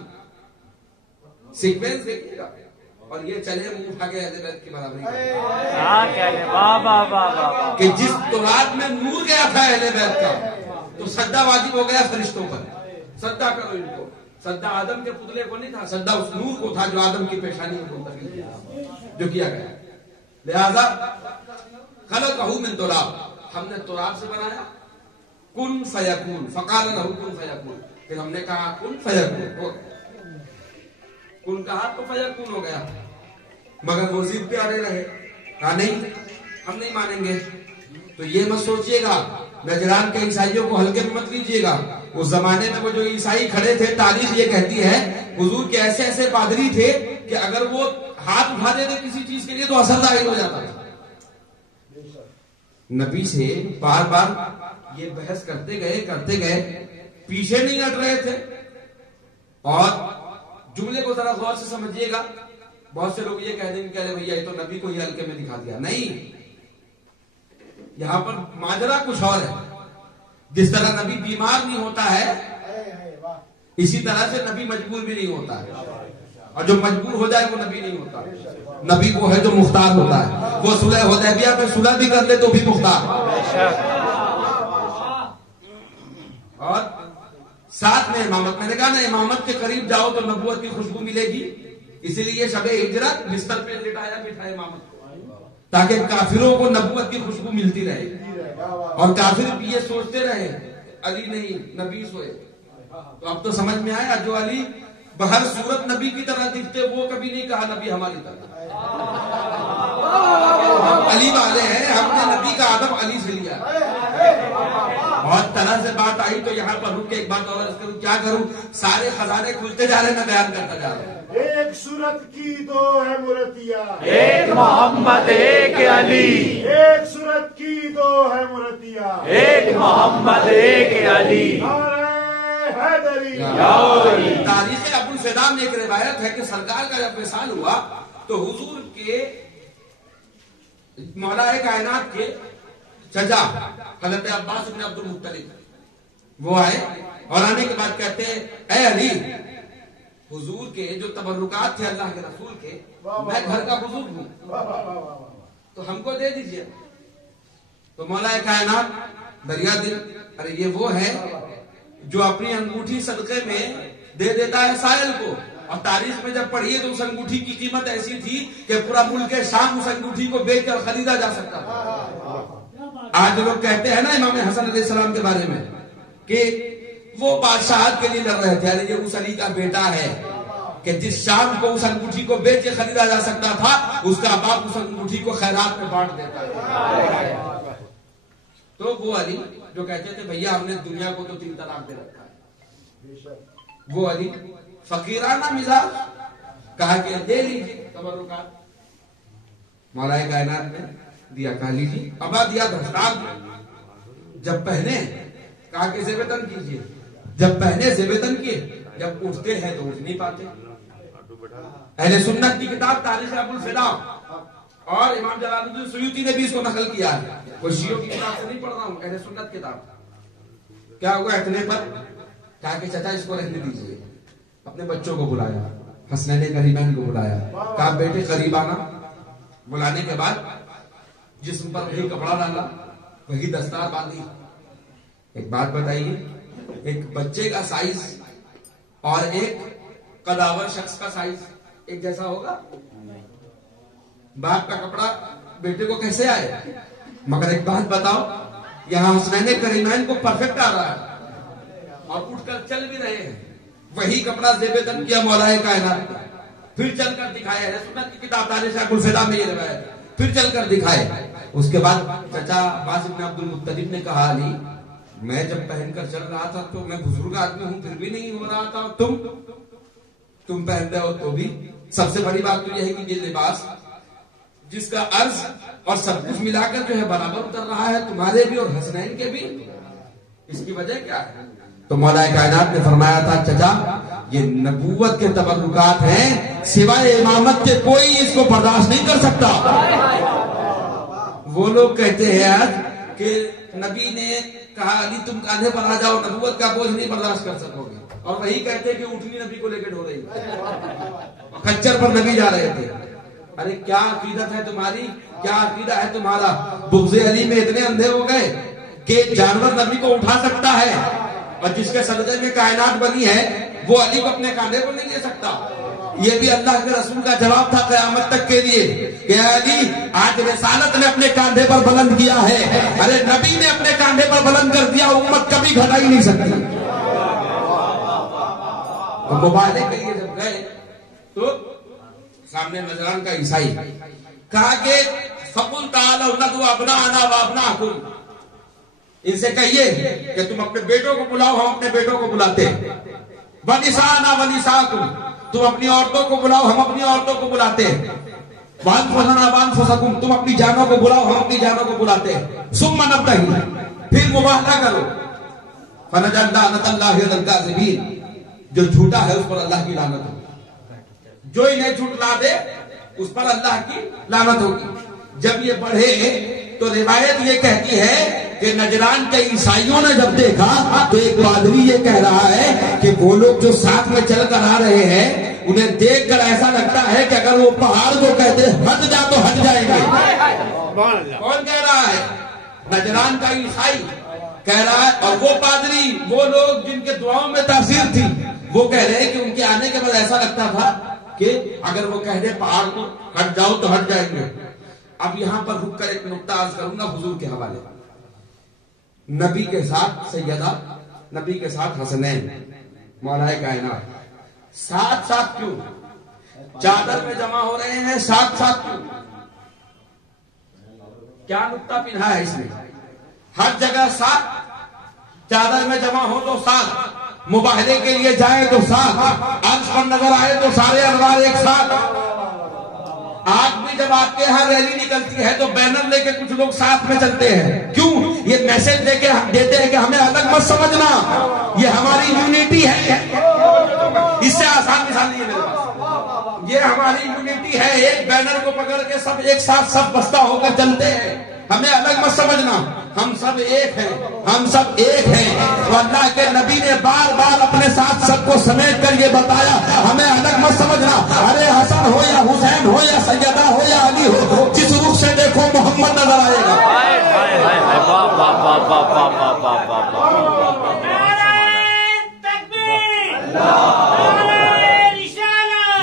سیکوینس دیکھیے گا. اور یہ چلے منہ اٹھا کے اہل بیت کی برابری کہ جس تراب میں نور گیا تھا اہل بیت کا تو سجدہ واجب ہو گیا فرشتوں پر. سجدہ کرو ان کو. سجدہ آدم کے پتلے کو نہیں تھا. سجدہ اس نور کو تھا جو آدم کی پیشانی میں منتقل کیا جو کیا گیا. لہذا خلقہ من تراب. ہم نے تراب سے بنایا. کن فیکون. فقال لہ کن فیکون. پھر ہم نے کہا کن فیکون ہو گیا. کن کہا تو فیکون ہو گیا. مگر وہ ضد پہ آنے رہے. کہا نہیں ہم نہیں مانیں گے. تو یہ مت سوچئے گا نجران کے عیسائیوں کو ہلکے میں مت لیجئے گا. اس زمانے میں وہ جو عیسائی کھڑے تھے تاریخ یہ کہتی ہے حضور کے ایسے ایسے پادری تھے کہ اگر وہ ہاتھ اٹھا دیتے کسی چیز کے لیے تو اثر ظاہر ہو جاتا تھا. نبی سے بار بار یہ بحث کرتے گئے پیچھے نہیں ہٹ رہے تھے. اور جملے کو ذرا غور سے سمجھیے گا. بہت سے لوگ یہ کہہ دیں کہ بھیا یہ تو نبی کو ہی ہلکے میں دکھا دیا. نہیں یہاں پر ماجرا کچھ اور ہے. جس طرح نبی بیمار نہیں ہوتا ہے اسی طرح سے نبی مجبور بھی نہیں ہوتا ہے. اور جو مجبور ہو جائے وہ نبی نہیں ہوتا. نبی وہ ہے جو مختار ہوتا ہے. وہ صلح حدیبیہ میں صلح بھی کر لے تو بھی مختار. اور ساتھ میں امامت. میں نے کہا نا امامت کے قریب جاؤ تو نبوت کی خوشبو ملے گی. اسی لیے شب ہجرت بستر پہ لٹایا بٹھایا امامت کو, تاکہ کافروں کو نبوت کی خوشبو ملتی رہے, اور کافر بھی یہ سوچتے رہے علی نہیں نبی سوئے. تو اب تو سمجھ میں آیا, جو علی بہر صورت نبی کی طرح دکھتے وہ کبھی نہیں کہا نبی ہماری طرح. ہم علی والے ہیں, ہم نے نبی کا ادب علی سے لیا. بہت طرح سے بات آئی تو یہاں پر رک کے ایک بات اور عرض کروں. کیا کروں, سارے خزانے کھلتے جا رہے ہیں, میں بیان کرتا جا رہا ہوں. ایک صورت کی دو ہے مرتیا, ایک محمد ایک علی. ایک صورت کی دو ہے مرتیا, ایک محمد ایک علی. حیدری. تاریخ ابو الفدا میں ایک روایت ہے کہ سرکار کا جب وصال ہوا تو حضور کے مولا کائنات کے چچا حضرت عباس بن عبد المطلب وہ آئے, اور آنے کے بعد کہتے ہیں اے علی, حضور کے جو تبرکات تھے اللہ کے رسول کے, میں گھر کا بزرگ ہوں تو ہم کو دے دیجئے. تو مولا کائنات دریا دل, ارے یہ وہ ہے جو اپنی انگوٹھی صدقے میں دے دیتا ہے سائل کو. اور تاریخ میں جب پڑھیے تو اس انگوٹھی کی قیمت ایسی تھی کہ پورا ملک شام اس انگوٹھی کو بیچ کر خریدا جا سکتا تھا. آج لوگ کہتے ہیں نا امام حسن علیہ السلام کے بارے میں کہ وہ بادشاہت کے لیے لڑ رہے تھے. ارے یہ اس علی کا بیٹا ہے کہ جس شام کو اس انگوٹھی کو بیچ کے خریدا جا سکتا تھا, اس کا باپ اس انگوٹھی کو خیرات میں بانٹ دیتا ہے. تو وہ علی جو کہتے تھے بھیا ہم نے دنیا کو تو 3 طلاق دے رکھا ہے, وہ علی فقیرانہ مزاج, کہا کہ دے لیجیے تبرکات. مولا کائنات نے دیا, کہا لیجیے. ابا دیا دستار, جب پہنے کہا کہ زیبتن کیجیے. جب پہنے زیبتن کیے, جب اٹھتے ہیں تو اٹھ نہیں پاتے. اہل سنت کی کتاب تاریخ ابو الفدا اور امام جلال الدین سیوطی نے بھی اس کو نقل کیا ہے. کوئی شیعوں کی کتاب سے نہیں پڑھ رہا ہوں, اہل سنت کتاب. کیا ہوا اتنے پر, کہا کہ چچا اس کو رہنے دیجیے. اپنے بچوں کو بلایا, حسنین کریمین کو بلایا, کہا بیٹے قریب آنا. بلانے کے بعد جسم پر وہی کپڑا ڈالا, وہی دستار باندھی. ایک بات بتائیے, ایک بچے کا سائز اور ایک قداور شخص کا سائز ایک جیسا ہوگا؟ باپ کا کپڑا بیٹے کو کیسے آئے؟ مگر ایک بات بتاؤ, یہاں حسنین کریمین کو پرفیکٹ آ رہا ہے اور اٹھ کر چل بھی رہے ہیں. وہی کپڑا زیب تن کیا مولا کائنات کا, پھر چل کر دکھائے. سنت کی کتاب تاریخ ابو الفدا میں یہ روایت, پھر چل کر دکھائے. اس کے بعد چچا عباس بن عبد المطلب نے کہا علی میں جب پہن کر چل رہا تھا تو میں بزرگ آدمی ہوں پھر بھی نہیں ہو رہا تھا, تم پہنتے ہو تو بھی. سب سے بڑی بات تو یہ ہے کہ یہ لباس جس کا عرض اور سب کچھ ملا کر جو ہے برابر اتر رہا ہے, تمہارے بھی اور حسنین کے بھی, اس کی وجہ کیا ہے؟ تو مولا کائنات نے فرمایا تھا چچا یہ نبوت کے تبرکات ہیں, سوائے امامت کے کوئی اس کو برداشت نہیں کر سکتا. وہ لوگ کہتے ہیں آج کہ نبی نے کہا علی تم کاندھے پر آ جاؤ, نبوت کا بوجھ نہیں برداشت کر سکو گے. اور وہی کہتے ہیں کہ اٹھنی نبی کو لے کے ڈھو رہی, خچر پر نبی جا رہے تھے. ارے کیا عقیدت ہے تمہاری, کیا عقیدہ ہے تمہارا؟ بغض علی میں اتنے اندھے ہو گئے کہ جانور نبی کو اٹھا سکتا ہے, اور جس کے صدقے میں کائنات بنی ہے وہ علی کو اپنے کاندھے پر نہیں لے سکتا. یہ بھی اللہ کے رسول کا جواب تھا قیامت تک کے لیے کہ علی آج رسالت نے اپنے کاندھے پر بلند کیا ہے, ارے نبی نے اپنے کاندھے پر بلند کر دیا, امت کبھی گھٹا ہی نہیں سکتی. مباہلے کے لیے جب گئے تو سامنے نجران کا عیسائی کہا کہ فقل تعالوا ندعو ابناءنا وابناءکم, ان سے کہیے کہ تم اپنے بیٹوں کو بلاؤ, ہم اپنے بیٹوں کو بلاتے ہیں. ونساءنا ونساءکم, تم اپنی عورتوں کو بلاؤ, ہم اپنی عورتوں کو بلاتے ہیں. وانفسنا وانفسکم, تم اپنی جانوں کو بلاؤ, ہم اپنی جانوں کو بلاتے ہیں. ثم نبتہل, پھر مباہلہ کرو. فنجعل لعنۃ اللہ علی الکاذبین, جو جھوٹا ہے اس پر اللہ کی لعنت ہوگی, جو انہیں جھٹلا دے اس پر اللہ کی لعنت ہوگی. جب یہ بڑھے تو روایت یہ کہتی ہے کہ نجران کے عیسائیوں نے جب دیکھا تو ایک پادری یہ کہہ رہا ہے کہ وہ لوگ جو ساتھ میں چل کر آ رہے ہیں انہیں دیکھ کر ایسا لگتا ہے کہ اگر وہ پہاڑ کو کہتے ہٹ جا تو ہٹ جائیں گے. کون کہہ رہا ہے؟ نجران کا عیسائی. کہہ رہا ہے، اور وہ پادری، وہ لوگ جن کے دعاؤں میں تاثیر تھی، وہ کہہ رہے ہیں کہ ان کے آنے کے بعد ایسا لگتا تھا کہ اگر وہ کہہ دے پہاڑ کو ہٹ جاؤ تو ہٹ جائیں گے۔ اب یہاں پر رک کر ایک نقطہ عرض کروں گا حضور کے حوالے، نبی کے ساتھ سیدہ، نبی کے ساتھ حسنین مولا کائنات، ساتھ ساتھ کیوں؟ چادر میں جمع ہو رہے ہیں، ساتھ ساتھ کیوں؟ کیا نقطہ پنہا ہے اس میں؟ ہر جگہ ساتھ، چادر میں جمع ہو تو ساتھ، مباہلے کے لیے جائیں تو ساتھ، عرش پر نظر آئے تو سارے انوار ایک ساتھ۔ آج بھی جب آپ کے یہاں ریلی نکلتی ہے تو بینر لے کے کچھ لوگ ساتھ میں چلتے ہیں، کیوں؟ یہ میسج دے کے دیتے ہیں کہ ہمیں الگ مت سمجھنا، یہ ہماری یونٹی ہے۔ اس سے آسان مثال نہیں ہے میرے پاس، یہ ہماری یونٹی ہے، ایک بینر کو پکڑ کے سب ایک ساتھ سب بستہ ہو کر چلتے ہیں، ہمیں الگ مت سمجھنا، ہم سب ایک ہیں، ہم سب ایک ہیں۔ تو اللہ کے نبی نے بار بار اپنے ساتھ سب کو سمیٹ کر یہ بتایا ہمیں الگ مت سمجھنا، ارے حسن ہو یا حسین ہو یا سیدہ ہو یا علی ہو، جس رخ سے دیکھو محمد نظر آئے گا۔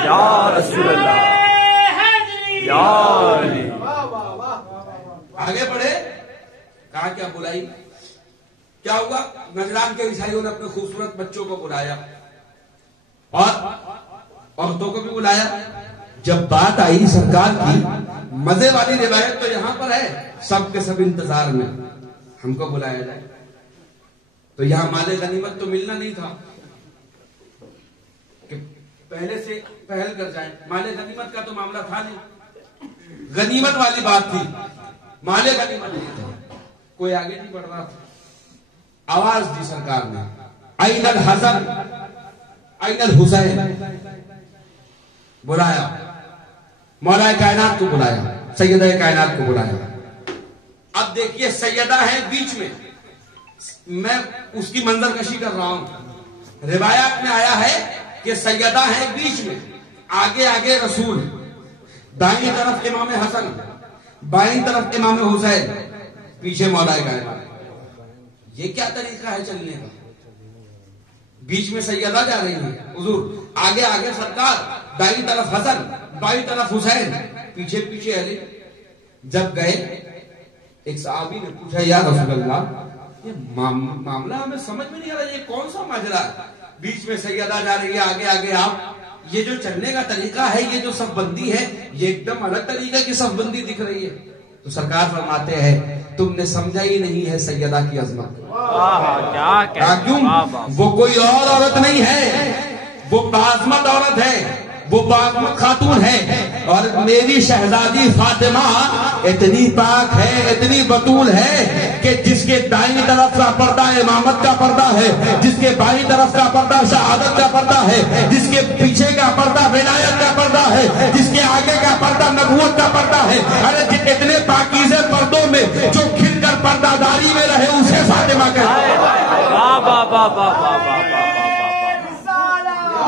یا رسول اللہ، یا علی۔ آگے بڑھے، کہا کیا بلائی؟ کیا ہوا؟ نجران کے عیسائیوں نے اپنے خوبصورت بچوں کو بلایا اور عورتوں کو بھی بلایا۔ جب بات آئی سرکار کی، مزے والی روایت تو یہاں پر ہے، سب کے سب انتظار میں ہم کو بلایا جائے، تو یہاں مال غنیمت تو ملنا نہیں تھا کہ پہلے سے پہل کر جائیں، مال غنیمت کا تو معاملہ تھا نہیں، غنیمت والی بات تھی، مال غنیمت نہیں تھا، کوئی آگے نہیں بڑھ رہا تھا۔ آواز دی سرکار نے، این الحسن این الحسین، بلایا، مولا کائنات کو بلایا، سیدہ کائنات کو بلایا۔ اب دیکھیے سیدہ ہے بیچ میں، میں اس کی منظر کشی کر رہا ہوں، روایات میں آیا ہے کہ سیدہ ہے بیچ میں، آگے آگے رسول، دائیں طرف امام حسن، بائیں طرف امام حسین، پیچھے مولا کائنات۔ یہ کیا طریقہ ہے چلنے کا؟ بیچ میں سیدہ جا رہی ہے حضور، آگے آگے سرکار، دائیں طرف حسن، بائیں طرف حسین، پیچھے پیچھے علی۔ جب گئے ایک صحابی نے پوچھا یا رسول اللہ یہ معاملہ ہمیں سمجھ میں نہیں آ رہا، یہ کون سا ماجرا ہے؟ بیچ میں سیدہ جا رہی ہے، آگے آگے آپ، یہ جو چلنے کا طریقہ ہے، یہ جو صف بندی ہے، یہ ایک دم الگ طریقے کی صف بندی دکھ رہی ہے۔ تو سرکار فرماتے ہیں تم نے سمجھا ہی نہیں ہے سیدہ کی عظمت، کیوں؟ وہ کوئی اور عورت نہیں ہے، وہ باعظمت عورت ہے، وہ باعظمت خاتون ہے، اور میری شہزادی فاطمہ اتنی پاک ہے، اتنی بطول ہے کہ جس کے دائیں طرف کا پردہ امامت کا پردہ ہے، جس کے بائیں طرف کا پردہ شہادت کا پردہ ہے، جس کے پیچھے کا پردہ ولایت کا پردہ ہے، جس کے آگے کا پردہ نبوت کا پردہ ہے۔ ارے اتنے پاکیزے پردوں میں جو کھل کر پردہ داری میں رہے اسے فاطمہ کہتے ہیں۔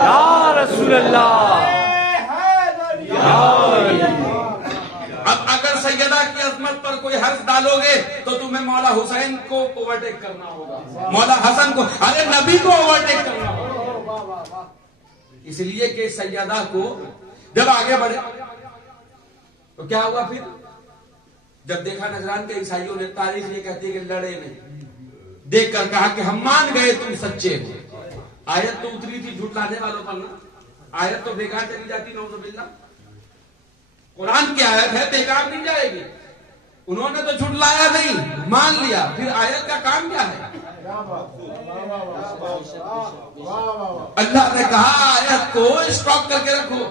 یا رسول اللہ، اب اگر سیدہ کی عظمت پر کوئی حرف ڈالو گے تو تمہیں مولا حسین کو اوورٹیک کرنا ہوگا، مولا حسن کو، ارے نبی کو اوورٹیک کرنا ہوگا۔ اس لیے کہ سیدہ کو جب آگے بڑھے تو کیا ہوا پھر؟ جب دیکھا نجران کے عیسائیوں نے، تاریخ یہ کہتی ہے کہ لڑے نہیں، دیکھ کر کہا کہ ہم مان گئے تم سچے ہو۔ آیت تو اتری تھی جھٹلانے والوں پر نا، آیت تو بیکار چلی جاتی نعوذ باللہ، قرآن کی آیت ہے بیکار نہیں جائے گی، انہوں نے تو جھٹلایا نہیں، مان لیا، پھر آیت کا کام کیا ہے؟ اللہ نے کہا آیت کو اسٹاک کر کے رکھو،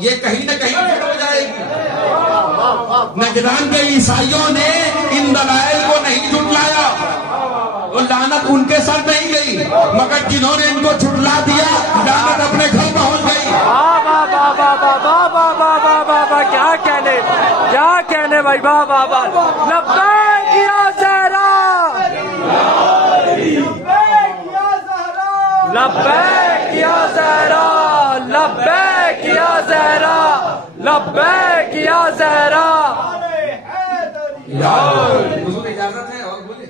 یہ کہیں نہ کہیں پھر ہو جائے گی۔ نجران کے عیسائیوں نے ان دلائل کو نہیں جھٹلایا، وہ لعنت ان کے سر نہیں گئی، مگر جنہوں نے ان کو جھٹلا دیا لعنت اپنے گھر پہنچ گئی۔ کیا کہنے بھائی، بابا لبیک یا زہرا، لبیک یا زہرا، لبیک یا زہرا، لبیک یا زہرا۔ حضور اجازت ہے اور بولے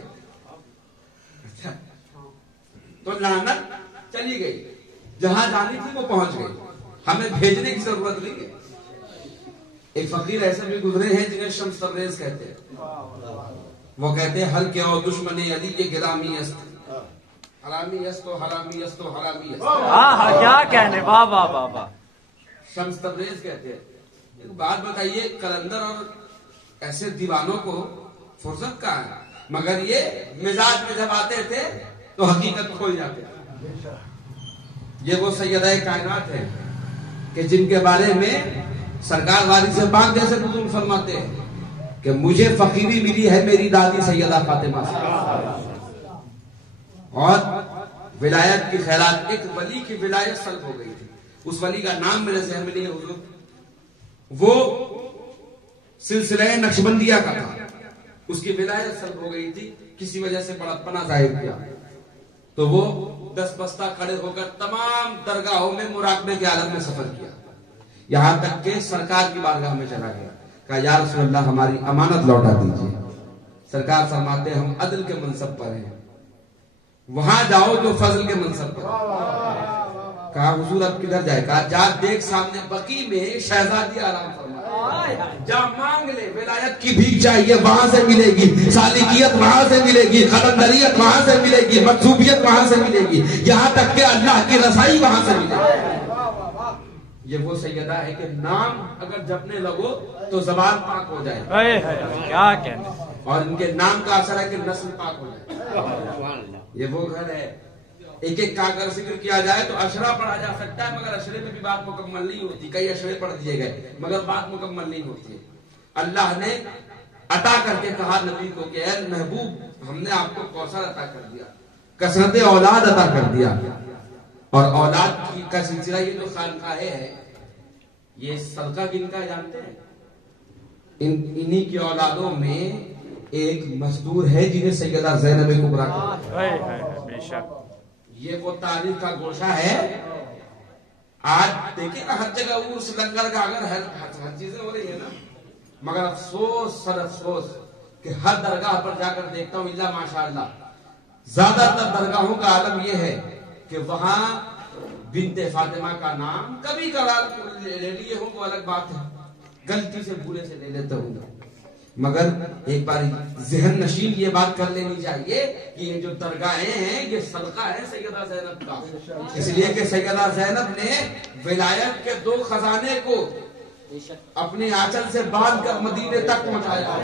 تو لعنت چلی گئی، جہاں جانی تھی وہ پہنچ گئی، ہمیں بھیجنے کی ضرورت نہیں ہے۔ ایک فقیر ایسے بھی گزرے ہیں جنہیں شمس تبریز کہتے ہیں، وہ کہتے ہیں ہر کیا دشمن علی کے گرامی است، حرامی است و حرامی است و حرامی است۔ کیا کہنے، واہ واہ واہ واہ۔ شمس تبریز کہتے ہیں۔ ایک بات بتائیے، قلندر اور ایسے دیوانوں کو فرصت کہاں ہے، مگر یہ مزاج میں جب آتے تھے تو حقیقت کھول جاتے تھے۔ یہ وہ سیدہ کائنات ہے کہ جن کے بارے میں سرکار واری سے پاک جیسے نزول فرماتے ہیں کہ مجھے فقیری ملی ہے میری دادی سیدہ فاطمہ سے، اور ولایت کی خیرات، ایک ولی کی ولایت سلب ہو گئی تھی، اس ولی کا نام میرے ذہن میں نہیں ہے حضور، وہ سلسلہ نقشبندیہ کا تھا، اس کی ولایت سلب ہو گئی تھی، کسی وجہ سے بڑا پناہ ظاہر کیا تو وہ دس بستہ کھڑے ہو کر تمام درگاہوں میں مراقبے کی حالت میں سفر کیا، یہاں تک کہ سرکار کی بارگاہ میں چلا گیا، کہا یا رسول اللہ ہماری امانت لوٹا دیجیے۔ سرکار فرماتے ہم عدل کے منصب پر ہیں، وہاں جاؤ جو فضل کے منصب پر ہے۔ کہا حضور اب کدھر جائے؟ کہا جا دیکھ سامنے بقی میں شہزادی آرام فرما، جا مانگ لے، ولایت کی بھیک چاہیے وہاں سے ملے گی، سالکیت وہاں سے ملے گی، قلندریت وہاں سے ملے گی، مکتوبیت وہاں سے ملے گی، یہاں تک کہ اللہ کی رسائی وہاں سے ملے گی۔ یہ وہ سیدہ ہے کہ نام اگر جپنے لگو تو زبان پاک ہو جائے، کیا کہنے، اور ان کے نام کا اثر ہے کہ نسل پاک ہو جائے۔ یہ وہ گھر ہے، ایک ایک کا اگر ذکر کیا جائے تو اشرا پڑھا جا سکتا ہے، مگر اشرے میں بھی بات مکمل نہیں ہوتی، کئی اشرے پڑھ دیے گئے مگر بات مکمل نہیں ہوتی ہے۔ اللہ نے عطا کر کے کہا نبی کو کہ اے محبوب ہم نے آپ کو کوثر عطا کر دیا، کثرت اولاد عطا کر دیا، اور اولاد کا سلسلہ یہ جو خانقاہیں ہے یہ صدقہ کن کا جانتے ہیں؟ انہی کی اولادوں میں ایک مزدور ہے جنہیں سیدہ زینب کبریٰ کہتے ہیں، بے شک یہ وہ تاریخ کا گوشہ ہے۔ آج دیکھیں نا ہر جگہ عرس لنگر کا اگر ہر چیزیں ہو رہی ہے نا، مگر افسوس سر افسوس کہ ہر درگاہ پر جا کر دیکھتا ہوں اللہ ماشاءاللہ زیادہ تر درگاہوں کا عالم یہ ہے کہ وہاں بنت فاطمہ کا نام کبھی کبھار لے لیے ہوں وہ الگ بات ہے، غلطی سے بھولے سے لے لیتے ہوں گے، مگر ایک بار ذہن نشین یہ بات کر لینی چاہیے کہ یہ جو درگاہیں ہیں یہ صدقہ ہے سیدہ زینب کا، اس لیے کہ سیدہ زینب نے ولایت کے 2 خزانے کو اپنے آنچل سے باندھ کر مدینے تک پہنچایا۔